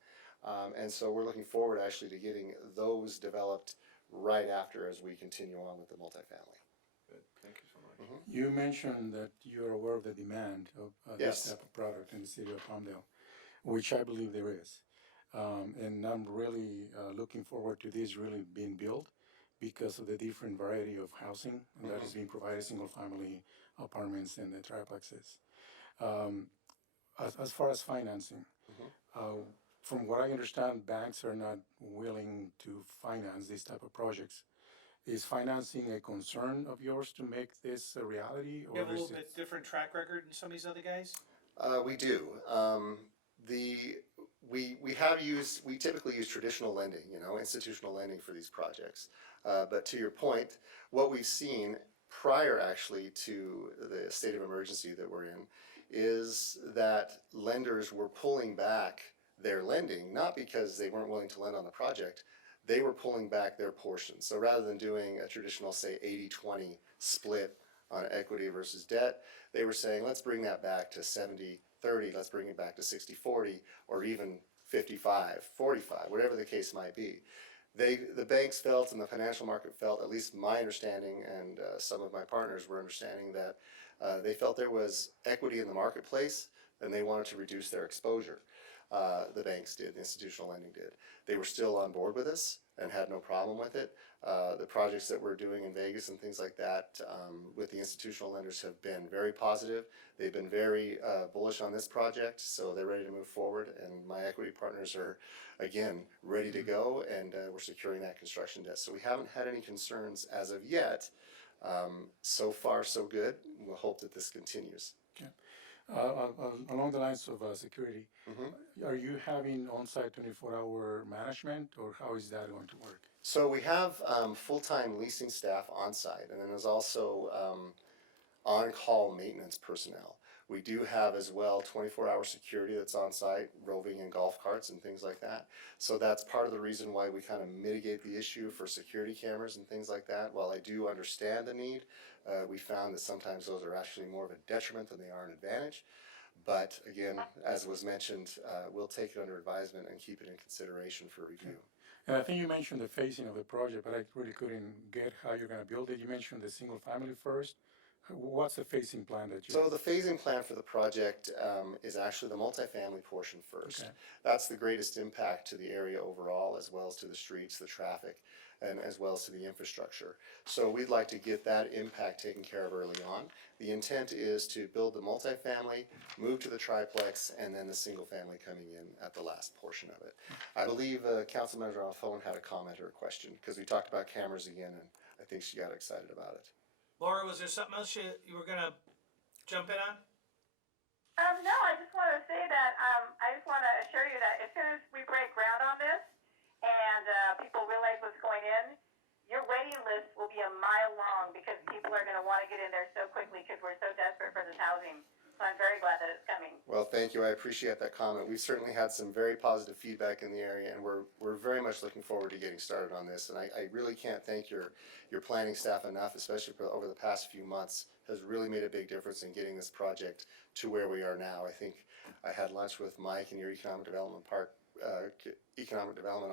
and so we're looking forward actually to getting those developed right after as we continue on with the multifamily. Good, thank you so much. You mentioned that you're aware of the demand of Yes. this type of product in the city of Palmdale, which I believe there is. And I'm really looking forward to this really being built because of the different variety of housing that is being provided, single family apartments and the triplexes. As far as financing, from what I understand, banks are not willing to finance these type of projects. Is financing a concern of yours to make this a reality? You have a little bit different track record than some of these other guys? We do. We typically use traditional lending, institutional lending for these projects. But to your point, what we've seen prior actually to the state of emergency that we're in is that lenders were pulling back their lending, not because they weren't willing to lend on the project, they were pulling back their portion. So rather than doing a traditional, say, 80-20 split on equity versus debt. They were saying, let's bring that back to 70-30, let's bring it back to 60-40, or even 55-45, whatever the case might be. The banks felt and the financial market felt, at least my understanding and some of my partners were understanding that they felt there was equity in the marketplace and they wanted to reduce their exposure. The banks did, the institutional lending did. They were still on board with us and had no problem with it. The projects that we're doing in Vegas and things like that with the institutional lenders have been very positive. They've been very bullish on this project, so they're ready to move forward, and my equity partners are, again, ready to go, and we're securing that construction debt. So we haven't had any concerns as of yet. So far, so good. We'll hope that this continues. Okay. Along the lines of security, are you having on-site 24-hour management, or how is that going to work? So we have full-time leasing staff on site, and then there's also on-call maintenance personnel. We do have as well 24-hour security that's on site, roving in golf carts and things like that. So that's part of the reason why we kind of mitigate the issue for security cameras and things like that. While I do understand the need, we found that sometimes those are actually more of a detriment than they are an advantage. But again, as was mentioned, we'll take it under advisement and keep it in consideration for review. And I think you mentioned the phasing of the project, but I really couldn't get how you're going to build it. You mentioned the single family first. What's the phasing plan that you? So the phasing plan for the project is actually the multifamily portion first. Okay. That's the greatest impact to the area overall, as well as to the streets, the traffic, and as well as to the infrastructure. So we'd like to get that impact taken care of early on. The intent is to build the multifamily, move to the triplex, and then the single family coming in at the last portion of it. I believe council member on the phone had a comment or a question, because we talked about cameras again, and I think she got excited about it. Laura, was there something else you were gonna jump in on? No, I just want to say that I just want to assure you that as soon as we break ground on this and people realize what's going in, your waiting list will be a mile long because people are going to want to get in there so quickly because we're so desperate for this housing. So I'm very glad that it's coming. Well, thank you. I appreciate that comment. We've certainly had some very positive feedback in the area, and we're very much looking forward to getting started on this. And I really can't thank your planning staff enough, especially for over the past few months. Has really made a big difference in getting this project to where we are now. I think I had lunch with Mike in your economic development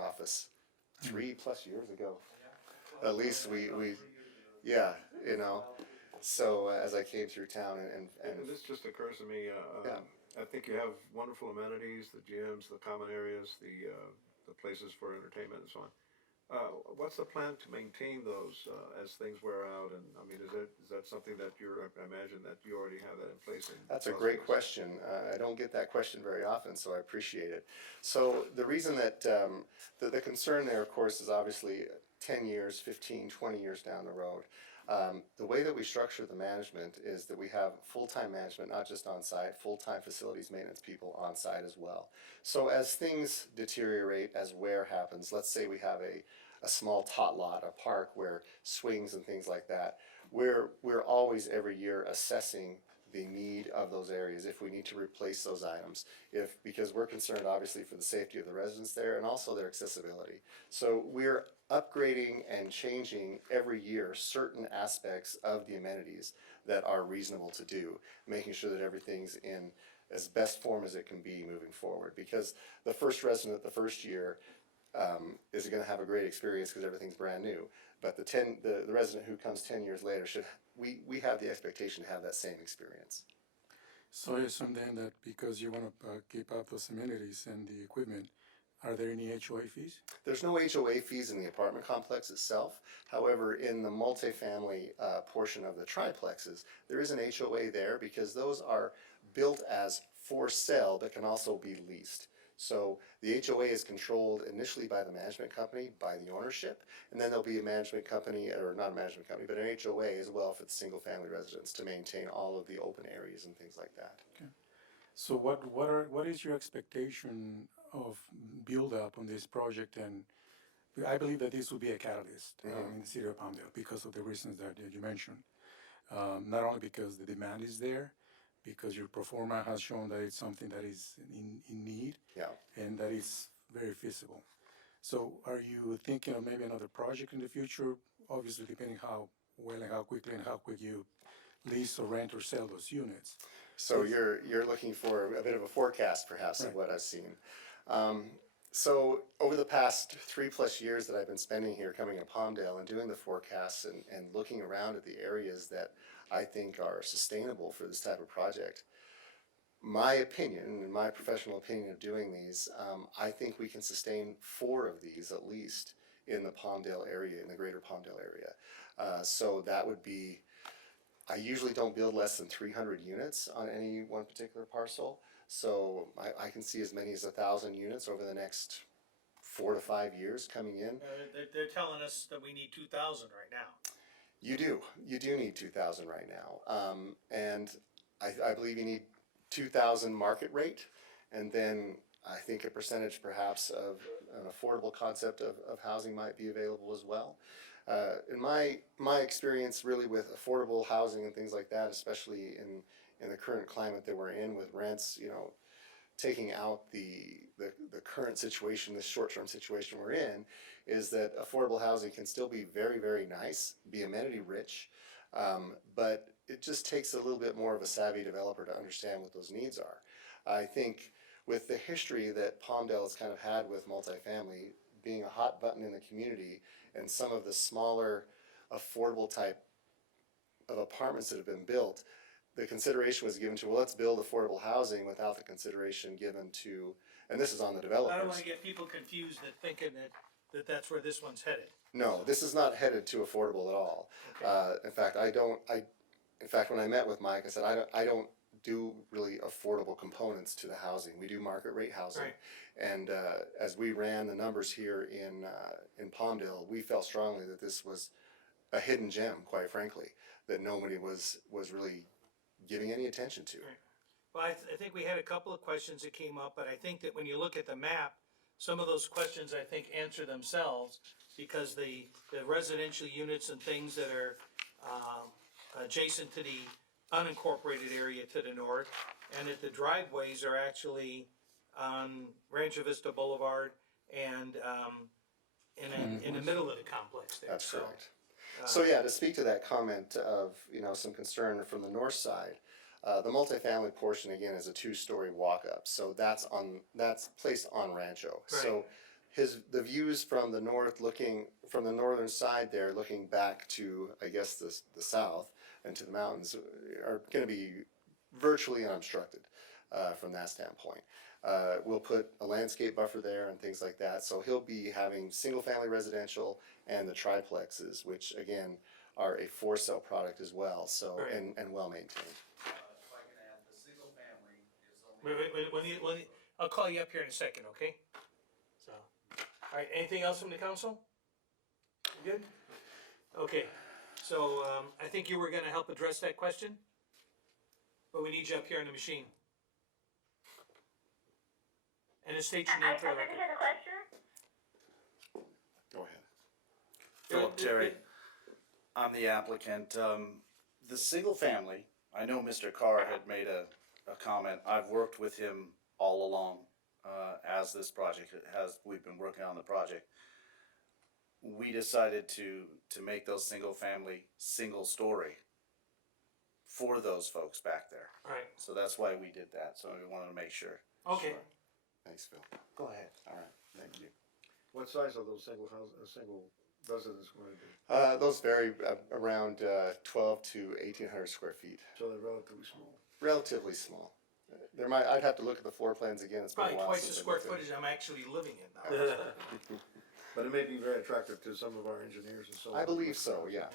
office 3+ years ago. At least we yeah, you know. So as I came through town and this just occurs to me, I think you have wonderful amenities, the gyms, the common areas, the places for entertainment and so on. What's the plan to maintain those as things wear out? And I mean, is that something that I imagine that you already have that in place? That's a great question. I don't get that question very often, so I appreciate it. So the reason that the concern there, of course, is obviously 10 years, 15, 20 years down the road. The way that we structure the management is that we have full-time management, not just on site, full-time facilities maintenance people on site as well. So as things deteriorate, as wear happens, let's say we have a small tot lot, a park where swings and things like that, we're always every year assessing the need of those areas, if we need to replace those items, because we're concerned obviously for the safety of the residents there and also their accessibility. So we're upgrading and changing every year certain aspects of the amenities that are reasonable to do, making sure that everything's in as best form as it can be moving forward. Because the first resident the first year is going to have a great experience because everything's brand new. But the resident who comes 10 years later we have the expectation to have that same experience. So I assume then that because you want to keep up those amenities and the equipment, are there any HOA fees? There's no HOA fees in the apartment complex itself. However, in the multifamily portion of the triplexes, there is an HOA there because those are built as for sale but can also be leased. So the HOA is controlled initially by the management company, by the ownership, and then there'll be a management company, or not a management company, but an HOA as well for the single family residents to maintain all of the open areas and things like that. Okay. So what is your expectation of build up on this project? And I believe that this will be a catalyst in the city of Palmdale because of the reasons that you mentioned. Not only because the demand is there, because your pro forma has shown that it's something that is in need, and that is very feasible. So are you thinking of maybe another project in the future? Obviously, depending how well and how quickly and how quick you lease or rent or sell those units. So you're looking for a bit of a forecast, perhaps, of Right. what I've seen. So over the past 3+ years that I've been spending here, coming to Palmdale and doing the forecasts and looking around at the areas that I think are sustainable for this type of project, my opinion, and my professional opinion of doing these, I think we can sustain 4 of these at least in the Palmdale area, in the greater Palmdale area. So that would be, I usually don't build less than 300 units on any one particular parcel. So I can see as many as 1,000 units over the next 4 to 5 years coming in. They're telling us that we need 2,000 right now. You do need 2,000 right now. And I believe you need 2,000 market rate, and then I think a percentage perhaps of an affordable concept of housing might be available as well. In my experience really with affordable housing and things like that, especially in the current climate that we're in with rents, taking out the current situation, this short-term situation we're in, is that affordable housing can still be very, very nice, be amenity rich, but it just takes a little bit more of a savvy developer to understand what those needs are. I think with the history that Palmdale has kind of had with multifamily being a hot button in the community, and some of the smaller affordable type of apartments that have been built, the consideration was given to, well, let's build affordable housing without the consideration given to, and this is on the developers. I don't wanna get people confused that thinking that that's where this one's headed. No, this is not headed to affordable at all. Okay. In fact, when I met with Mike, I said, I don't do really affordable components to the housing. We do market rate housing. Right. And as we ran the numbers here in Palmdale, we felt strongly that this was a hidden gem, quite frankly, that nobody was really giving any attention to. Right. Well, I think we had a couple of questions that came up, but I think that when you look at the map, some of those questions, I think, answer themselves, because the residential units and things that are adjacent to the unincorporated area to the north, and that the driveways are actually on Rancho Vista Boulevard and in the middle of the complex there. That's correct. So yeah, to speak to that comment of, some concern from the north side, the multifamily portion again is a 2-story walk-up, so that's placed on Rancho. Right. So the views from the north, looking from the northern side there, looking back to, I guess, the south and to the mountains, are going to be virtually unobstructed from that standpoint. We'll put a landscape buffer there and things like that, so he'll be having single-family residential and the triplexes, which again are a for-sale product as well, so Right. and well-maintained. If I can add, the single family is only. Wait, I'll call you up here in a second, okay? So, all right, anything else from the council? You good? Okay, so, I think you were gonna help address that question, but we need you up here on the machine. And just state your name for the I didn't record. hear the question. Go ahead. Philip Terry, I'm the applicant. The single family, I know Mr. Carr had made a comment. I've worked with him all along as this project we've been working on the project. We decided to make those single family, single story for those folks back there. All right, So that's why we did that. So we wanted to make sure. okay. Thanks, Phil. Go ahead. All right, thank you. What size are those single residence going to be? Those vary around 12 to 1,800 square feet. So they're relatively small. Relatively small. I'd have to look at the floor plans again. It's been a Probably while twice the since I've square looked at it. footage I'm actually living in now. But it may be very attractive to some of our engineers and so on. I believe so, yeah.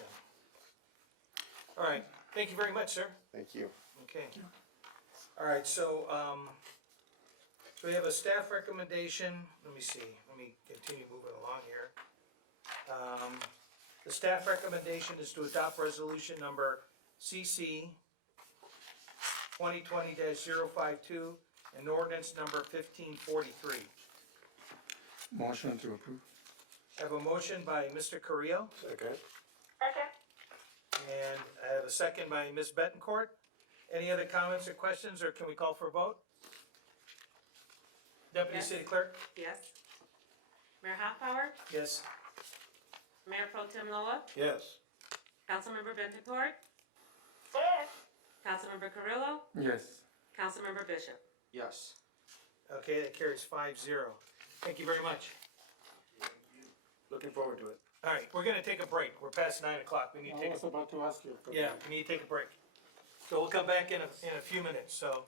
All right, thank you very much, sir. Thank you. Okay. All right, so we have a staff recommendation. Let me see, let me continue moving along here. The staff recommendation is to adopt resolution number CC 2020-052 and ordinance number 1543. Motion to approve. I have a motion by Mr. Carrillo, Second. Second. and I have a second by Ms. Betancourt. Any other comments or questions, or can we call for a vote? Deputy Yes. City Clerk? Yes. Mayor Hoffbauer, Yes. Mayor Pro Tem Noah, Yes. Councilmember Benton Court, Yes. Councilmember Carrillo, Yes. Councilmember Bishop. Yes. Okay, that carries 5-0. Thank you very much. Looking forward to it. All right, we're gonna take a break. We're past 9 o'clock. We need to I take was about to ask you. yeah, we need to take a break. So we'll come back in a few minutes, so.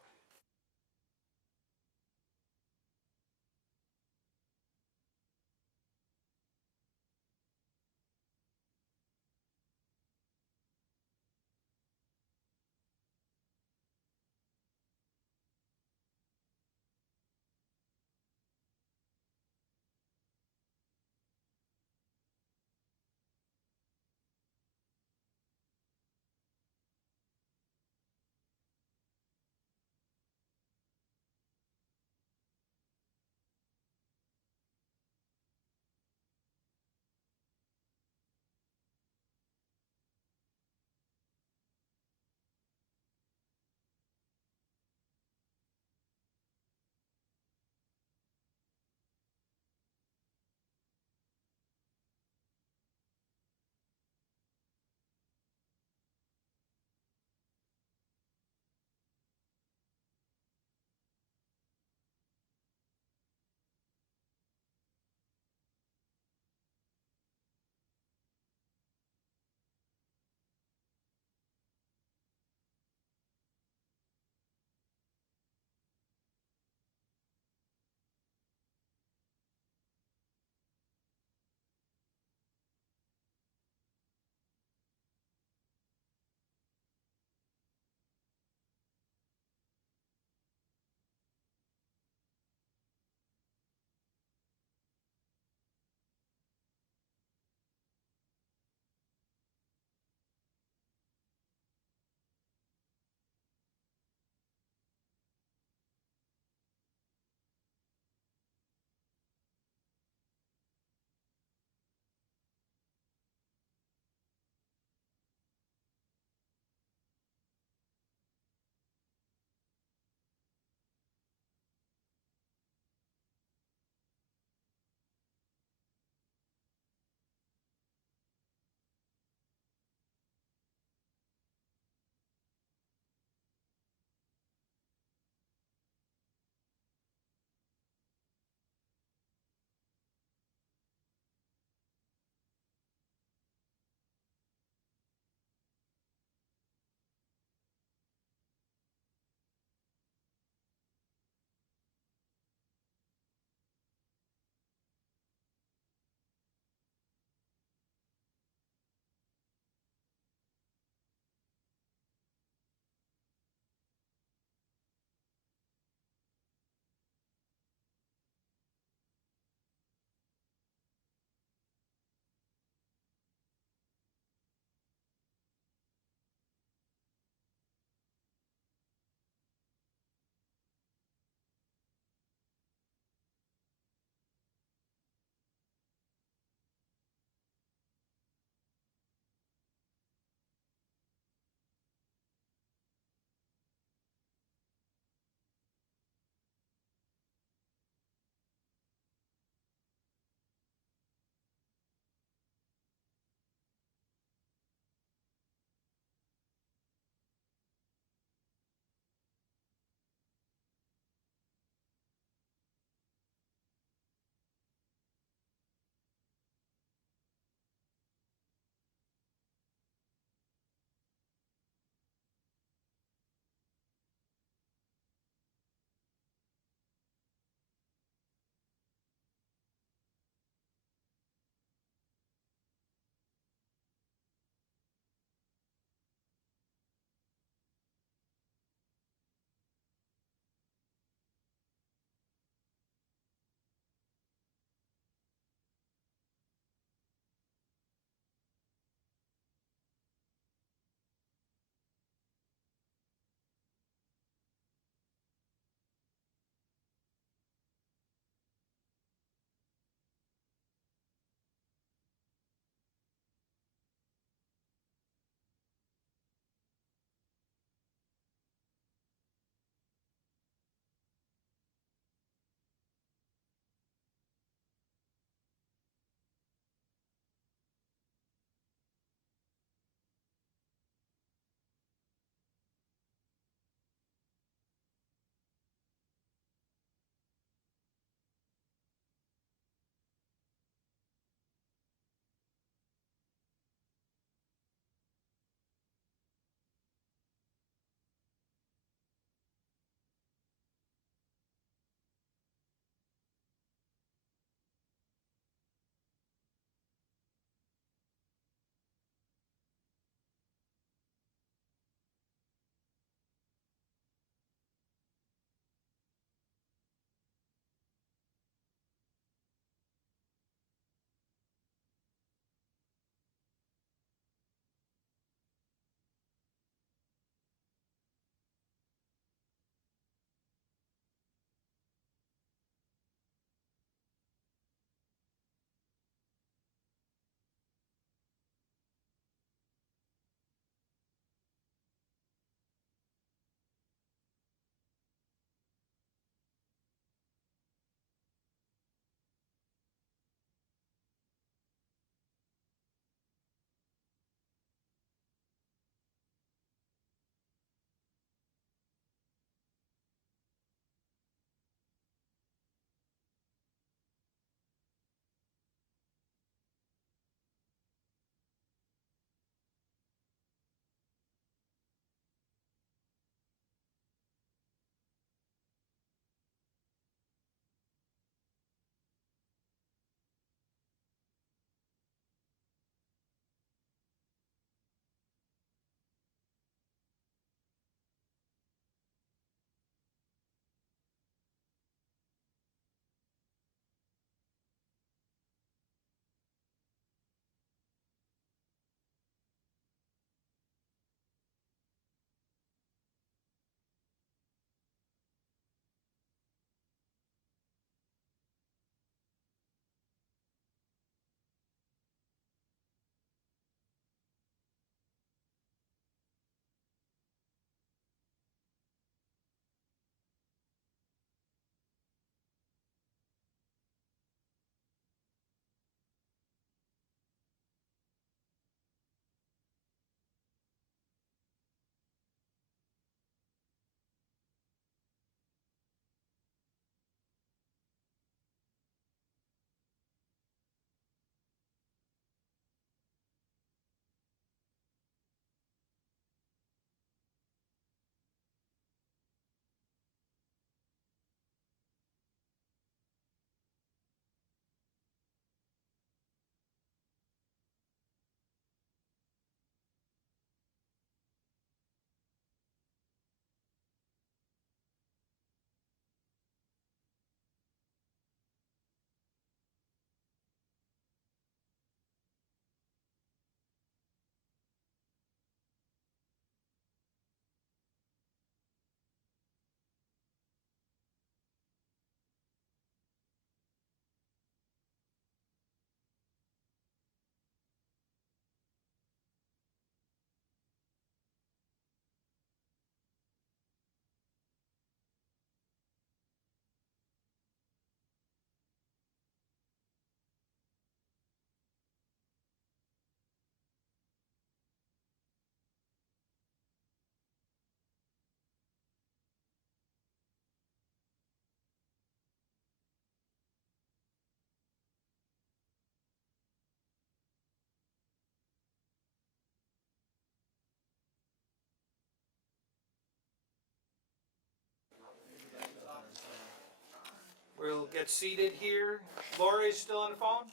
We'll get seated here. Laura, is still on the phone?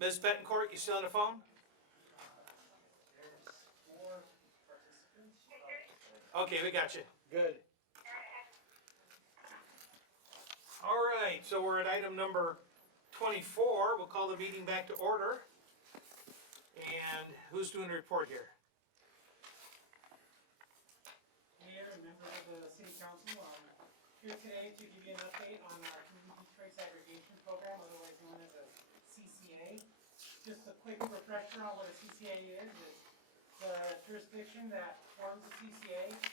Ms. Betancourt, you still on the phone? Okay, we got you. Good. All right, so we're at item number 24. We'll call the meeting back to order. And who's doing the report here? Mayor and members of the City Council, here today to give you an update on our community trace aggregation program, otherwise known as a CCA. Just a quick refresher on what a CCA is the jurisdiction that forms a CCA takes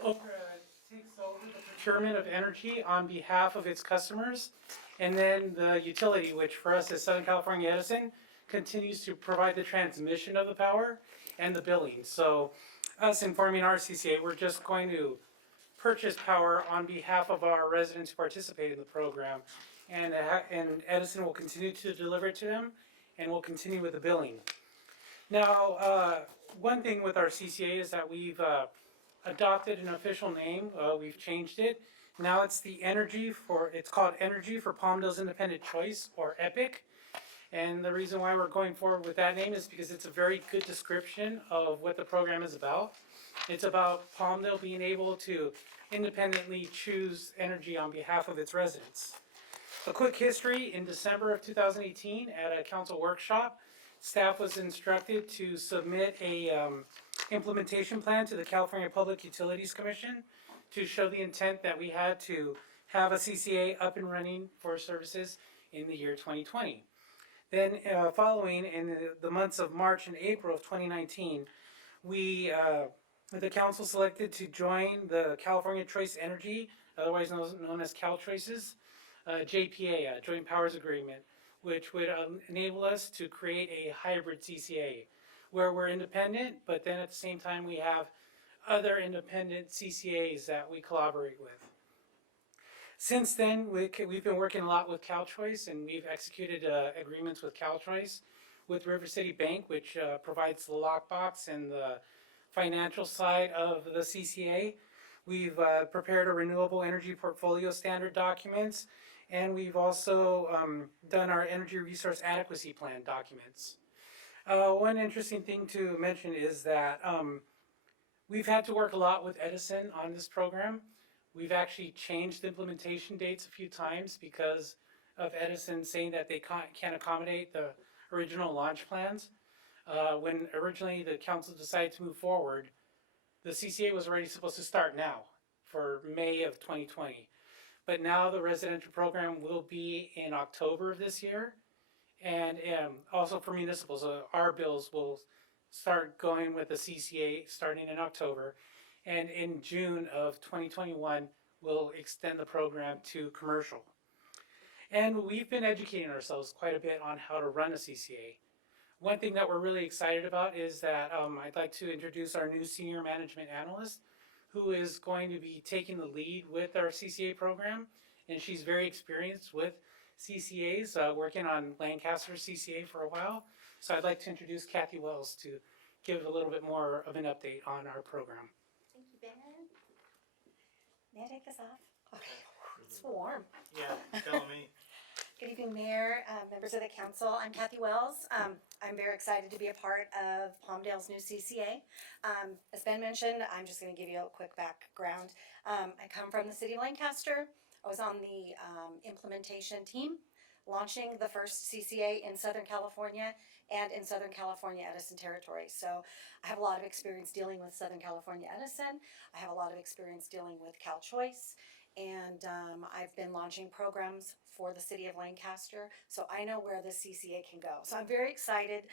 over the procurement of energy on behalf of its customers, and then the utility, which for us is Southern California Edison, continues to provide the transmission of the power and the billing. So us informing our CCA, we're just going to purchase power on behalf of our residents who participate in the program, and Edison will continue to deliver it to them, and we'll continue with the billing. Now, one thing with our CCA is that we've adopted an official name. We've changed it. Now it's it's called Energy for Palmdale's Independent Choice, or EPIC. And the reason why we're going forward with that name is because it's a very good description of what the program is about. It's about Palmdale being able to independently choose energy on behalf of its residents. A quick history: in December of 2018 at a council workshop, staff was instructed to submit a implementation plan to the California Public Utilities Commission to show the intent that we had to have a CCA up and running for services in the year 2020. Then following in the months of March and April of 2019, the council selected to join the California Choice Energy, otherwise known as CalChoices, JPA, Joint Powers Agreement, which would enable us to create a hybrid CCA, where we're independent, but then at the same time we have other independent CCAs that we collaborate with. Since then, we've been working a lot with CalChoice, and we've executed agreements with CalChoice, with River City Bank, which provides the lockbox and the financial side of the CCA. We've prepared a renewable energy portfolio standard documents, and we've also done our energy resource adequacy plan documents. One interesting thing to mention is that we've had to work a lot with Edison on this program. We've actually changed the implementation dates a few times because of Edison saying that they can't accommodate the original launch plans. When originally the council decided to move forward, the CCA was already supposed to start now for May of 2020. But now the residential program will be in October of this year. And also for municipals, our bills will start going with the CCA starting in October. And in June of 2021, we'll extend the program to commercial. And we've been educating ourselves quite a bit on how to run a CCA. One thing that we're really excited about is that I'd like to introduce our new senior management analyst, who is going to be taking the lead with our CCA program. And she's very experienced with CCAs, working on Lancaster's CCA for a while. So I'd like to introduce Kathy Wells to give a little bit more of an update on our program. Thank you, Ben. May I take this off? Okay, it's warm. Yeah, telling me. Good evening, Mayor, members of the council. I'm Kathy Wells. I'm very excited to be a part of Palmdale's new CCA. As Ben mentioned, I'm just going to give you a quick background. I come from the city of Lancaster. I was on the implementation team, launching the first CCA in Southern California and in Southern California Edison territory. So I have a lot of experience dealing with Southern California Edison. I have a lot of experience dealing with CalChoice, and I've been launching programs for the city of Lancaster, so I know where the CCA can go. So I'm very excited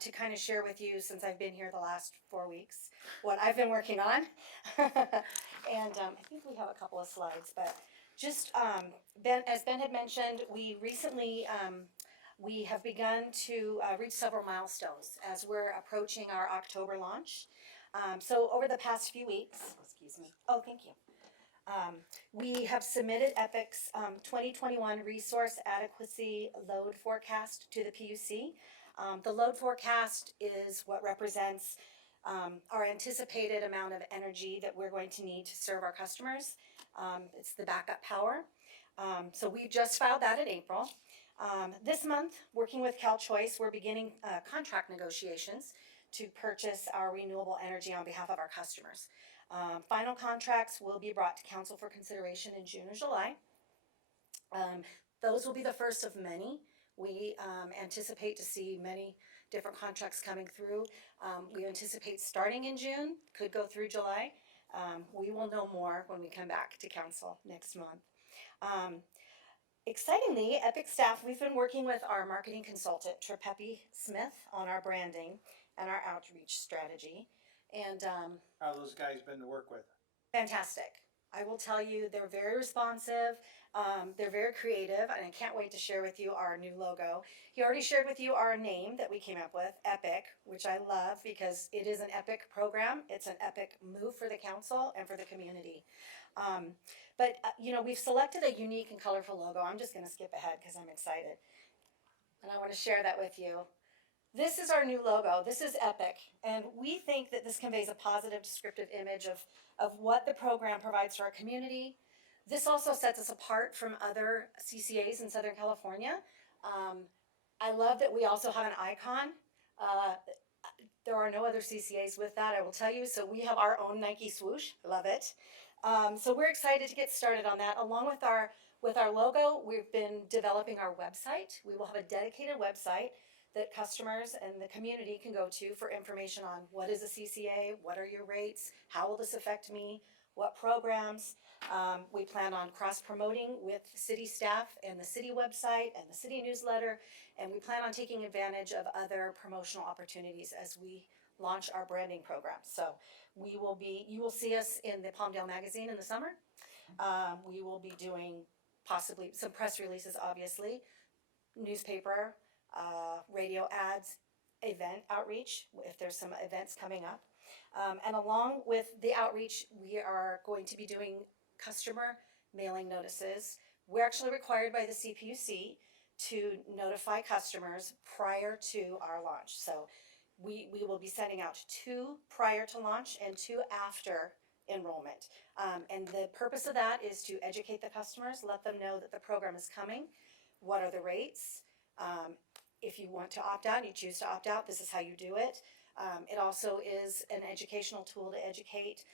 to kind of share with you, since I've been here the last 4 weeks, what I've been working on. And I think we have a couple of slides, but just as Ben had mentioned, we recently we have begun to reach several milestones as we're approaching our October launch. So over the past few weeks, excuse me, oh, thank you. We have submitted EPIC's 2021 Resource Adequacy Load Forecast to the PUC. The load forecast is what represents our anticipated amount of energy that we're going to need to serve our customers It's the backup power. So we just filed that in April. This month, working with CalChoice, we're beginning contract negotiations to purchase our renewable energy on behalf of our customers. Final contracts will be brought to council for consideration in June or July. Those will be the first of many. We anticipate to see many different contracts coming through. We anticipate starting in June, could go through July. We will know more when we come back to council next month. Excitingly, Epic staff, we've been working with our marketing consultant, Trepepi Smith, on our branding and our outreach strategy. And How have those guys been to work with? fantastic. I will tell you, they're very responsive. They're very creative, and I can't wait to share with you our new logo. He already shared with you our name that we came up with, Epic, which I love because it is an epic program. It's an epic move for the council and for the community. But we've selected a unique and colorful logo. I'm just going to skip ahead because I'm excited. And I want to share that with you. This is our new logo. This is Epic. And we think that this conveys a positive descriptive image of what the program provides to our community. This also sets us apart from other CCAs in Southern California. I love that we also have an icon. There are no other CCAs with that, I will tell you. So we have our own Nike swoosh. Love it. So we're excited to get started on that. Along with our logo, we've been developing our website. We will have a dedicated website that customers and the community can go to for information on what is a CCA, what are your rates, how will this affect me, what programs. We plan on cross-promoting with city staff and the city website and the city newsletter, and we plan on taking advantage of other promotional opportunities as we launch our branding program. So you will see us in the Palmdale magazine in the summer. We will be doing possibly some press releases, obviously, newspaper, radio ads, event outreach, if there's some events coming up. And along with the outreach, we are going to be doing customer mailing notices. We're actually required by the CPUC to notify customers prior to our launch. So we will be sending out 2 prior to launch and 2 after enrollment. And the purpose of that is to educate the customers, let them know that the program is coming, what are the rates. If you want to opt out, you choose to opt out, this is how you do it. It also is an educational tool to educate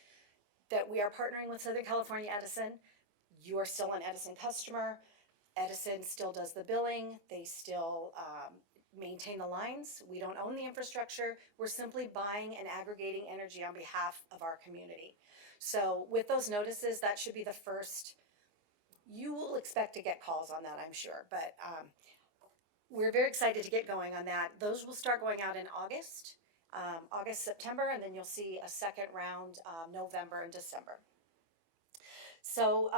that we are partnering with Southern California Edison. You are still an Edison customer. Edison still does the billing. They still maintain the lines. We don't own the infrastructure. We're simply buying and aggregating energy on behalf of our community. So with those notices, that should be the first. You will expect to get calls on that, I'm sure. But we're very excited to get going on that. Those will start going out in August. August, September, and then you'll see a second round November and December. So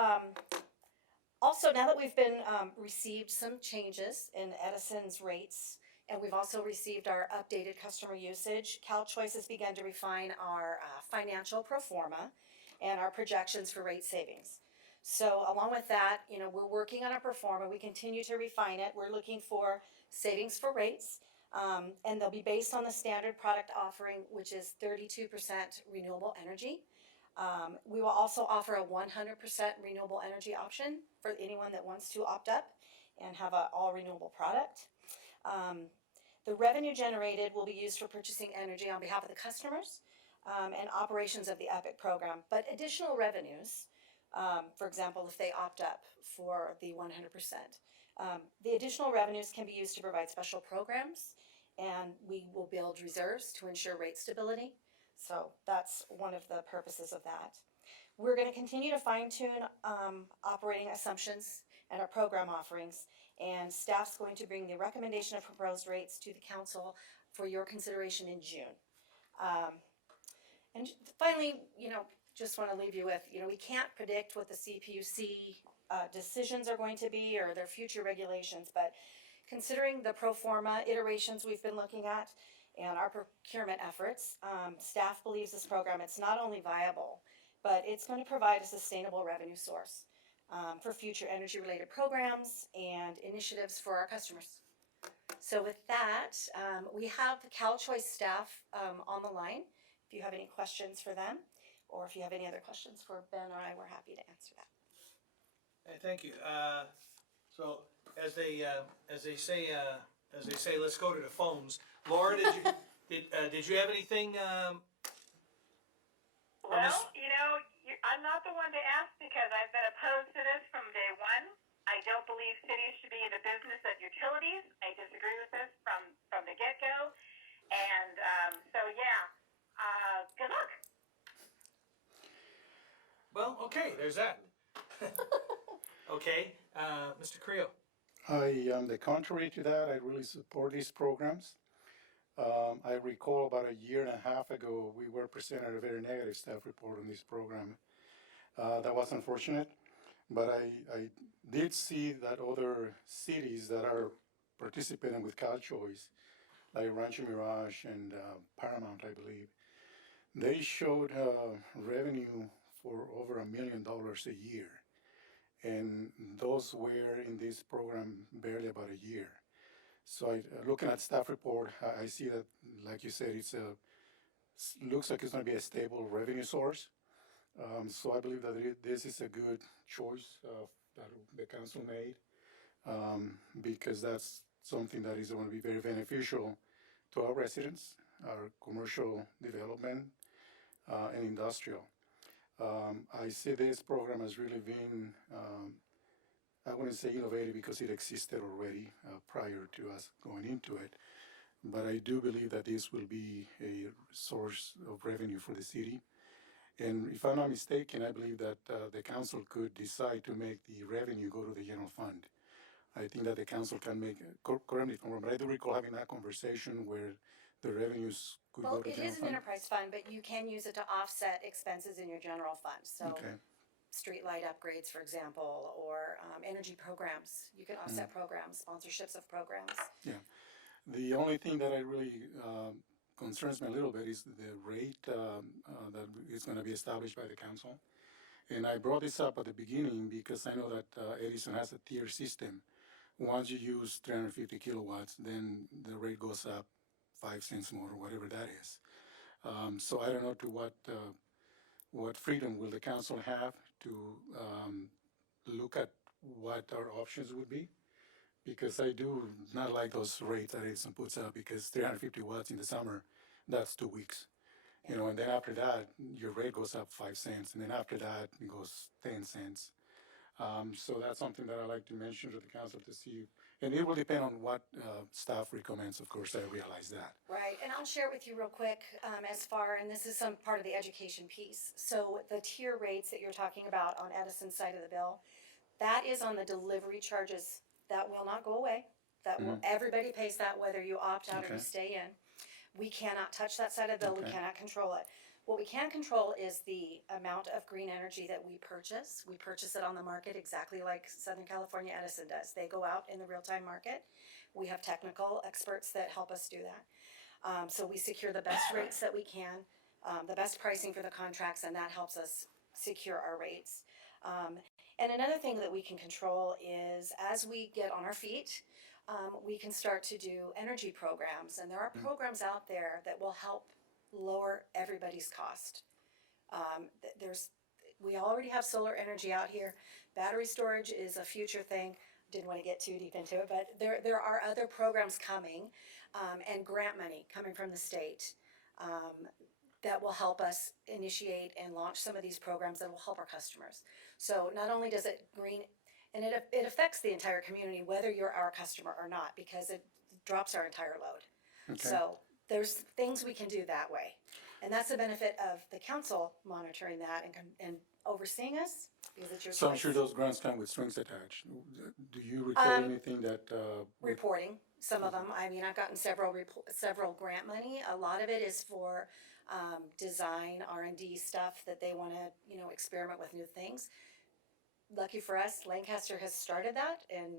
also now that we've been received some changes in Edison's rates, and we've also received our updated customer usage, CalChoice has begun to refine our financial pro forma and our projections for rate savings. So along with that, we're working on our pro forma. We continue to refine it. We're looking for savings for rates. And they'll be based on the standard product offering, which is 32% renewable energy. We will also offer a 100% renewable energy option for anyone that wants to opt up and have an all renewable product. The revenue generated will be used for purchasing energy on behalf of the customers and operations of the EPIC program. But additional revenues, for example, if they opt up for the 100%, the additional revenues can be used to provide special programs, and we will build reserves to ensure rate stability. So that's one of the purposes of that. We're going to continue to fine-tune operating assumptions and our program offerings, and staff's going to bring the recommendation of proposed rates to the council for your consideration in June. And finally, just want to leave you with, we can't predict what the CPUC decisions are going to be or their future regulations, but considering the pro forma iterations we've been looking at and our procurement efforts, staff believes this program, it's not only viable, but it's going to provide a sustainable revenue source for future energy-related programs and initiatives for our customers. So with that, we have the CalChoice staff on the line, if you have any questions for them, or if you have any other questions for Ben or I, we're happy to answer that. Hey, thank you. So as they say, let's go to the phones. Laura, did you have anything? Well, you know, I'm not the one to ask because I've been opposed to this from day one. I don't believe cities should be in the business of utilities. I disagree with this from the get-go. And so, yeah, good luck. Well, okay, there's that. Okay, Mr. Creel. The contrary to that, I really support these programs. I recall about a year and a half ago, we were presented a very negative staff report on this program. That was unfortunate, but I did see that other cities that are participating with CalChoice, like Rancho Mirage and Paramount, I believe, they showed revenue for over $1 million a year. And those were in this program barely about a year. So looking at staff report, I see that, like you said, looks like it's going to be a stable revenue source. So I believe that this is a good choice that the council made because that's something that is going to be very beneficial to our residents, our commercial development, and industrial. I see this program as really being, I wouldn't say innovative because it existed already prior to us going into it, but I do believe that this will be a source of revenue for the city. And if I'm not mistaken, I believe that the council could decide to make the revenue go to the general fund. I think that the council can make, correct me if I'm wrong, but I do recall having that conversation where the revenues could Well, go to it general is an fund. enterprise fund, but you can use it to offset expenses in your general fund. So Okay. street light upgrades, for example, or energy programs. You can offset programs, sponsorships of programs. Yeah. The only thing that I really concerns me a little bit is the rate that is going to be established by the council. And I brought this up at the beginning because I know that Edison has a tier system. Once you use 350 kilowatts, then the rate goes up 5 cents more, or whatever that is. So I don't know to what freedom will the council have to look at what our options would be, because I do not like those rates that Edison puts up, because 350 watts in the summer, that's 2 weeks. You know, and then after that, your rate goes up 5 cents, and then after that, it goes 10 cents. So that's something that I like to mention to the council to see, and it will depend on what staff recommends, of course, I realize that. Right, and I'll share with you real quick as far, and this is some part of the education piece. So the tier rates that you're talking about on Edison's side of the bill, that is on the delivery charges. That will not go away. That will, everybody pays that whether you opt out or you stay in. We cannot touch that side of the bill, we cannot control it. What we can control is the amount of green energy that we purchase. We purchase it on the market exactly like Southern California Edison does. They go out in the real-time market. We have technical experts that help us do that. So we secure the best rates that we can, the best pricing for the contracts, and that helps us secure our rates. And another thing that we can control is as we get on our feet, we can start to do energy programs. And there are programs out there that will help lower everybody's cost. We already have solar energy out here. Battery storage is a future thing. Didn't want to get too deep into it, but there are other programs coming and grant money coming from the state that will help us initiate and launch some of these programs that will help our customers. So not only does it green, and it affects the entire community, whether you're our customer or not, because it drops our entire load. Okay. So there's things we can do that way. And that's the benefit of the council monitoring that and overseeing us, because it's your So I'm choice. sure those grants come with strings attached. Do you recall anything that? Reporting, some of them. I mean, I've gotten several grant money. A lot of it is for design, R&D stuff that they want to, experiment with new things. Lucky for us, Lancaster has started that and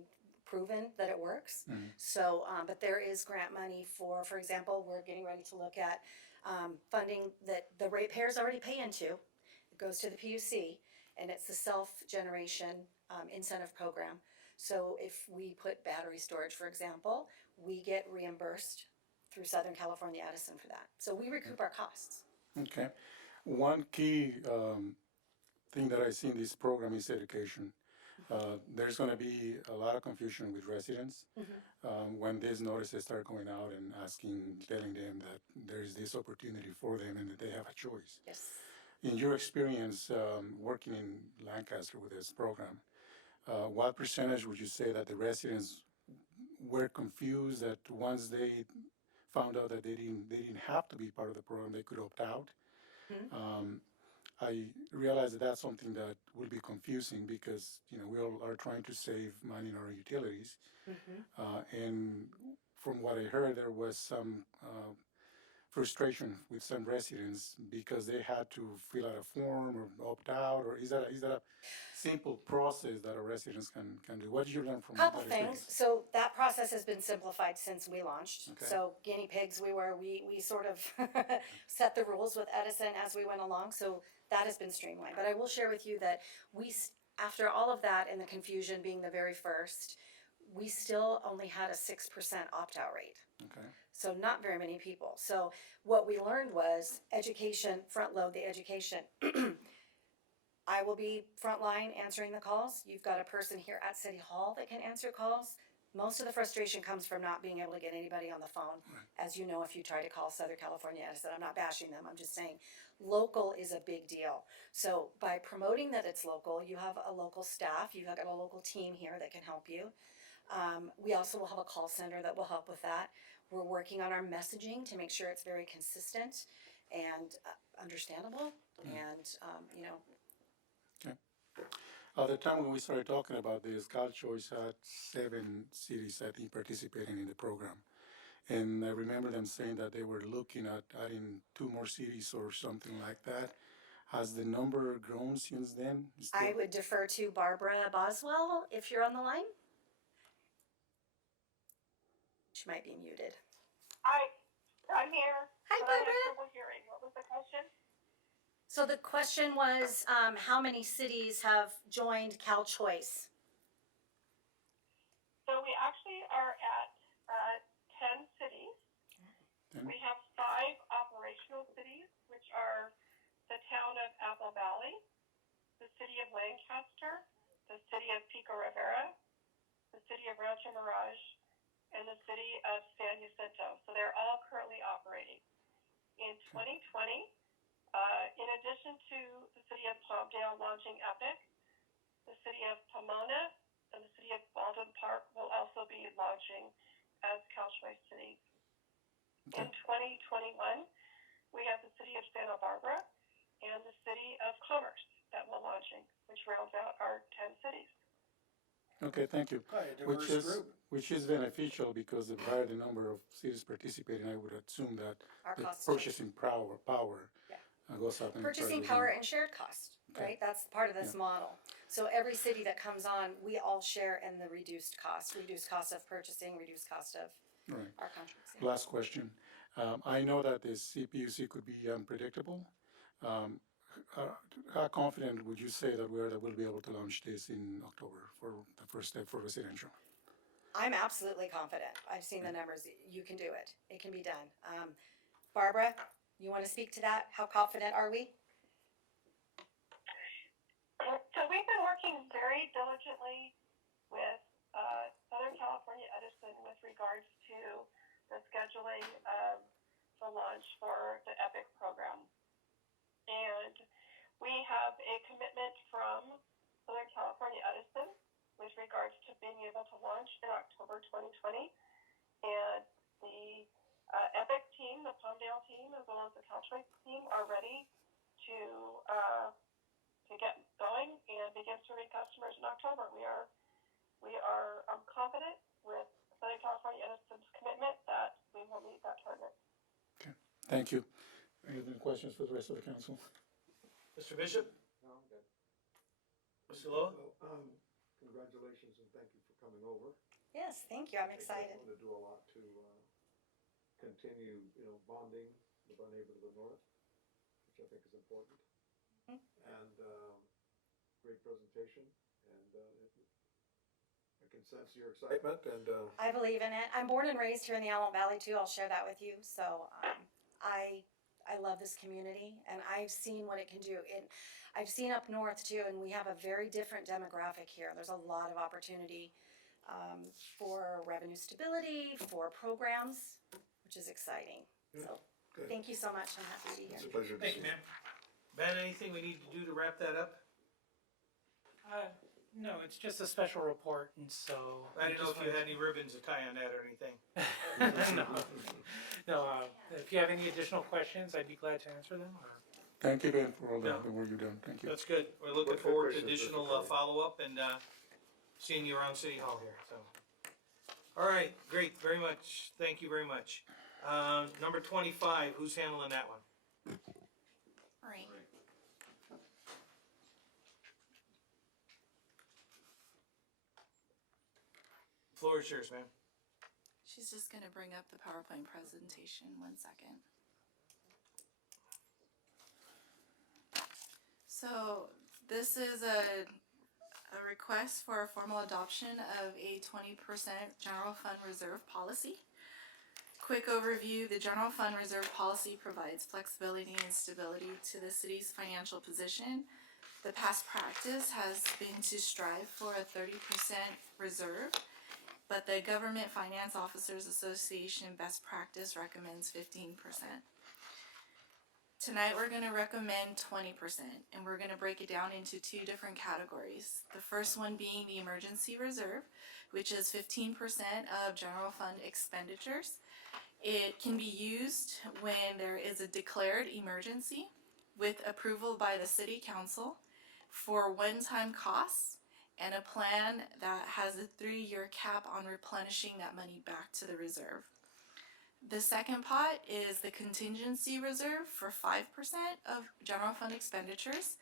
proven that it works. So, but there is grant money for example, we're getting ready to look at funding that the ratepayers already pay into. It goes to the PUC, and it's the self-generation incentive program. So if we put battery storage, for example, we get reimbursed through Southern California Edison for that. So we recoup our costs. Okay. One key thing that I see in this program is education. There's going to be a lot of confusion with residents when these notices start going out and telling them that there is this opportunity for them and that they have a choice. Yes. In your experience working in Lancaster with this program, what percentage would you say that the residents were confused that once they found out that they didn't have to be part of the program, they could opt out? I realize that that's something that will be confusing because we all are trying to save money in our utilities, and from what I heard, there was some frustration with some residents because they had to fill out a form or opt out, or is that a simple process that our residents can do? What did you learn from Couple that things. experience? So that process has been simplified since we launched. Okay. So guinea pigs, we sort of set the rules with Edison as we went along. So that has been streamlined. But I will share with you that after all of that and the confusion being the very first, we still only had a 6% opt-out rate. Okay. So not very many people. So what we learned was education, front load the education. I will be frontline answering the calls. You've got a person here at City Hall that can answer calls. Most of the frustration comes from not being able to get anybody on the phone. As you know, if you try to call Southern California Edison, I'm not bashing them, I'm just saying local is a big deal. So by promoting that it's local, you have a local staff, you've got a local team here that can help you. We also will have a call center that will help with that. We're working on our messaging to make sure it's very consistent and understandable and, At the time when we started talking about this, CalChoice had 7 cities, I think, participating in the program. And I remember them saying that they were looking at adding 2 more cities or something like that. Has the number grown since then? I would defer to Barbara Boswell if you're on the line. She might be muted. I'm here. Hi, but I had Barbara. trouble hearing. What was the question? So the question was, how many cities have joined CalChoice? So we actually are at 10 cities. We have 5 operational cities, which are the town of Apple Valley, the city of Lancaster, the city of Pico Rivera, the city of Rancho Mirage, and the city of San Jacinto. So they're all currently operating. In 2020, in addition to the city of Palmdale launching Epic, the city of Pomona and the city of Baldwin Park will also be launching as CalChoice cities. In 2021, we have the city of Santa Barbara and the city of Commerce that will launching, which rounds out our 10 cities. Okay, thank you. Hi, a diverse group. Which is beneficial because the higher the number of cities participating, I would assume that Our the costs purchasing power goes up. and Purchasing charges power down. and shared cost, Okay. right? That's part of this model. So every city that comes on, we all share in the reduced cost of purchasing, reduced cost of Right. our contracts. Last question. I know that the CPUC could be unpredictable. How confident would you say that we'll be able to launch this in October for the first step for residential? I'm absolutely confident. I've seen the numbers. You can do it. It can be done. Barbara, you want to speak to that? How confident are we? So we've been working very diligently with Southern California Edison with regards to the scheduling of the launch for the EPIC program. And we have a commitment from Southern California Edison with regards to being able to launch in October 2020. And the EPIC team, the Palmdale team, as well as the CalChoice team are ready to get going and begin serving customers in October. We are confident with Southern California Edison's commitment that we will meet that target. Okay, thank you. Any other questions for the rest of the council? Mr. Bishop? No, I'm good. Mr. Loa? Congratulations and thank you for coming over. Yes, thank you. I'm excited. I want to do a lot to continue, bonding with our neighbor to the north, which I think is important. And great presentation, and I can sense your excitement. And I believe in it. I'm born and raised here in the Alamo Valley too. I'll share that with you. So I I love this community, and I've seen what it can do. I've seen up north too, and we have a very different demographic here. There's a lot of opportunity for revenue stability, for programs, which is exciting. So, Good. thank you so much. I'm happy to be here. It's a pleasure to Thank see you, you. ma'am. Ben, anything we need to do to wrap that up? No, it's just a special report, and so. I didn't know if you had any ribbons to tie on that or anything. No, if you have any additional questions, I'd be glad to answer them, or. Thank you, Ben, for all No. the work you've done. Thank you. That's good. We're looking What forward to questions, Mr. additional Clerk? follow-up and seeing you around City Hall here, so. All right, great, very much. Thank you very much. Number 25, who's handling that one? Marie. Floor is yours, ma'am. She's just gonna bring up the PowerPoint presentation, 1 second. So this is a request for a formal adoption of a 20% general fund reserve policy. Quick overview, the general fund reserve policy provides flexibility and stability to the city's financial position. The past practice has been to strive for a 30% reserve, but the Government Finance Officers Association best practice recommends 15%. Tonight we're going to recommend 20%, and we're going to break it down into two different categories. The first one being the emergency reserve, which is 15% of general fund expenditures. It can be used when there is a declared emergency with approval by the City Council for one-time costs and a plan that has a 3-year cap on replenishing that money back to the reserve. The second pot is the contingency reserve for 5% of general fund expenditures,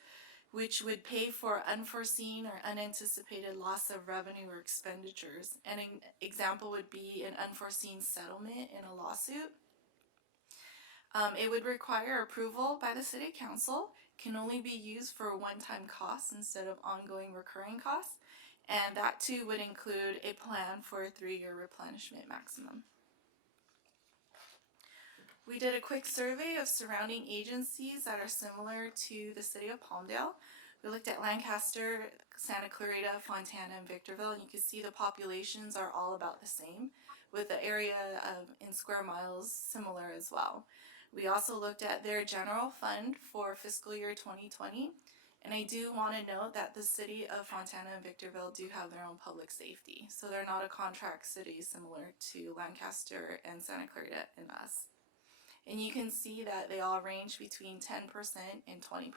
which would pay for unforeseen or unanticipated loss of revenue or expenditures. An example would be an unforeseen settlement in a lawsuit. It would require approval by the City Council, can only be used for one-time costs instead of ongoing recurring costs, and that too would include a plan for a 3-year replenishment maximum. We did a quick survey of surrounding agencies that are similar to the city of Palmdale. We looked at Lancaster, Santa Clarita, Fontana, and Victorville, and you can see the populations are all about the same, with the area in square miles similar as well. We also looked at their general fund for fiscal year 2020, and I do want to note that the city of Fontana and Victorville do have their own public safety, so they're not a contract city similar to Lancaster and Santa Clarita and us. And you can see that they all range between 10% and 20%.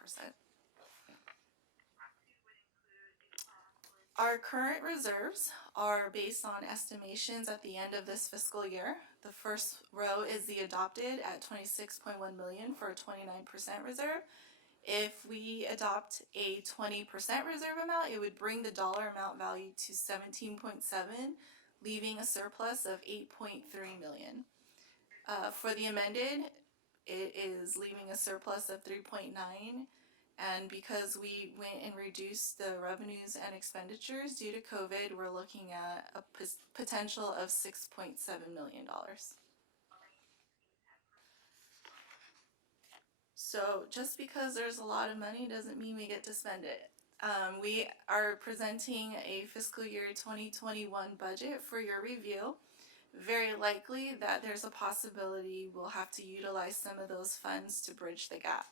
Our current reserves are based on estimations at the end of this fiscal year. The first row is the adopted at $26.1 million for a 29% reserve. If we adopt a 20% reserve amount, it would bring the dollar amount value to 17.7, leaving a surplus of $8.3 million. For the amended, it is leaving a surplus of 3.9, and because we went and reduced the revenues and expenditures due to COVID, we're looking at a potential of $6.7 million. So just because there's a lot of money doesn't mean we get to spend it. We are presenting a fiscal year 2021 budget for your review. Very likely that there's a possibility we'll have to utilize some of those funds to bridge the gap.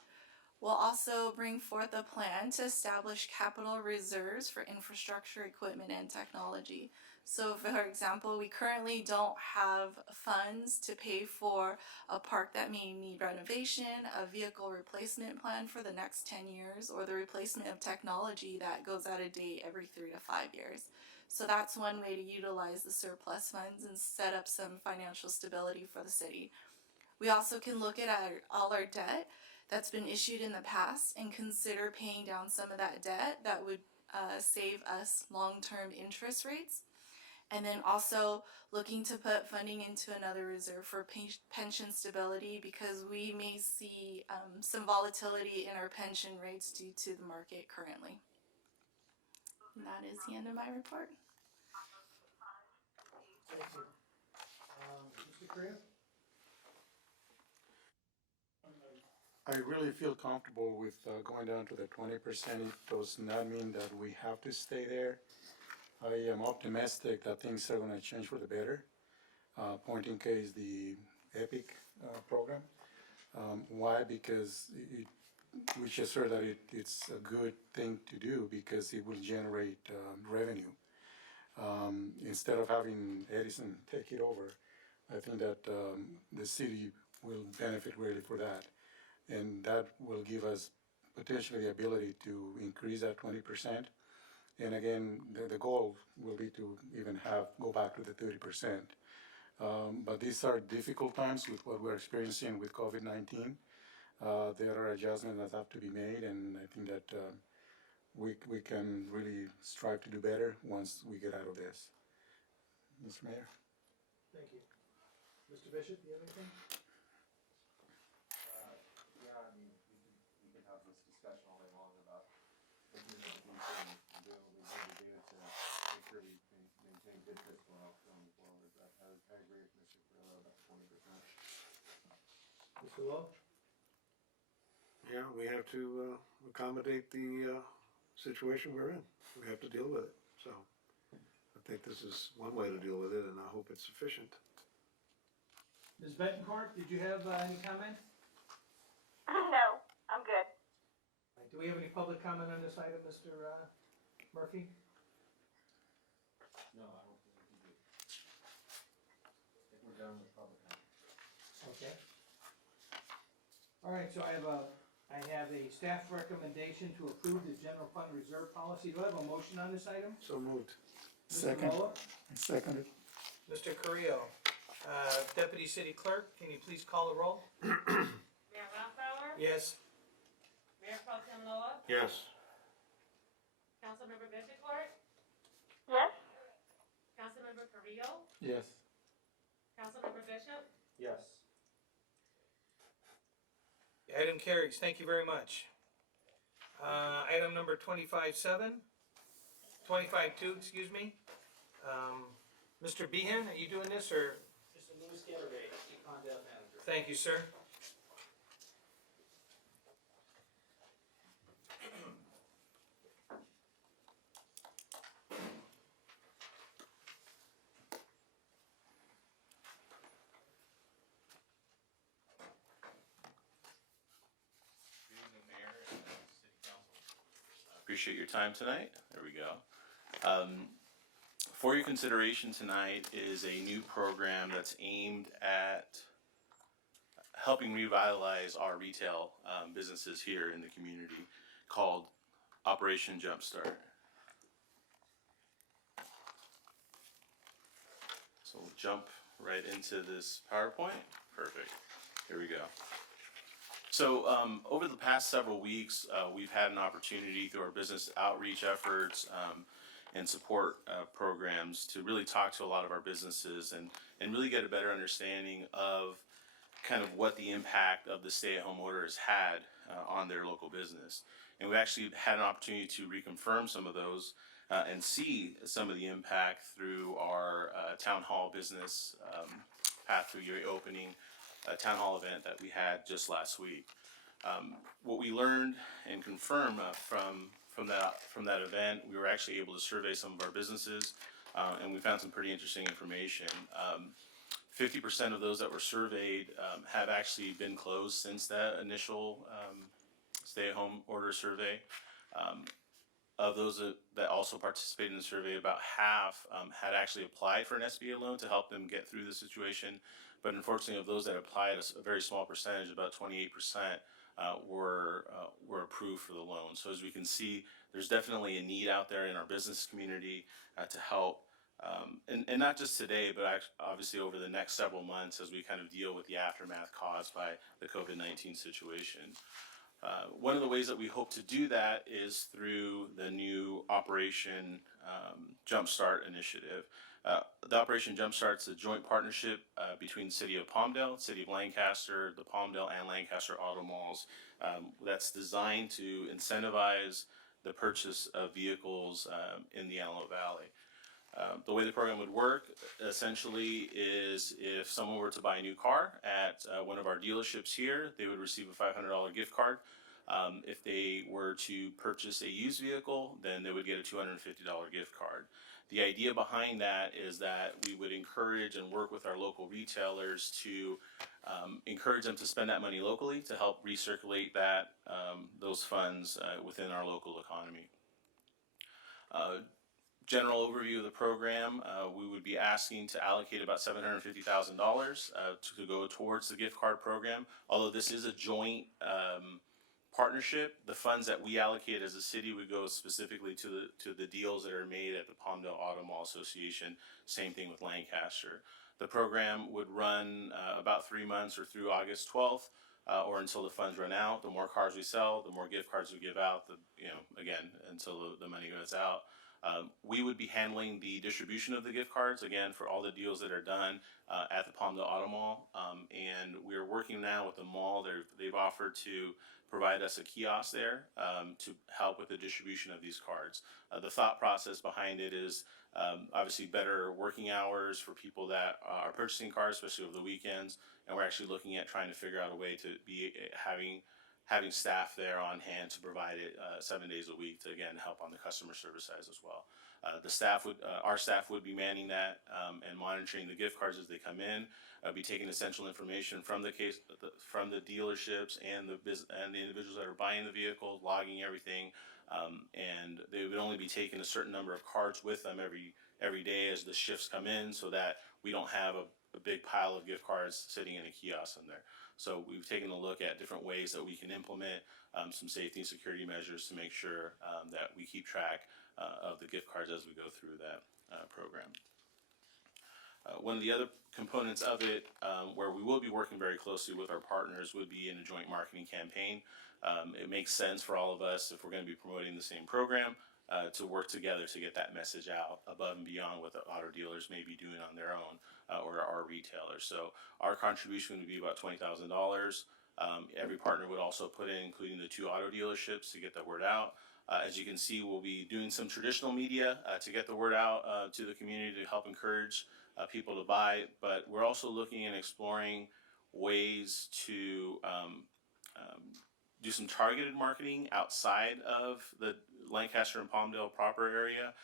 We'll also bring forth a plan to establish capital reserves for infrastructure, equipment, and technology. So for example, we currently don't have funds to pay for a park that may need renovation, a vehicle replacement plan for the next 10 years, or the replacement of technology that goes out of date every 3 to 5 years. So that's one way to utilize the surplus funds and set up some financial stability for the city. We also can look at all our debt that's been issued in the past and consider paying down some of that debt that would save us long-term interest rates. And then also looking to put funding into another reserve for pension stability, because we may see some volatility in our pension rates due to the market currently. And that is the end of my report. Thank you. Mr. Korea? I really feel comfortable with going down to the 20%. It does not mean that we have to stay there. I am optimistic that things are going to change for the better. Point in case the EPIC program. Why? Because we just heard that it's a good thing to do because it will generate revenue. Instead of having Edison take it over, I think that the city will benefit really for that. And that will give us potentially the ability to increase that 20%. And again, the goal will be to even go back to the 30%. But these are difficult times with what we're experiencing with COVID-19. There are adjustments that have to be made, and I think that we can really strive to do better once we get out of this. Mr. Mayor? Thank you. Mr. Bishop, do you have anything? Yeah, I mean, we can have this discussion all day long about what we need to do and doing what we need to do to make sure we maintain good fiscal health going forward. But I agree with Mr. Carrillo about 20%. Mr. Lowe? Yeah, we have to accommodate the situation we're in. We have to deal with it. So I think this is one way to deal with it, and I hope it's sufficient. Ms. Betancourt, did you have any comment? No, I'm good. Do we have any public comment on this item, Mr. Murphy? No, I don't think we do. I think we're done with public comment. Okay. All right, so I have a staff recommendation to approve the general fund reserve policy. Do I have a motion on this item? So moved. Mr. Second. Moa? Seconded. Mr. Carrillo? Deputy City Clerk, can you please call the roll? Mayor Wildflower? Yes. Mayor Pro Tem Loa? Yes. Councilmember Bettencourt? Yes? Councilmember Carrillo? Yes. Councilmember Bishop? Yes. The item carries. Thank you very much. Item number 25.2, excuse me. Mr. Behan, are you doing this, or? Mr. Louis Getterbay, Palmdale manager. Thank you, sir. Appreciate your time tonight. There we go. For your consideration tonight is a new program that's aimed at helping revitalize our retail businesses here in the community called Operation Jumpstart. So we'll jump right into this PowerPoint. Perfect. Here we go. So over the past several weeks, we've had an opportunity through our business outreach efforts and support programs to really talk to a lot of our businesses and really get a better understanding of kind of what the impact of the stay-at-home order has had on their local business. And we actually had an opportunity to reconfirm some of those and see some of the impact through our town hall business path through your opening town hall event that we had just last week. What we learned and confirmed from that event, we were actually able to survey some of our businesses, and we found some pretty interesting information. 50% of those that were surveyed have actually been closed since that initial stay-at-home order survey. Of those that also participated in the survey, about half had actually applied for an SBA loan to help them get through the situation. But unfortunately, of those that applied, a very small percentage, about 28%, were approved for the loan. So as we can see, there's definitely a need out there in our business community to help, and not just today, but obviously over the next several months as we kind of deal with the aftermath caused by the COVID-19 situation. One of the ways that we hope to do that is through the new Operation Jumpstart initiative. The Operation Jumpstart is a joint partnership between the City of Palmdale, City of Lancaster, the Palmdale and Lancaster Auto Malls that's designed to incentivize the purchase of vehicles in the Antelope Valley. The way the program would work essentially is if someone were to buy a new car at one of our dealerships here, they would receive a $500 gift card. If they were to purchase a used vehicle, then they would get a $250 gift card. The idea behind that is that we would encourage and work with our local retailers to encourage them to spend that money locally to help recirculate those funds within our local economy. General overview of the program, we would be asking to allocate about $750,000 to go towards the gift card program. Although this is a joint partnership, the funds that we allocate as a city would go specifically to the deals that are made at the Palmdale Auto Mall Association. Same thing with Lancaster. The program would run about 3 months or through August 12th. Or until the funds run out. The more cars we sell, the more gift cards we give out. Again, until the money goes out. We would be handling the distribution of the gift cards, again, for all the deals that are done at the Palmdale Auto Mall. And we're working now with the mall. They've offered to provide us a kiosk there to help with the distribution of these cards. The thought process behind it is obviously better working hours for people that are purchasing cars, especially over the weekends. And we're actually looking at trying to figure out a way to be having staff there on hand to provide it 7 days a week to again help on the customer service side as well. Our staff would be manning that and monitoring the gift cards as they come in. Be taking essential information from the dealerships and the individuals that are buying the vehicle, logging everything, and they would only be taking a certain number of cards with them every day as the shifts come in, so that we don't have a big pile of gift cards sitting in a kiosk in there. So we've taken a look at different ways that we can implement some safety and security measures to make sure that we keep track of the gift cards as we go through that program. One of the other components of it, where we will be working very closely with our partners, would be in a joint marketing campaign. It makes sense for all of us, if we're going to be promoting the same program, to work together to get that message out above and beyond what the auto dealers may be doing on their own or our retailers. So our contribution would be about $20,000. Every partner would also put in, including the 2 auto dealerships, to get the word out. As you can see, we'll be doing some traditional media to get the word out to the community to help encourage people to buy, but we're also looking and exploring ways to do some targeted marketing outside of the Lancaster and Palmdale proper area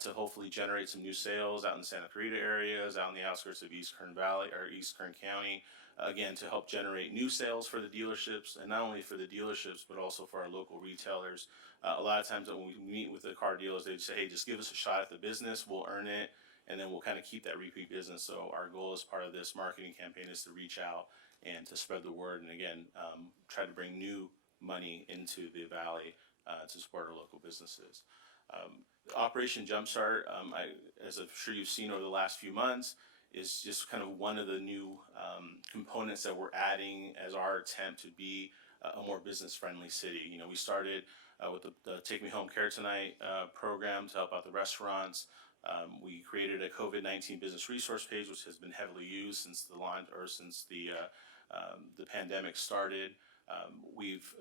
to hopefully generate some new sales out in the Santa Clarita areas, out in the outskirts of East Kern Valley or East Kern County, again, to help generate new sales for the dealerships, and not only for the dealerships, but also for our local retailers. A lot of times when we meet with the car dealers, they say, hey, just give us a shot at the business, we'll earn it, and then we'll kind of keep that repeat business. So our goal as part of this marketing campaign is to reach out and to spread the word, and again, try to bring new money into the valley to support our local businesses. Operation Jumpstart, as I'm sure you've seen over the last few months, is just kind of one of the new components that we're adding as our attempt to be a more business-friendly city. You know, we started with the Take Me Home Care Tonight program to help out the restaurants. We created a COVID-19 business resource page, which has been heavily used since the pandemic started. We've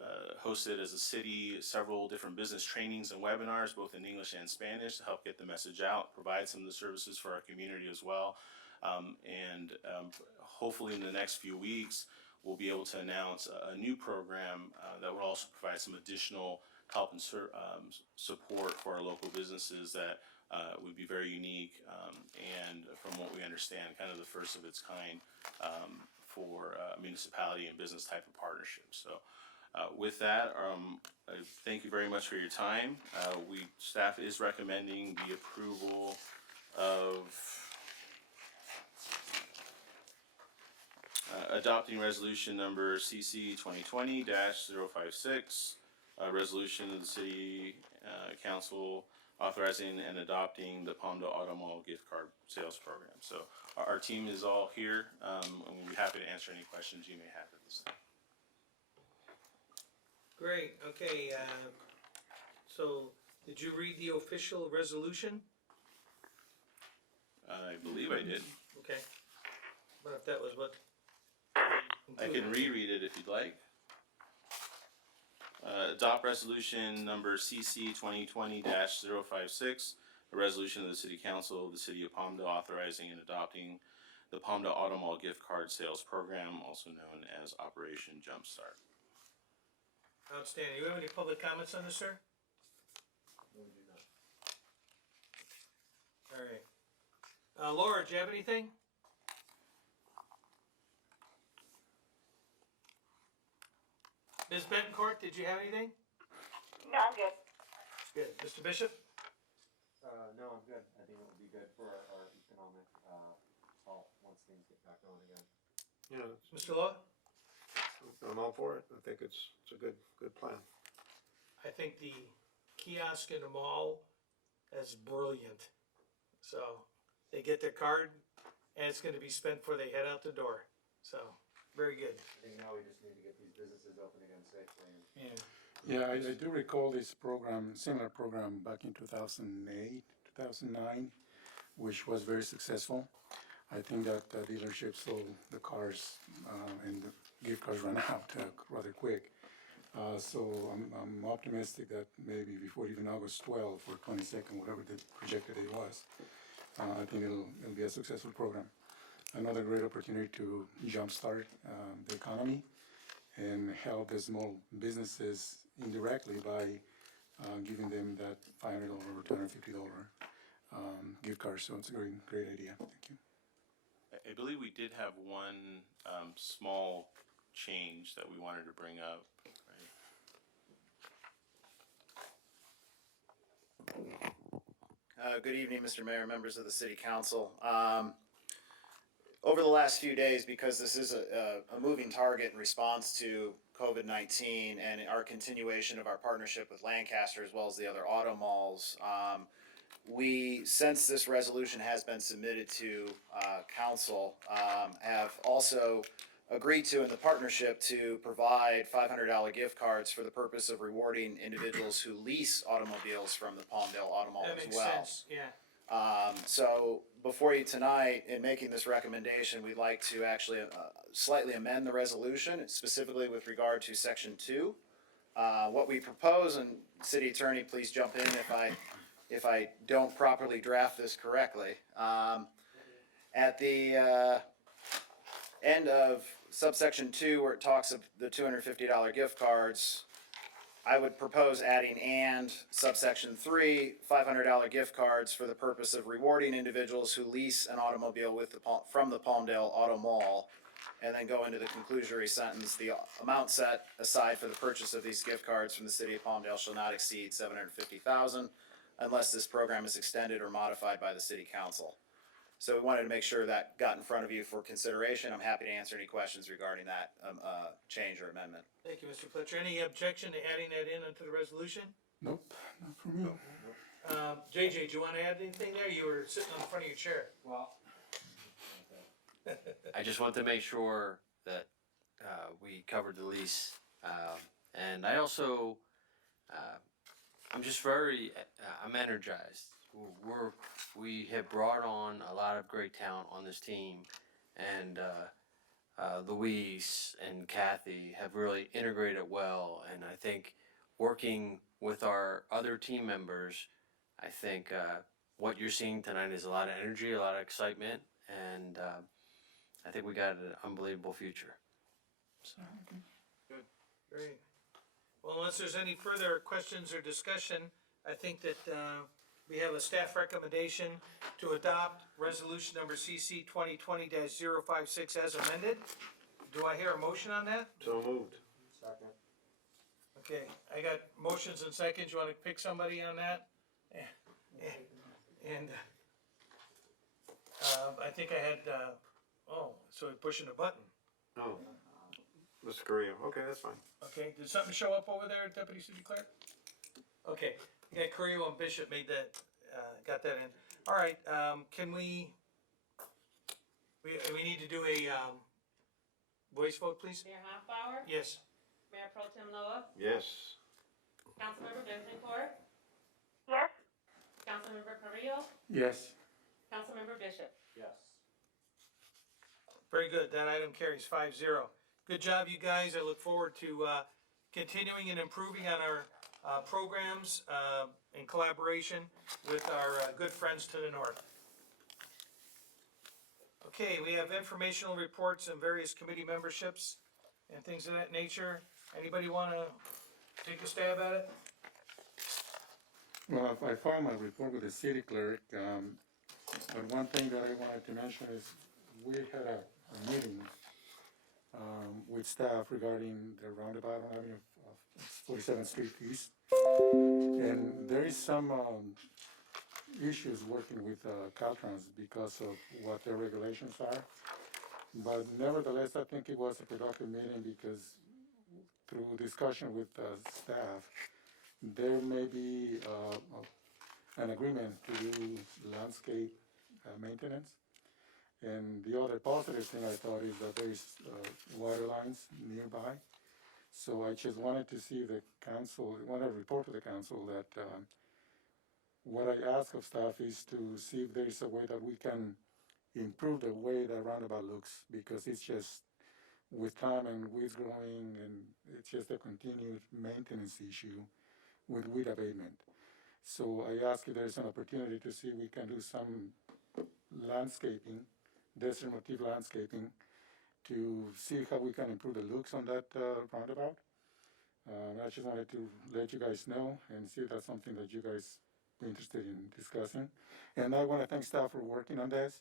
hosted as a city several different business trainings and webinars, both in English and Spanish, to help get the message out, provide some of the services for our community as well. Hopefully in the next few weeks, we'll be able to announce a new program that will also provide some additional help and support for our local businesses that would be very unique and, from what we understand, kind of the first of its kind for municipality and business type of partnerships. So with that, I thank you very much for your time. Staff is recommending the approval of adopting resolution number CC 2020-056, a resolution of the City Council authorizing and adopting the Palmdale Auto Mall gift card sales program. So our team is all here, and we'll be happy to answer any questions you may have at this time. Great, okay, so did you read the official resolution? I believe I did. Okay, but if that was what? I can reread it if you'd like. Adopt resolution number CC 2020-056, a a resolution of the City Council of the City of Palmdale authorizing and adopting the Palmdale Auto Mall gift card sales program, also known as Operation Jumpstart. Outstanding. You have any public comments on this, sir? No, we do not. All right. Laura, do you have anything? Ms. Betancourt, did you have anything? No, I'm good. Good. Mr. Bishop? No, I'm good. I think it will be good for our economic, health once things get back going again. Yeah, Mr. Loa? I'm all for it. I think it's a good plan. I think the kiosk in the mall is brilliant. So they get their card and it's gonna be spent before they head out the door. So, very good. I think now we just need to get these businesses open again safely. Yeah. Yeah, I do recall this program, similar program back in 2008, 2009, which was very successful. I think that dealerships sold the cars and the gift cards ran out rather quick. So I'm optimistic that maybe before even August 12th or 22nd, whatever the projected date was, I think it'll be a successful program. Another great opportunity to jumpstart the economy and help the small businesses indirectly by giving them that $500 or $250 gift card. So it's a great idea. Thank you. I believe we did have one small change that we wanted to bring up. Good evening, Mr. Mayor, members of the City Council. Over the last few days, because this is a moving target in response to COVID-19 and our continuation of our partnership with Lancaster as well as the other auto malls, we, since this resolution has been submitted to council, have also agreed to in the partnership to provide $500 gift cards for the purpose of rewarding individuals who lease automobiles from the Palmdale Auto Mall That as makes well. sense, yeah. So before you tonight, in making this recommendation, we'd like to actually slightly amend the resolution, specifically with regard to section 2. What we propose, and City Attorney, please jump in if I don't properly draft this correctly. At the end of subsection 2, where it talks of the $250 gift cards, I would propose adding and subsection 3, $500 gift cards for the purpose of rewarding individuals who lease an automobile from the Palmdale Auto Mall, and then go into the conclusory sentence, the amount set aside for the purchase of these gift cards from the City of Palmdale shall not exceed $750,000 unless this program is extended or modified by the City Council. So we wanted to make sure that got in front of you for consideration. I'm happy to answer any questions regarding that change or amendment. Thank you, Mr. Fletcher. Any objection to adding that in into the resolution? Nope, not from you. JJ, do you want to add anything there? You were sitting on the front of your chair. Well, I just want to make sure that we covered the lease. And I also, I'm just very, I'm energized. We have brought on a lot of great talent on this team, and Luis and Kathy have really integrated well, and I think working with our other team members, I think what you're seeing tonight is a lot of energy, a lot of excitement, and I think we got an unbelievable future. So. Good, great. Well, unless there's any further questions or discussion, I think that we have a staff recommendation to adopt resolution number CC 2020-056 as amended. Do I hear a motion on that? So moved. second. Okay, I got motions and seconds. You wanna pick somebody on that? And I think I had, so we're pushing a button. Oh, Mr. Carrillo. Okay, that's fine. Okay, did something show up over there, Deputy City Clerk? Okay, yeah, Carrillo and Bishop made that, got that in. All right, can we need to do a, voice vote, please? Mayor Hoffbauer? Yes. Mayor Pro Tem Loa? Yes. Councilmember Betancourt? Yes? Councilmember Carrillo? Yes. Councilmember Bishop? Yes. Very good, that item carries 5-0. Good job, you guys. I look forward to continuing and improving on our programs in collaboration with our good friends to the north. Okay, we have informational reports and various committee memberships and things of that nature. Anybody wanna take a stab at it? Well, I filed my report with the city clerk, but one thing that I wanted to mention is we had a meeting with staff regarding the roundabout on Avenue of 47th Street East. And there is some issues working with Caltrans because of what their regulations are. But nevertheless, I think it was a productive meeting because through discussion with staff, there may be an agreement to do landscape maintenance. And the other positive thing I thought is that there is water lines nearby. So I just wanted to see the council, wanted to report to the council that what I ask of staff is to see if there is a way that we can improve the way that roundabout looks, because it's just with time and weeds growing, and it's just a continued maintenance issue with weed abatement. So I ask if there's an opportunity to see if we can do some landscaping, desert motif landscaping, to see how we can improve the looks on that roundabout. I just wanted to let you guys know and see if that's something that you guys are interested in discussing. And I want to thank staff for working on this.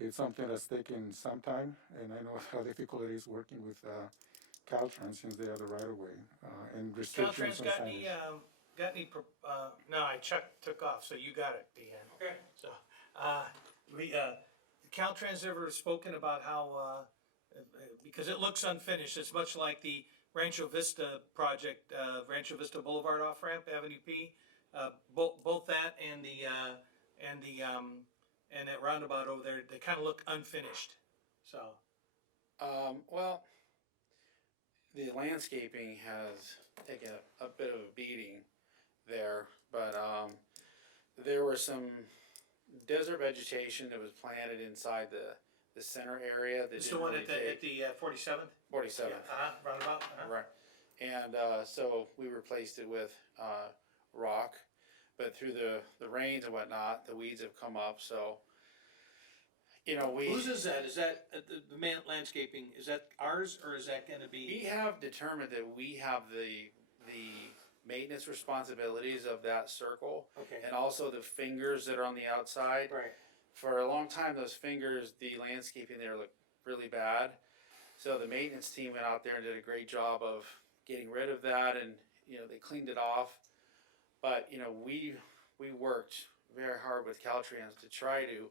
It's something that's taken some time, and I know how difficult it is working with Caltrans since they are the right of way and restrictions on signage. Got any, no, I took off, so you got it, Deanne. Okay. So, Caltrans ever spoken about how, because it looks unfinished, it's much like the Rancho Vista project, Rancho Vista Boulevard off-ramp, Avenue P, both that and that roundabout over there, they kind of look unfinished, so. Well, the landscaping has taken a bit of a beating there, but there was some desert vegetation that was planted inside the center area. This is the one at the 47th? 47th. Yeah, roundabout. Right. And so we replaced it with rock, but through the rains and whatnot, the weeds have come up, so, you know, Whose is that? Is that the man landscaping? Is that ours, or is that gonna be? We have determined that we have the maintenance responsibilities of that circle. Okay. And also the fingers that are on the outside. Right. For a long time, those fingers, the landscaping there looked really bad. So the maintenance team went out there and did a great job of getting rid of that, and, you know, they cleaned it off. But, you know, we worked very hard with Caltrans to try to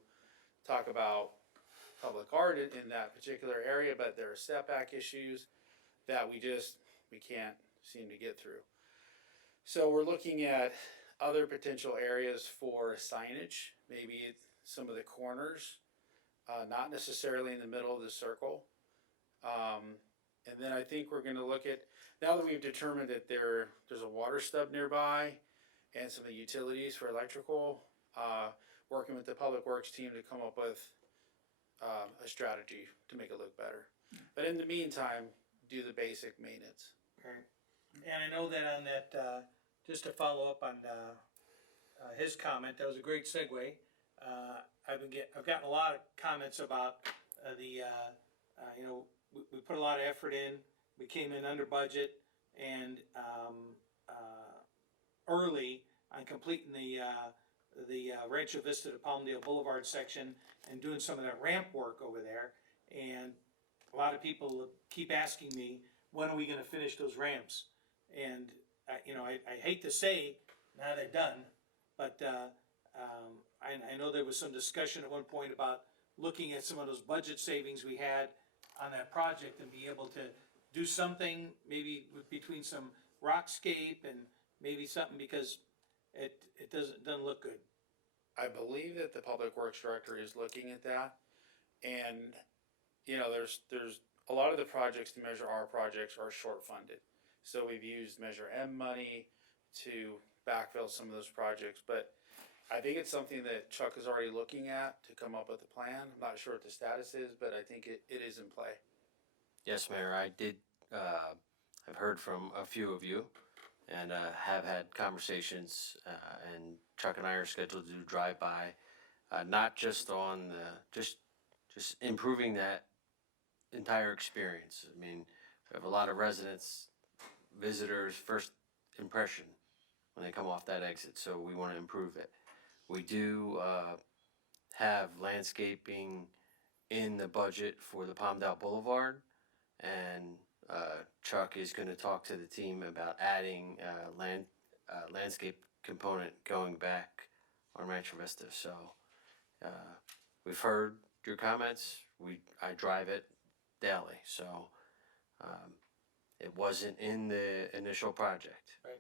talk about public art in that particular area, but there are setback issues that we can't seem to get through. So we're looking at other potential areas for signage, maybe some of the corners, not necessarily in the middle of the circle. And then I think we're gonna look at, now that we've determined that there's a water stub nearby and some of the utilities for electrical, working with the public works team to come up with a strategy to make it look better. But in the meantime, do the basic maintenance. Right. And I know that on that, just to follow up on his comment, that was a great segue. I've gotten a lot of comments about you know, we put a lot of effort in, we came in under budget, and early on completing the Rancho Vista to Palmdale Boulevard section and doing some of that ramp work over there. And a lot of people keep asking me, when are we gonna finish those ramps? And, you know, I hate to say, now they're done, but I know there was some discussion at one point about looking at some of those budget savings we had on that project and be able to do something maybe between some rockscape and maybe something, because it doesn't look good. I believe that the public works director is looking at that, and, you know, there's a lot of the projects to measure our projects are short funded. So we've used Measure M money to backfill some of those projects, but I think it's something that Chuck is already looking at to come up with a plan. I'm not sure what the status is, but I think it is in play. Yes, Mayor, I did, I've heard from a few of you, and have had conversations, and Chuck and I are scheduled to drive by, not just on just improving that entire experience. I mean, we have a lot of residents, visitors, first impression when they come off that exit, so we want to improve it. We do have landscaping in the budget for the Palmdale Boulevard, and Chuck is going to talk to the team about adding landscape component going back on Rancho Vista. So we've heard your comments. I drive it daily, so it wasn't in the initial project. Right.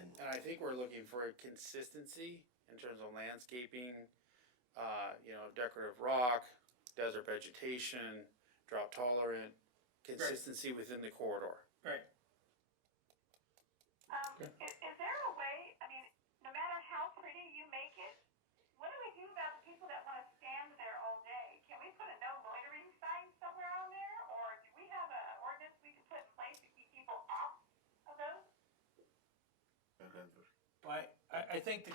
And And I think we're looking for a consistency in terms of landscaping, decorative rock, desert vegetation, drought tolerant, consistency within the corridor. Right. Is there a way, I mean, no matter how pretty you make it, what do we do about the people that want to stand there all day? Can we put a no loitering sign somewhere on there, or do we have an ordinance we can put in place to keep people off of those? I think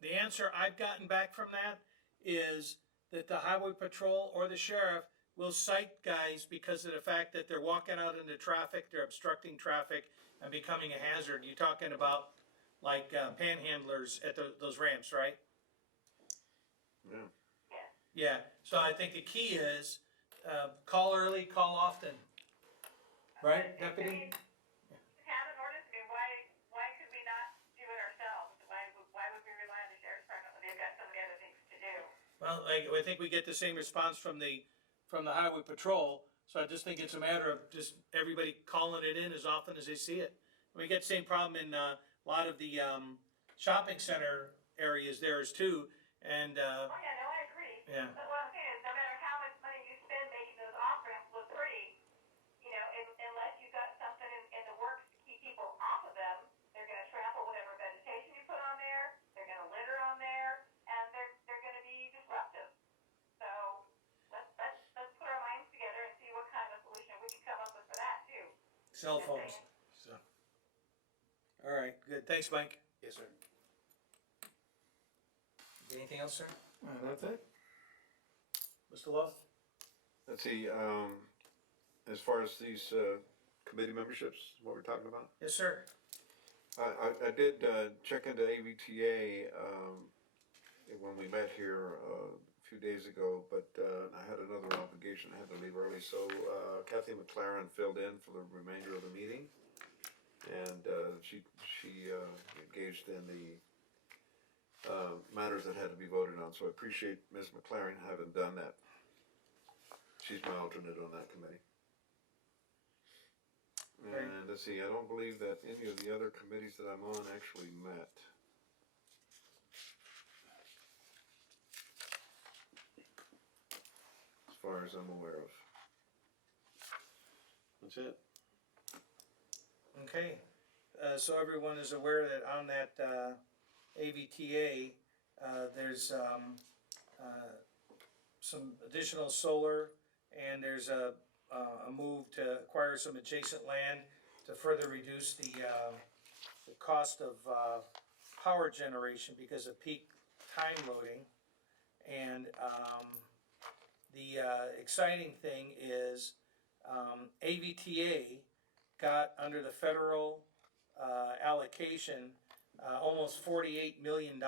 the answer I've gotten back from that is that the highway patrol or the sheriff will cite guys because of the fact that they're walking out into traffic, they're obstructing traffic and becoming a hazard. You're talking about like panhandlers at those ramps, right? Yeah. Yeah, so I think the key is call early, call often. Right, Deputy? Have an ordinance, I mean, why could we not do it ourselves? Why would we rely on the sheriff's department when they've got so many other things to do? Well, I think we get the same response from the highway patrol, so I just think it's a matter of just everybody calling it in as often as they see it. We get the same problem in a lot of the shopping center areas there is too, and Oh, yeah, no, I agree. yeah. But what I'm saying is, no matter how much money you spend making those off-ramps look pretty, unless you've got something in the works to keep people off of them, they're gonna trample whatever vegetation you put on there, they're gonna litter on there, and they're gonna be disruptive. So, let's put our minds together and see what kind of solution we can come up with for that too. Cell phones. So. All right, good. Thanks, Mike. Yes, sir. Anything else, sir? That's it. Mr. Love? Let's see, as far as these committee memberships, what we're talking about? Yes, sir. I did check into AVTA when we met here a few days ago, but I had another obligation. I had to leave early, so Kathy McLaren filled in for the remainder of the meeting, and she engaged in the matters that had to be voted on. So I appreciate Ms. McLaren having done that. She's my alternate on that committee. And let's see, I don't believe that any of the other committees that I'm on actually met. As far as I'm aware of. That's it. Okay. So everyone is aware that on that AVTA, there's some additional solar, and there's a move to acquire some adjacent land to further reduce the cost of power generation because of peak time loading. And the exciting thing is AVTA got under the federal allocation almost $48 million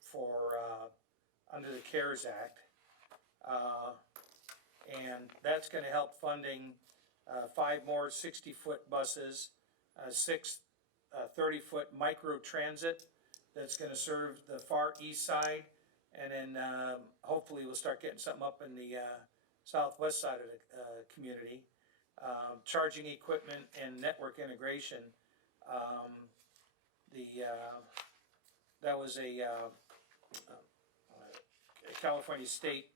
for under the CARES Act. And that's gonna help funding 5 more 60-foot buses, 6 30-foot micro transit that's gonna serve the far east side, and then hopefully we'll start getting something up in the southwest side of the community. Charging equipment and network integration. That was a California state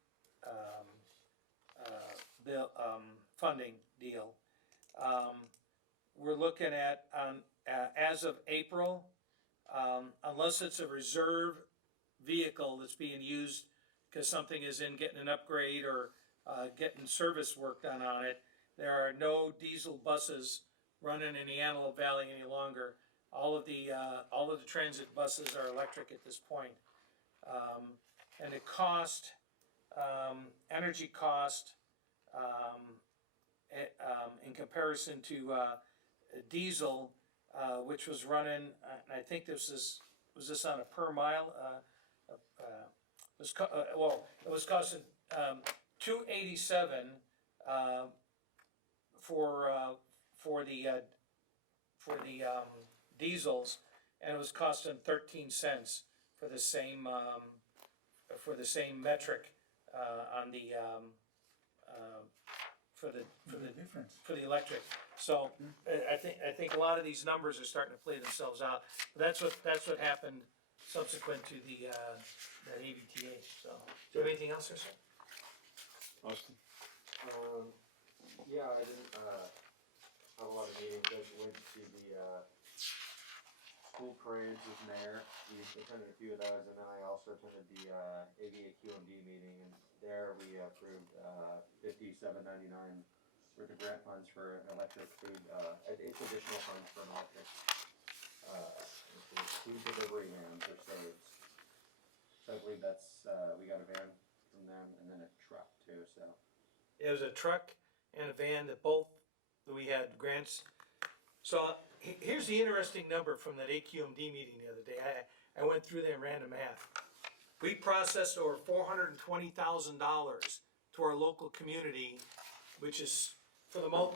bill funding deal. We're looking at as of April, unless it's a reserve vehicle that's being used because something is in getting an upgrade or getting service work done on it, there are no diesel buses running in the Antelope Valley any longer. All of the transit buses are electric at this point. And the cost, energy cost, in comparison to diesel, which was running, and I think was this on a per mile? It was costing $2.87 for the diesels, and it was costing 13 cents for the same metric on the for the electric. So I think a lot of these numbers are starting to play themselves out. That's what happened subsequent to that AVTA. So, do you have anything else, sir? Austin? Yeah, I didn't, have a lot of meetings. I went to the, school parades with mayor. We attended a few of those, and then I also attended the, AVA QMD meeting, and there we approved, $57.99 for the grant funds for electric food, it's additional funds for an electric, food delivery vans or serves. So I believe that's, we got a van from them and then a truck too, so. It was a truck and a van that we had grants. So here's the interesting number from that AQMD meeting the other day. I went through there and ran the math. We processed over $420,000 to our local community, which is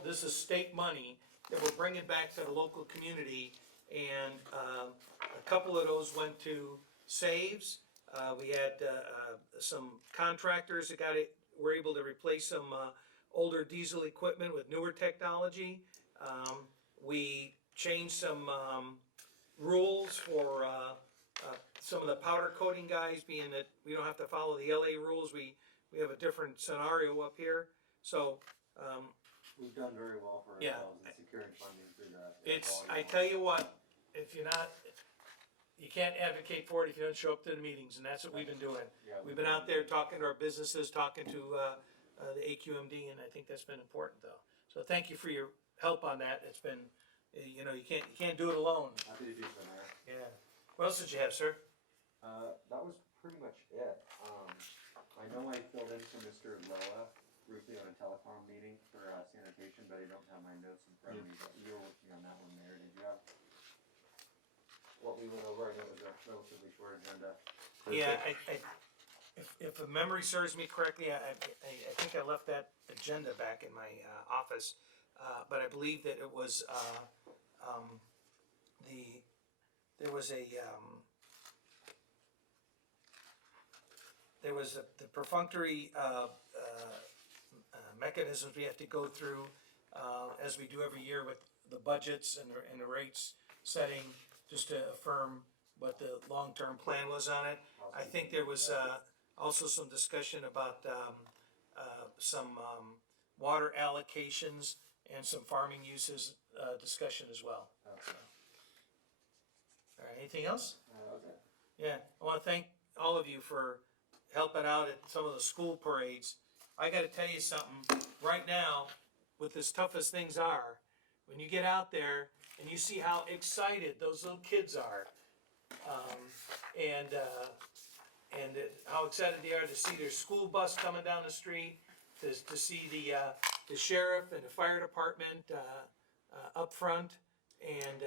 this is state money that we're bringing back to the local community, and a couple of those went to saves. We had some contractors that were able to replace some older diesel equipment with newer technology. We changed some rules for some of the powder coating guys, being that we don't have to follow the LA rules. We have a different scenario up here. So we've done very well for ourselves in securing funding through that. I tell you what, you can't advocate for it if you don't show up to the meetings, and that's what we've been doing. Yeah, We've been out there talking to our businesses, talking to the AQMD, and I think that's been important though. So thank you for your help on that. It's been, you can't do it alone. Happy to do so, Mayor. Yeah. What else did you have, sir? That was pretty much it. I know I filled in for Mr. Loa briefly on a telecom meeting for sanitation, but I don't have my notes in front of me, but you were working on that one, Mayor. Did you have what we went over? I know it was a relatively short agenda. Yeah, if memory serves me correctly, I think I left that agenda back in my office, but I believe that it was there was the perfunctory mechanisms we have to go through as we do every year with the budgets and the rates setting, just to affirm what the long-term plan was on it. I think there was also some discussion about some water allocations and some farming uses discussion as well. So. All right, anything else? Okay. Yeah, I want to thank all of you for helping out at some of the school parades. I got to tell you something, right now, with as tough as things are, when you get out there and you see how excited those little kids are, and how excited they are to see their school bus coming down the street, to see the sheriff and the fire department up front, and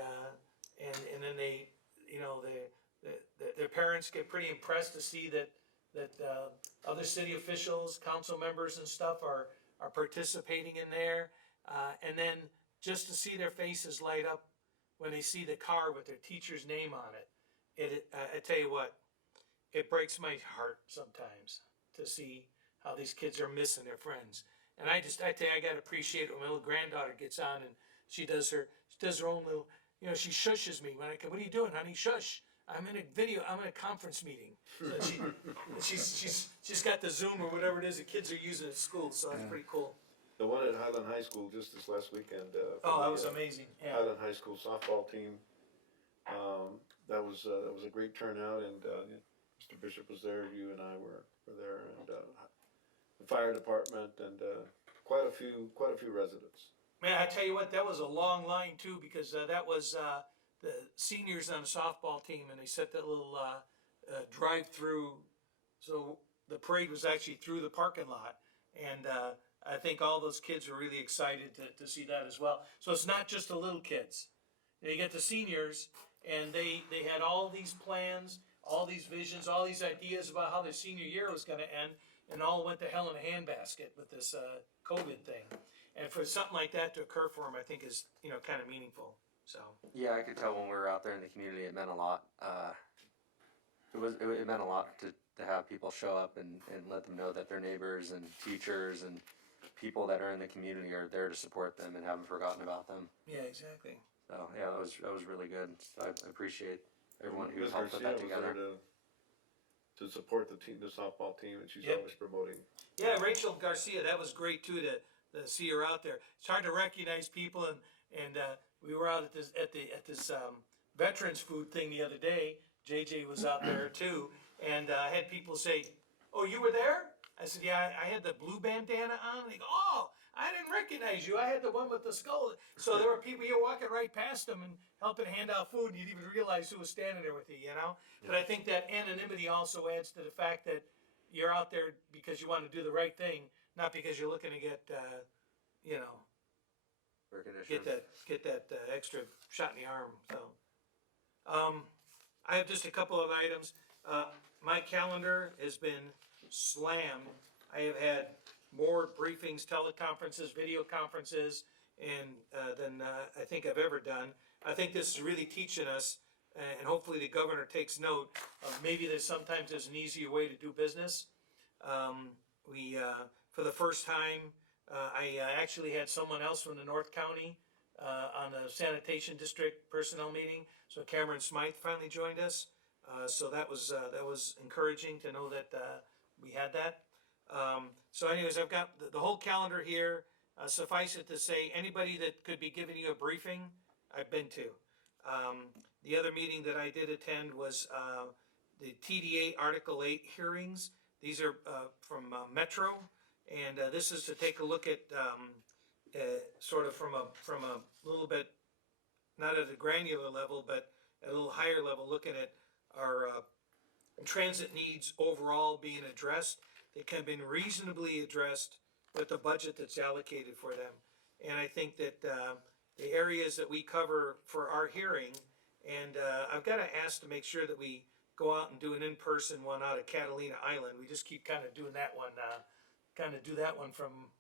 then they, their parents get pretty impressed to see that other city officials, council members and stuff are participating in there, and then just to see their faces light up when they see the car with their teacher's name on it. I tell you what, it breaks my heart sometimes to see how these kids are missing their friends. And I tell you, I gotta appreciate it when my little granddaughter gets on and she does her own little, she shushes me when what are you doing, honey? Shush. I'm in a conference meeting. So she's got the Zoom or whatever it is the kids are using at school, so that's pretty cool. The one at Highland High School just this last weekend. That was amazing. Yeah. Highland High School softball team. That was a great turnout, and Mr. Bishop was there. You and I were there, and the fire department and quite a few residents. Man, I tell you what, that was a long line too, because that was the seniors on the softball team, and they set that little drive-through. So the parade was actually through the parking lot, and I think all those kids were really excited to see that as well. So it's not just the little kids. You get the seniors, and they had all these plans, all these visions, all these ideas about how their senior year was going to end, and all went to hell in a handbasket with this COVID thing. And for something like that to occur for them, I think is, kind of meaningful. So. Yeah, I could tell when we were out there in the community, it meant a lot. It meant a lot to have people show up and let them know that their neighbors and teachers and people that are in the community are there to support them and haven't forgotten about them. Yeah, exactly. So yeah, that was really good. So I appreciate everyone who Ms. helped put Garcia that together. was there to support the team, the softball team, and she's Yep. always promoting. Yeah, Rachel Garcia, that was great too to see her out there. It's hard to recognize people, and we were out at this veterans food thing the other day. JJ was out there too, and I had people say, "Oh, you were there?" I said, "Yeah, I had the blue bandana on." And they go, "Oh, I didn't recognize you. I had the one with the skull." So there were people, you're walking right past them and helping hand out food, and you didn't even realize who was standing there with you, Yeah. But I think that anonymity also adds to the fact that you're out there because you want to do the right thing, not because you're looking to get, get that extra shot in the arm. So, I have just a couple of items. My calendar has been slammed. I have had more briefings, teleconferences, video conferences, and than I think I've ever done. I think this is really teaching us, and hopefully the governor takes note of maybe sometimes there's an easier way to do business. For the first time, I actually had someone else from the North County on the sanitation district personnel meeting. So Cameron Smythe finally joined us. So that was encouraging to know that we had that. So anyways, I've got the whole calendar here. Suffice it to say, anybody that could be giving you a briefing, I've been to. The other meeting that I did attend was the TDA Article 8 hearings. These are from Metro, and this is to take a look at sort of from a little bit, not at a granular level, but at a little higher level, looking at our transit needs overall being addressed. They can have been reasonably addressed with the budget that's allocated for them. And I think that the areas that we cover for our hearing, and I've got to ask to make sure that we go out and do an in-person one out of Catalina Island. We just keep kind of doing that one, from,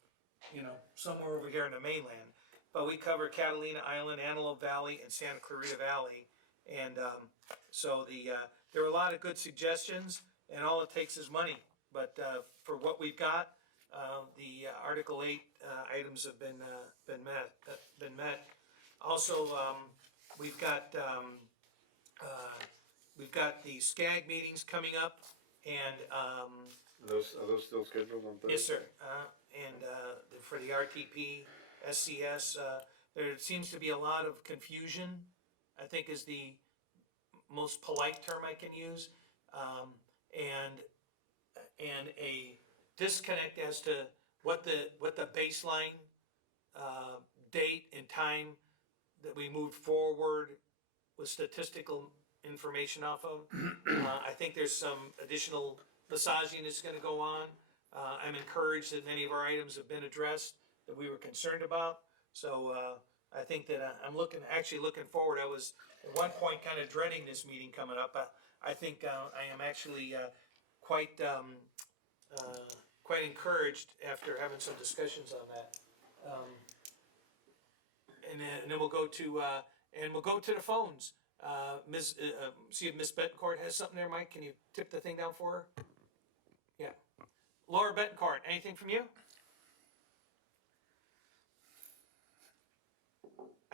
somewhere over here in the mainland. But we cover Catalina Island, Antelope Valley, and Santa Clarita Valley. And so there are a lot of good suggestions, and all it takes is money. But for what we've got, the Article 8 items have been met. Also, we've got the SCAG meetings coming up, and Are those still scheduled on Thursday? yes, sir. And for the RTP, SCS, there seems to be a lot of confusion, I think is the most polite term I can use, and a disconnect as to what the baseline date and time that we moved forward with statistical information off of. I think there's some additional massaging that's going to go on. I'm encouraged that many of our items have been addressed that we were concerned about. So I think that I'm actually looking forward. I was at one point kind of dreading this meeting coming up. I think I am actually quite encouraged after having some discussions on that. And then we'll go to the phones. See if Miss Betancourt has something there, Mike. Can you tip the thing down for her? Yeah. Laura Betancourt, anything from you?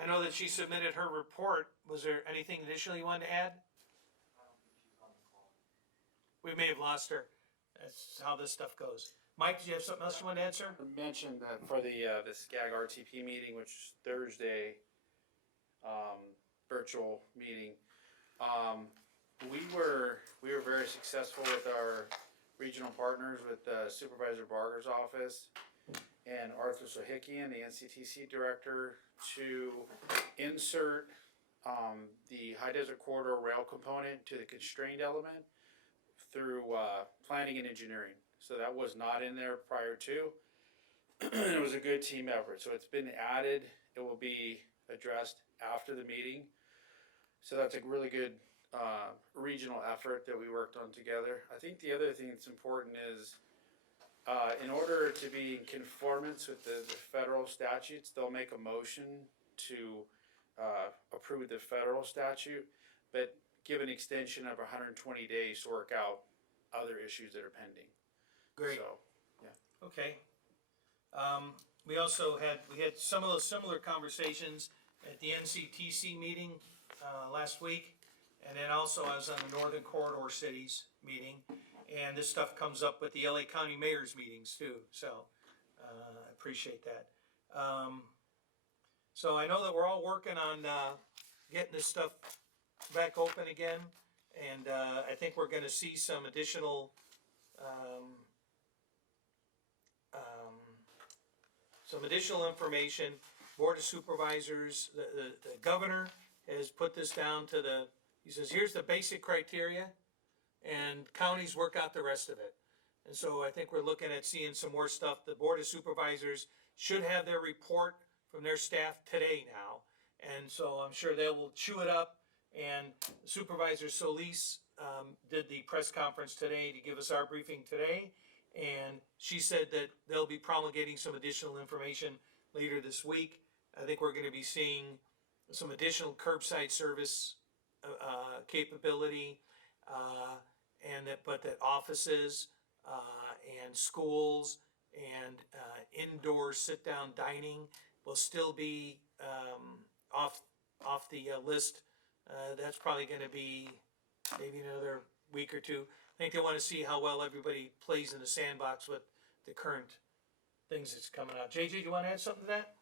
I know that she submitted her report. Was there anything additional you wanted to add? We may have lost her. That's how this stuff goes. Mike, do you have something else you want to answer? I mentioned that for the SCAG RTP meeting, which is Thursday, virtual meeting, we were very successful with our regional partners with Supervisor Barger's office, and Arthur Sohikian, the NCTC director, to insert the High Desert Corridor rail component to the constrained element through planning and engineering. So that was not in there prior to. It was a good team effort. So it's been added. It will be addressed after the meeting. So that's a really good regional effort that we worked on together. I think the other thing that's important is in order to be in conformance with the federal statutes, they'll make a motion to approve the federal statute, but give an extension of 120 days to work out other issues that are pending. Great. So, yeah. Okay. We also had some of those similar conversations at the NCTC meeting last week, and then also I was on the Northern Corridor Cities meeting, and this stuff comes up with the LA County Mayor's meetings too, so I appreciate that. So I know that we're all working on getting this stuff back open again, and I think we're gonna see some additional information. Board of Supervisors, the governor has put this down to he says, here's the basic criteria, and counties work out the rest of it. And so I think we're looking at seeing some more stuff. The Board of Supervisors should have their report from their staff today now. And so I'm sure they will chew it up. And Supervisor Solis did the press conference today to give us our briefing today. And she said that they'll be promulgating some additional information later this week. I think we're going to be seeing some additional curbside service capability, but that offices and schools and indoor sit-down dining will still be off the list. That's probably going to be maybe another week or two. I think they want to see how well everybody plays in the sandbox with the current things that's coming out. JJ, do you want to add something to that?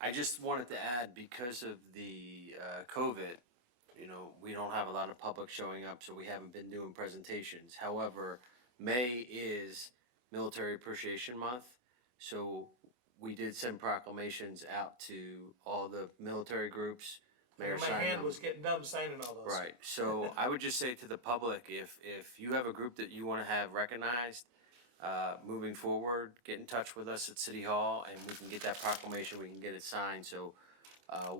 I just wanted to add, because of the COVID, we don't have a lot of public showing up, so we haven't been doing presentations. However, May is Military Appreciation Month, so we did send proclamations out to all the military groups. Mayor My hand was getting numb signing all those. Right. So I would just say to the public, if you have a group that you want to have recognized, moving forward, get in touch with us at City Hall, and we can get that proclamation. We can get it signed, so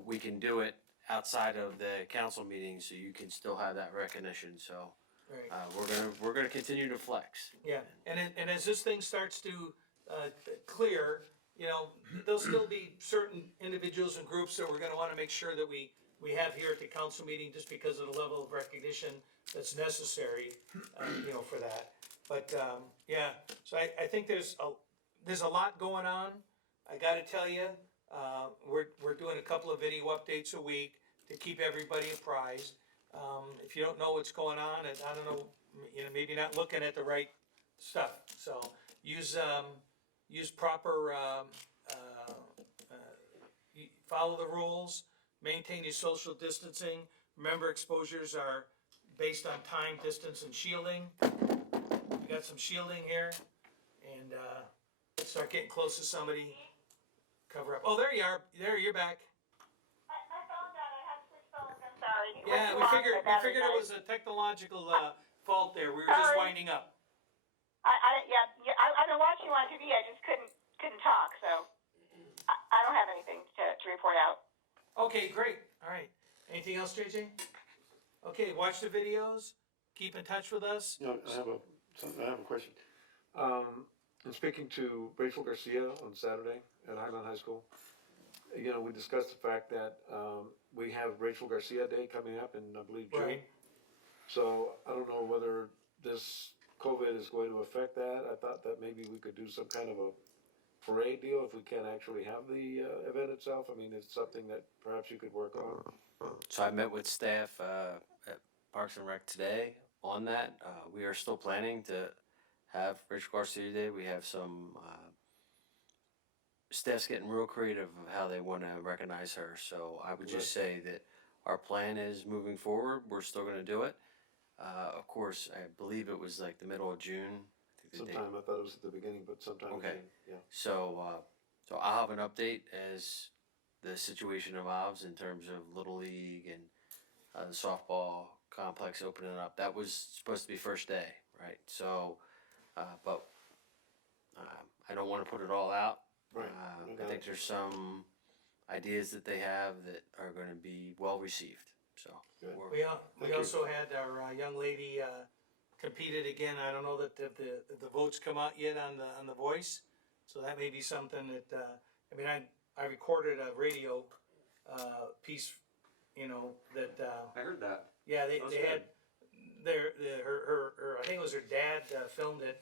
we can do it outside of the council meeting, so you can still have that recognition. So Right. we're gonna continue to flex. Yeah, and as this thing starts to clear, there'll still be certain individuals and groups that we're gonna wanna make sure that we have here at the council meeting, just because of the level of recognition that's necessary, for that. But, yeah, so I think there's a lot going on. I gotta tell you, we're doing a couple of video updates a week to keep everybody apprised. If you don't know what's going on, and I don't know, maybe not looking at the right stuff, so use proper, follow the rules, maintain your social distancing. Remember, exposures are based on time, distance, and shielding. We got some shielding here, and start getting close to somebody. Cover up. Oh, there you are. There, you're back. My phone died. I had to switch phones. I'm sorry. Yeah, we figured it was a technological fault there. We were just winding up. I've been watching you on TV. I just couldn't talk, so I don't have anything to report out. Okay, great. All right. Anything else, JJ? Okay, watch the videos. Keep in touch with us. I have a question. In speaking to Rachel Garcia on Saturday at Highland High School, we discussed the fact that we have Rachel Garcia Day coming up in, I believe, June. Right. So I don't know whether this COVID is going to affect that. I thought that maybe we could do some kind of a parade deal if we can't actually have the event itself. I mean, it's something that perhaps you could work on. So I met with staff at Parks and Rec today on that. We are still planning to have Rachel Garcia Day. We have some staff's getting real creative of how they want to recognize her. So I would just say that our plan is moving forward. We're still going to do it. Of course, I believe it was like the middle of June. I think Sometime, I thought it was at the beginning, but sometime Okay. again, yeah. So, so I'll have an update as the situation evolves in terms of Little League and the softball complex opening up. That was supposed to be first day, right? So, but I don't want to put it all out. Right. I think there's some ideas that they have that are going to be well received. So We also had our young lady competed again. I don't know that the votes come out yet on the voice, so that may be something that I mean I recorded a radio piece, you know, that I heard that. yeah they That was they had her I think it was her dad filmed it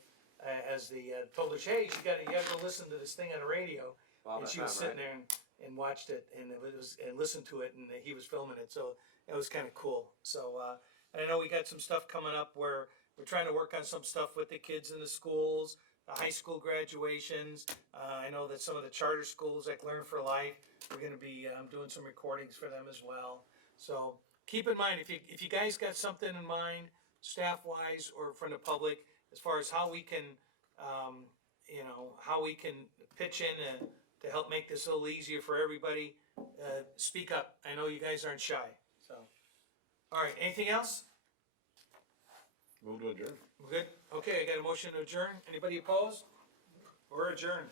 as the told her, hey, you gotta go listen to this thing on the radio. Wow, And that she was time, sitting there and watched it and and listened to it, and he was filming it, so it was kind of cool. So and I know we got some stuff coming up where we're trying to work on some stuff with the kids in the schools, the high school graduations. I know that some of the charter schools like Learn for Life, we're going to be doing some recordings for them as well. So keep in mind, if you guys got something in mind, staff wise or from the public, as far as how we can, you know, how we can pitch in to help make this a little easier for everybody, speak up. I know you guys aren't shy. So, all right. Anything else? Move to adjourn. We're good. Okay, I got a motion to adjourn. Anybody opposed? We're adjourned.